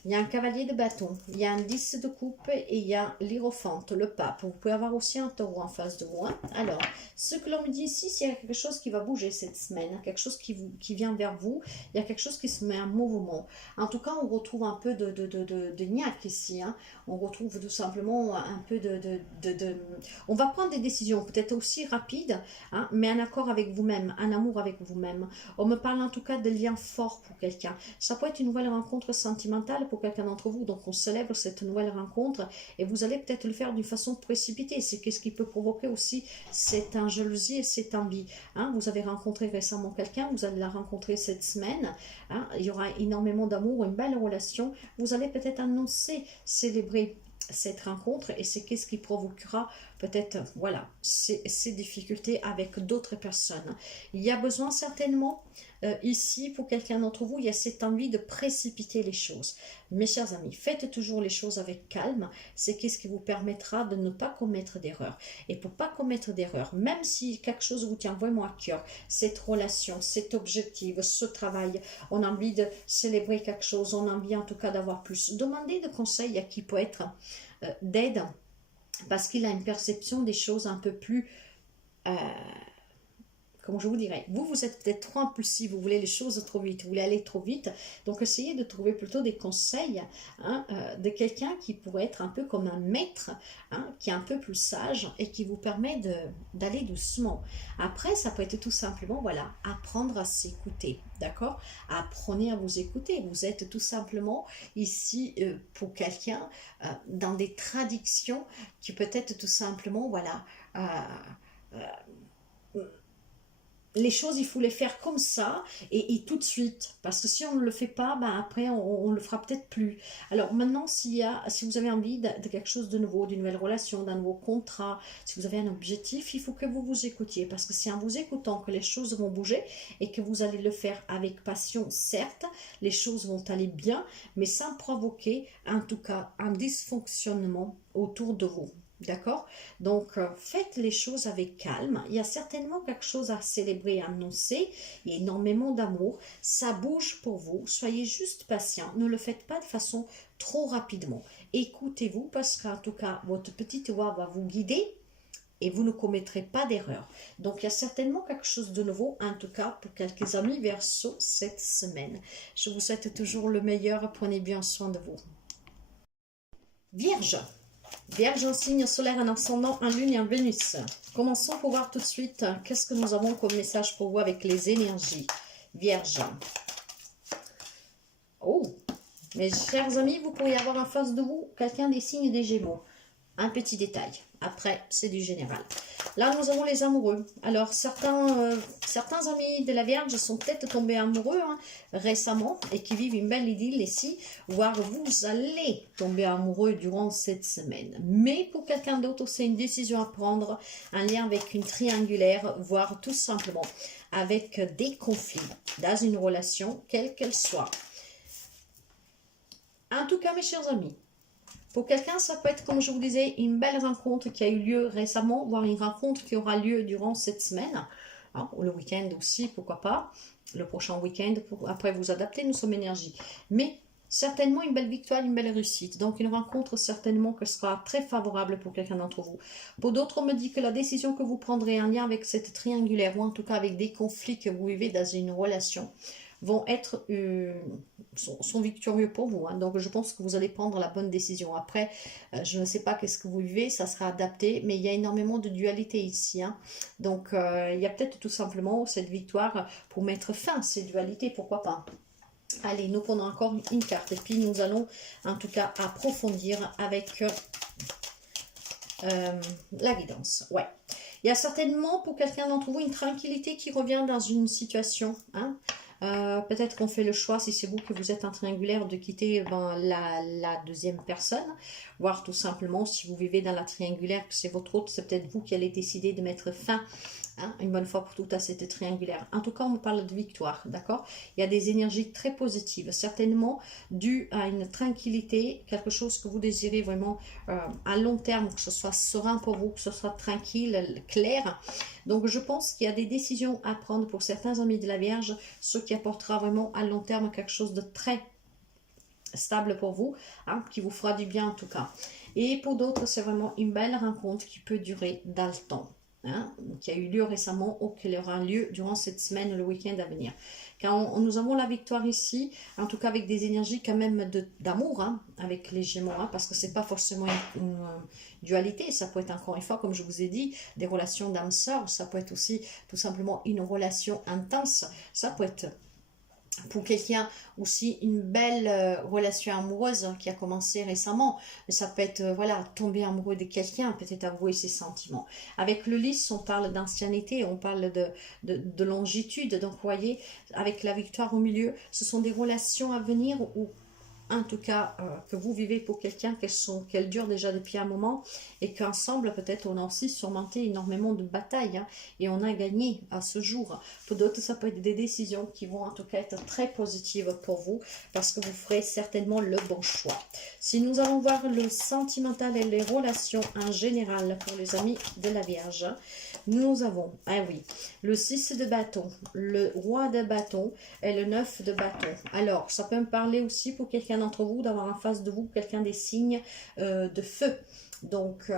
Il y a un cavalier de bâton, il y a un 10 de coupe et il y a l'hiérophante, le pape. Vous pouvez avoir aussi un taureau en face de vous. Hein. Alors, ce que l'on me dit ici, c'est qu'il y a quelque chose qui va bouger cette semaine, hein, quelque chose qui vient vers vous, il y a quelque chose qui se met en mouvement. En tout cas, on retrouve un peu de niaque ici. Hein. On retrouve tout simplement un peu On va prendre des décisions peut-être aussi rapides, hein, mais un accord avec vous-même, un amour avec vous-même. On me parle en tout cas de liens forts pour quelqu'un. Ça peut être une nouvelle rencontre sentimentale pour quelqu'un d'entre vous, donc on célèbre cette nouvelle rencontre et vous allez peut-être le faire d'une façon précipitée. C'est ce qui peut provoquer aussi cette jalousie et cette envie. Hein. Vous avez rencontré récemment quelqu'un, vous allez la rencontrer cette semaine, hein. Il y aura énormément d'amour, une belle relation, vous allez peut-être annoncer, célébrer cette rencontre et c'est qu'est-ce qui provoquera peut-être voilà ces difficultés avec d'autres personnes. Il y a besoin certainement ici pour quelqu'un d'entre vous, il y a cette envie de précipiter les choses. Mes chers amis, faites toujours les choses avec calme, c'est qu'est-ce qui vous permettra de ne pas commettre d'erreur. Et pour pas commettre d'erreur, même si quelque chose vous tient vraiment à cœur, cette relation, cet objectif, ce travail, on a envie de célébrer quelque chose, on a envie en tout cas d'avoir plus, demandez de conseils à qui peut être d'aide, parce qu'il a une perception des choses un peu plus... comment je vous dirais, vous êtes peut-être trop impulsif, vous voulez les choses trop vite, vous voulez aller trop vite, donc essayez de trouver plutôt des conseils hein, de quelqu'un qui pourrait être un peu comme un maître, hein, qui est un peu plus sage et qui vous permet d'aller doucement. Après, ça peut être tout simplement, voilà, apprendre à s'écouter, d'accord? Apprenez à vous écouter, vous êtes tout simplement ici pour quelqu'un dans des traductions qui peut être tout simplement, voilà, les choses, il faut les faire comme ça et tout de suite. Parce que si on ne le fait pas, ben après, on le fera peut-être plus. Alors maintenant, si vous avez envie de quelque chose de nouveau, d'une nouvelle relation, d'un nouveau contrat, si vous avez un objectif, il faut que vous vous écoutiez. Parce que c'est en vous écoutant que les choses vont bouger et que vous allez le faire avec passion, certes, les choses vont aller bien, mais sans provoquer, en tout cas, un dysfonctionnement autour de vous. D'accord? Donc, faites les choses avec calme. Il y a certainement quelque chose à célébrer, à annoncer. Il y a énormément d'amour. Ça bouge pour vous. Soyez juste patient. Ne le faites pas de façon trop rapidement. Écoutez-vous parce qu'en tout cas, votre petite voix va vous guider et vous ne commettrez pas d'erreur. Donc, il y a certainement quelque chose de nouveau, en tout cas, pour quelques amis Verseau cette semaine. Je vous souhaite toujours le meilleur. Prenez bien soin de vous. Vierge. Vierge en signe solaire, en ascendant, en lune et en Vénus. Commençons pour voir tout de suite qu'est-ce que nous avons comme message pour vous avec les énergies. Vierge. Oh, mes chers amis, vous pourriez avoir en face de vous quelqu'un des signes des Gémeaux. Un petit détail. Après, c'est du général. Là, nous avons les amoureux. Alors, certains amis de la Vierge sont peut-être tombés amoureux hein, récemment et qui vivent une belle idylle ici, voire vous allez tomber amoureux durant cette semaine. Mais pour quelqu'un d'autre, c'est une décision à prendre, un lien avec une triangulaire, voire tout simplement avec des conflits dans une relation, quelle qu'elle soit. En tout cas, mes chers amis, pour quelqu'un, ça peut être, comme je vous disais, une belle rencontre qui a eu lieu récemment, voire une rencontre qui aura lieu durant cette semaine, hein, ou le week-end aussi, pourquoi pas, le prochain week-end, après vous adapter, nous sommes énergie. Mais certainement une belle victoire, une belle réussite. Donc une rencontre certainement qui sera très favorable pour quelqu'un d'entre vous. Pour d'autres, on me dit que la décision que vous prendrez en lien avec cette triangulaire, ou en tout cas avec des conflits que vous vivez dans une relation, vont être sont victorieux pour vous. Hein. Donc, je pense que vous allez prendre la bonne décision. Après, je ne sais pas qu'est-ce que vous vivez, ça sera adapté, mais il y a énormément de dualité ici. Hein. Donc, il y a peut-être tout simplement cette victoire pour mettre fin à ces dualités, pourquoi pas. Allez, nous prenons encore une carte et puis nous allons en tout cas approfondir avec la guidance. Ouais. Il y a certainement pour quelqu'un d'entre vous une tranquillité qui revient dans une situation. Hein. Peut-être qu'on fait le choix, si c'est vous que vous êtes en triangulaire, de quitter la deuxième personne, voire tout simplement si vous vivez dans la triangulaire, que c'est votre autre, c'est peut-être vous qui allez décider de mettre fin hein, une bonne fois pour toutes à cette triangulaire. En tout cas, on me parle de victoire, d'accord? Il y a des énergies très positives, certainement dues à une tranquillité, quelque chose que vous désirez vraiment à long terme, que ce soit serein pour vous, que ce soit tranquille, clair. Donc, je pense qu'il y a des décisions à prendre pour certains amis de la Vierge, ce qui apportera vraiment à long terme quelque chose de très stable pour vous, hein, qui vous fera du bien en tout cas. Et pour d'autres, c'est vraiment une belle rencontre qui peut durer dans le temps, hein, qui a eu lieu récemment ou qui aura lieu durant cette semaine, le week-end à venir. Quand nous avons la victoire ici, en tout cas avec des énergies quand même d'amour, hein, avec les Gémeaux, hein, parce que c'est pas forcément une dualité, ça peut être encore une fois, comme je vous ai dit, des relations d'âme-sœur, ça peut être aussi tout simplement une relation intense, ça peut être pour quelqu'un aussi une belle relation amoureuse qui a commencé récemment. Ça peut être, voilà, tomber amoureux de quelqu'un, peut-être avouer ses sentiments. Avec le lys, on parle d'ancienneté, on parle de longitude. Donc, vous voyez, avec la victoire au milieu, ce sont des relations à venir où en tout cas que vous vivez pour quelqu'un, qu'elles durent déjà depuis un moment et qu'ensemble peut-être on a aussi surmonté énormément de batailles, hein, et on a gagné à ce jour. Pour d'autres, ça peut être des décisions qui vont en tout cas être très positives pour vous parce que vous ferez certainement le bon choix. Si nous allons voir le sentimental et les relations en général pour les amis de la Vierge, nous avons, ah oui, le 6 de bâton, le roi de bâton et le 9 de bâton. Alors, ça peut me parler aussi pour quelqu'un d'entre vous d'avoir en face de vous quelqu'un des signes de feu. Donc,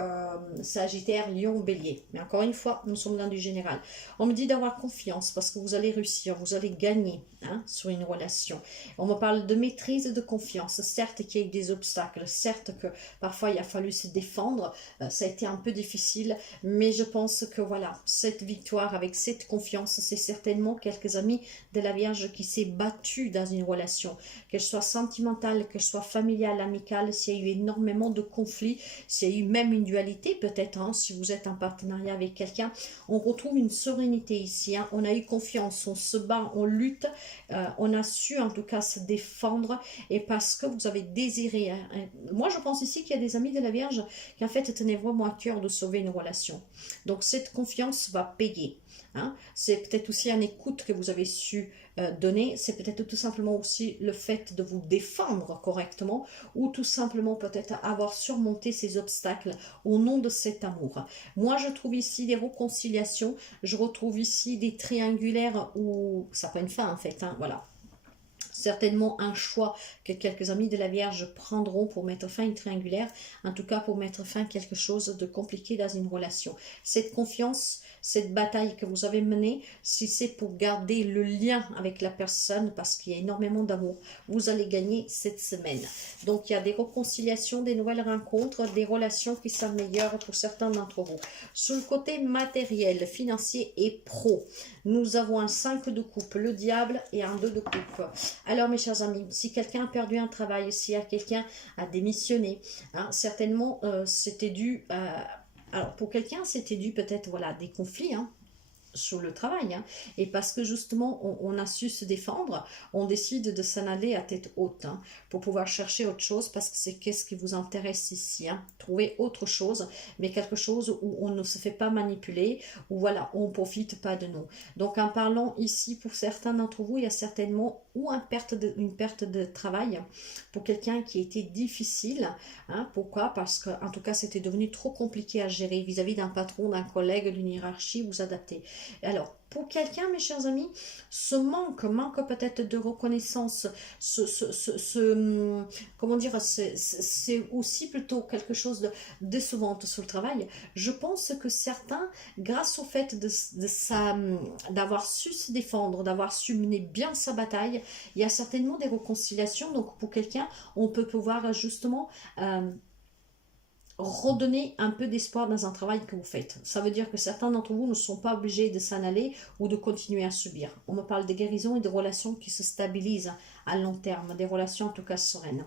Sagittaire, Lion, Bélier. Mais encore une fois, nous sommes dans du général. On me dit d'avoir confiance parce que vous allez réussir, vous allez gagner, hein, sur une relation. On me parle de maîtrise et de confiance. Certes qu'il y a eu des obstacles, certes que parfois il a fallu se défendre, ça a été un peu difficile, mais je pense que voilà, cette victoire avec cette confiance, c'est certainement quelques amis de la Vierge qui s'est battu dans une relation, qu'elle soit sentimentale, qu'elle soit familiale, amicale, s'il y a eu énormément de conflits, s'il y a eu même une dualité peut-être, hein, si vous êtes en partenariat avec quelqu'un, on retrouve une sérénité ici, hein, on a eu confiance, on se bat, on lutte, on a su en tout cas se défendre et parce que vous avez désiré, hein, moi je pense ici qu'il y a des amis de la Vierge qui en fait tenaient vraiment à cœur de sauver une relation, donc cette confiance va payer, hein. C'est peut-être aussi une écoute que vous avez su donner, c'est peut-être tout simplement aussi le fait de vous défendre correctement ou tout simplement peut-être avoir surmonté ces obstacles au nom de cet amour. Moi je trouve ici des réconciliations, je retrouve ici des triangulaires où ça prend une fin en fait, hein, voilà. Certainement un choix que quelques amis de la Vierge prendront pour mettre fin à une triangulaire, en tout cas pour mettre fin à quelque chose de compliqué dans une relation. Cette confiance, cette bataille que vous avez menée, si c'est pour garder le lien avec la personne, parce qu'il y a énormément d'amour, vous allez gagner cette semaine. Donc il y a des réconciliations, des nouvelles rencontres, des relations qui s'améliorent pour certains d'entre vous. Sur le côté matériel, financier et pro, nous avons un 5 de coupe, le diable et un 2 de coupe. Alors mes chers amis, si quelqu'un a perdu un travail, si quelqu'un a démissionné, hein, certainement c'était dû à... Alors pour quelqu'un c'était dû peut-être voilà, des conflits, hein, sur le travail, hein. Et parce que justement on a su se défendre, on décide de s'en aller à tête haute, hein, pour pouvoir chercher autre chose parce que c'est qu'est-ce qui vous intéresse ici, hein. Trouver autre chose, mais quelque chose où on ne se fait pas manipuler, où voilà, on ne profite pas de nous. Donc en parlant ici pour certains d'entre vous, il y a certainement ou une perte de travail pour quelqu'un qui était difficile, hein. Pourquoi? Parce que en tout cas c'était devenu trop compliqué à gérer vis-à-vis d'un patron, d'un collègue, d'une hiérarchie, vous adapter. Alors, pour quelqu'un, mes chers amis, ce manque peut-être de reconnaissance, comment dire, c'est aussi plutôt quelque chose de décevant sur le travail. Je pense que certains, grâce au fait d'avoir su se défendre, d'avoir su mener bien sa bataille, il y a certainement des réconciliations. Donc, pour quelqu'un, on peut pouvoir justement... redonner un peu d'espoir dans un travail que vous faites. Ça veut dire que certains d'entre vous ne sont pas obligés de s'en aller ou de continuer à subir. On me parle de guérison et de relations qui se stabilisent à long terme, des relations en tout cas sereines.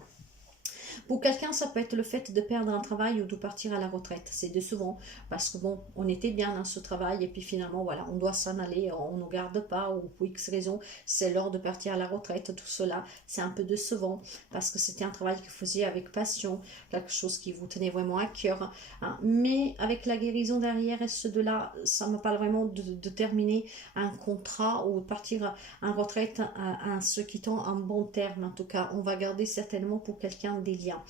Pour quelqu'un, ça peut être le fait de perdre un travail ou de partir à la retraite. C'est décevant parce que bon, on était bien dans ce travail et puis finalement, voilà, on doit s'en aller, on ne garde pas ou pour X raison, c'est l'heure de partir à la retraite. Tout cela, c'est un peu décevant parce que c'était un travail que vous faisiez avec passion, quelque chose qui vous tenait vraiment à cœur. Hein. Mais avec la guérison derrière et ce de là, ça me parle vraiment de terminer un contrat ou partir en retraite en se quittant en bon terme. En tout cas, on va garder certainement pour quelqu'un des liens.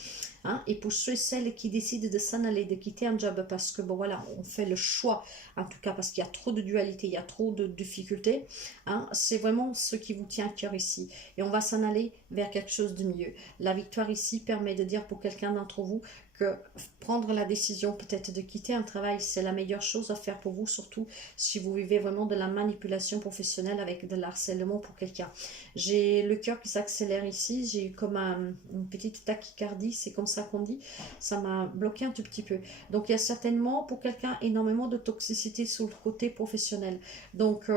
Hein. Et pour ceux et celles qui décident de s'en aller, de quitter un job parce que bon voilà, on fait le choix, en tout cas parce qu'il y a trop de dualité, il y a trop de difficultés, hein, c'est vraiment ce qui vous tient à cœur ici. Et on va s'en aller vers quelque chose de mieux. La victoire ici permet de dire pour quelqu'un d'entre vous que prendre la décision peut-être de quitter un travail, c'est la meilleure chose à faire pour vous, surtout si vous vivez vraiment de la manipulation professionnelle avec de l'harcèlement pour quelqu'un. J'ai le cœur qui s'accélère ici, j'ai eu comme une petite tachycardie, c'est comme ça qu'on dit, ça m'a bloqué un tout petit peu. Donc il y a certainement pour quelqu'un énormément de toxicité sur le côté professionnel. Donc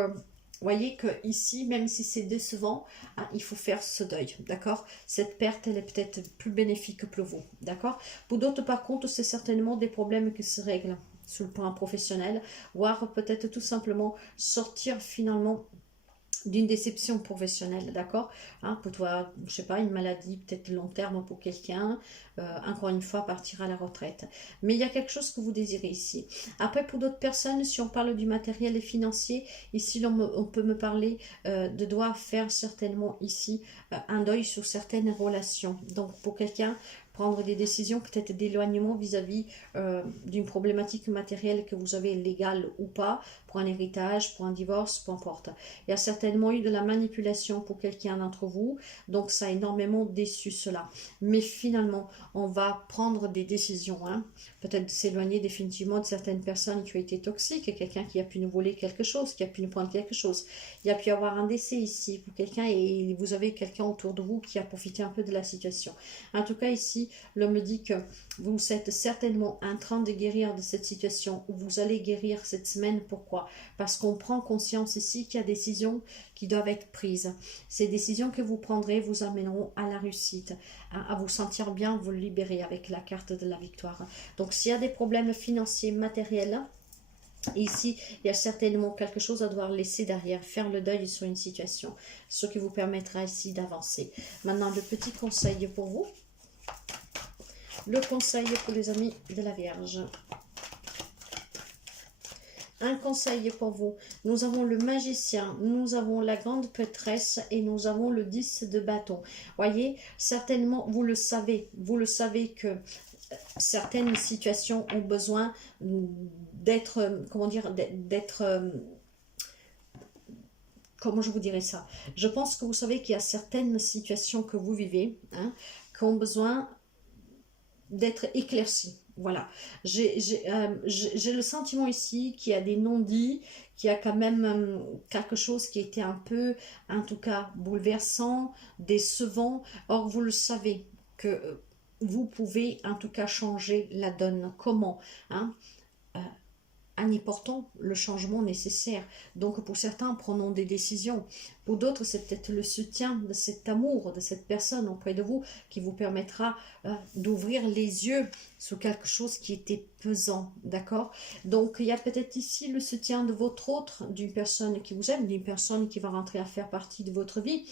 voyez que ici, même si c'est décevant, hein, il faut faire ce deuil, d'accord? Cette perte, elle est peut-être plus bénéfique pour vous, d'accord? Pour d'autres, par contre, c'est certainement des problèmes qui se règlent sur le plan professionnel, voire peut-être tout simplement sortir finalement d'une déception professionnelle, d'accord, hein, pour toi, je sais pas, une maladie peut-être long terme pour quelqu'un, encore une fois, partir à la retraite. Mais il y a quelque chose que vous désirez ici. Après, pour d'autres personnes, si on parle du matériel et financier, ici, on peut me parler de devoir faire certainement ici un deuil sur certaines relations. Donc, pour quelqu'un, prendre des décisions peut-être d'éloignement vis-à-vis d'une problématique matérielle que vous avez légale ou pas, pour un héritage, pour un divorce, peu importe. Il y a certainement eu de la manipulation pour quelqu'un d'entre vous, donc ça a énormément déçu cela. Mais finalement, on va prendre des décisions, hein. Peut-être de s'éloigner définitivement de certaines personnes qui ont été toxiques, quelqu'un qui a pu nous voler quelque chose, qui a pu nous prendre quelque chose. Il y a pu y avoir un décès ici pour quelqu'un et vous avez quelqu'un autour de vous qui a profité un peu de la situation. En tout cas ici, l'homme me dit que vous êtes certainement en train de guérir de cette situation, ou vous allez guérir cette semaine. Pourquoi? Parce qu'on prend conscience ici qu'il y a des décisions qui doivent être prises. Ces décisions que vous prendrez vous amèneront à la réussite, hein, à vous sentir bien, vous libérer avec la carte de la victoire. Donc s'il y a des problèmes financiers, matériels, ici, il y a certainement quelque chose à devoir laisser derrière, faire le deuil sur une situation, ce qui vous permettra ici d'avancer. Maintenant, le petit conseil pour vous. Le conseil pour les amis de la Vierge. Un conseil pour vous. Nous avons le magicien, nous avons la grande prêtresse et nous avons le 10 de bâton. Voyez, certainement, vous le savez que certaines situations ont besoin d'être, comment dire, comment je vous dirais ça? Je pense que vous savez qu'il y a certaines situations que vous vivez, hein, qui ont besoin d'être éclaircies. Voilà, j'ai le sentiment ici qu'il y a des non-dits, qu'il y a quand même quelque chose qui était un peu, en tout cas, bouleversant, décevant. Or, vous le savez que vous pouvez en tout cas changer la donne. Comment, hein? En y portant le changement nécessaire. Donc pour certains, prenons des décisions. Pour d'autres, c'est peut-être le soutien de cet amour, de cette personne auprès de vous qui vous permettra d'ouvrir les yeux sur quelque chose qui était pesant, d'accord? Donc il y a peut-être ici le soutien de votre autre, d'une personne qui vous aime, d'une personne qui va rentrer à faire partie de votre vie,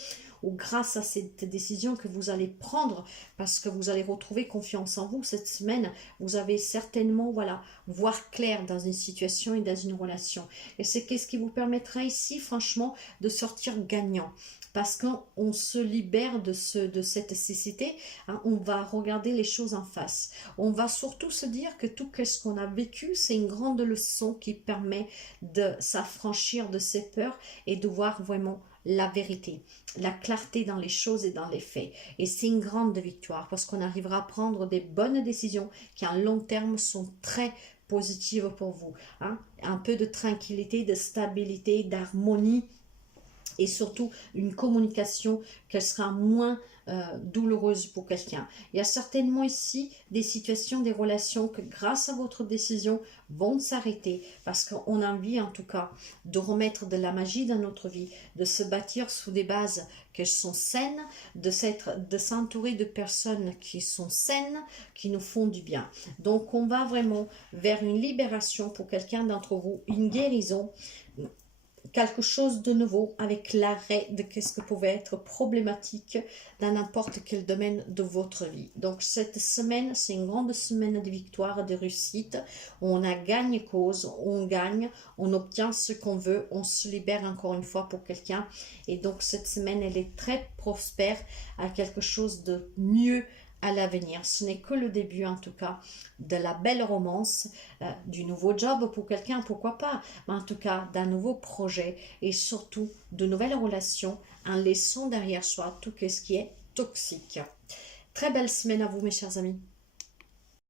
ou grâce à cette décision que vous allez prendre, parce que vous allez retrouver confiance en vous cette semaine, vous avez certainement, voilà, voir clair dans une situation et dans une relation. Et c'est qu'est-ce qui vous permettra ici, franchement, de sortir gagnant. Parce qu'on se libère de cette cécité, hein, on va regarder les choses en face. On va surtout se dire que tout ce qu'on a vécu, c'est une grande leçon qui permet de s'affranchir de ses peurs et de voir vraiment la vérité, la clarté dans les choses et dans les faits. Et c'est une grande victoire parce qu'on arrivera à prendre des bonnes décisions qui en long terme sont très positives pour vous. Hein? Un peu de tranquillité, de stabilité, d'harmonie et surtout une communication qu'elle sera moins douloureuses pour quelqu'un. Il y a certainement ici des situations, des relations que grâce à votre décision vont s'arrêter parce qu'on a envie en tout cas de remettre de la magie dans notre vie, de se bâtir sous des bases qui sont saines, de s'entourer de personnes qui sont saines, qui nous font du bien. Donc on va vraiment vers une libération pour quelqu'un d'entre vous, une guérison, quelque chose de nouveau avec l'arrêt de ce que pouvait être problématique dans n'importe quel domaine de votre vie. Donc cette semaine, c'est une grande semaine de victoire, de réussite. On a gagné cause, on gagne, on obtient ce qu'on veut, on se libère encore une fois pour quelqu'un. Et donc cette semaine, elle est très prospère à quelque chose de mieux à l'avenir. Ce n'est que le début en tout cas de la belle romance, du nouveau job pour quelqu'un, pourquoi pas, mais en tout cas d'un nouveau projet et surtout de nouvelles relations en laissant derrière soi tout ce qui est toxique. Très belle semaine à vous mes chers amis.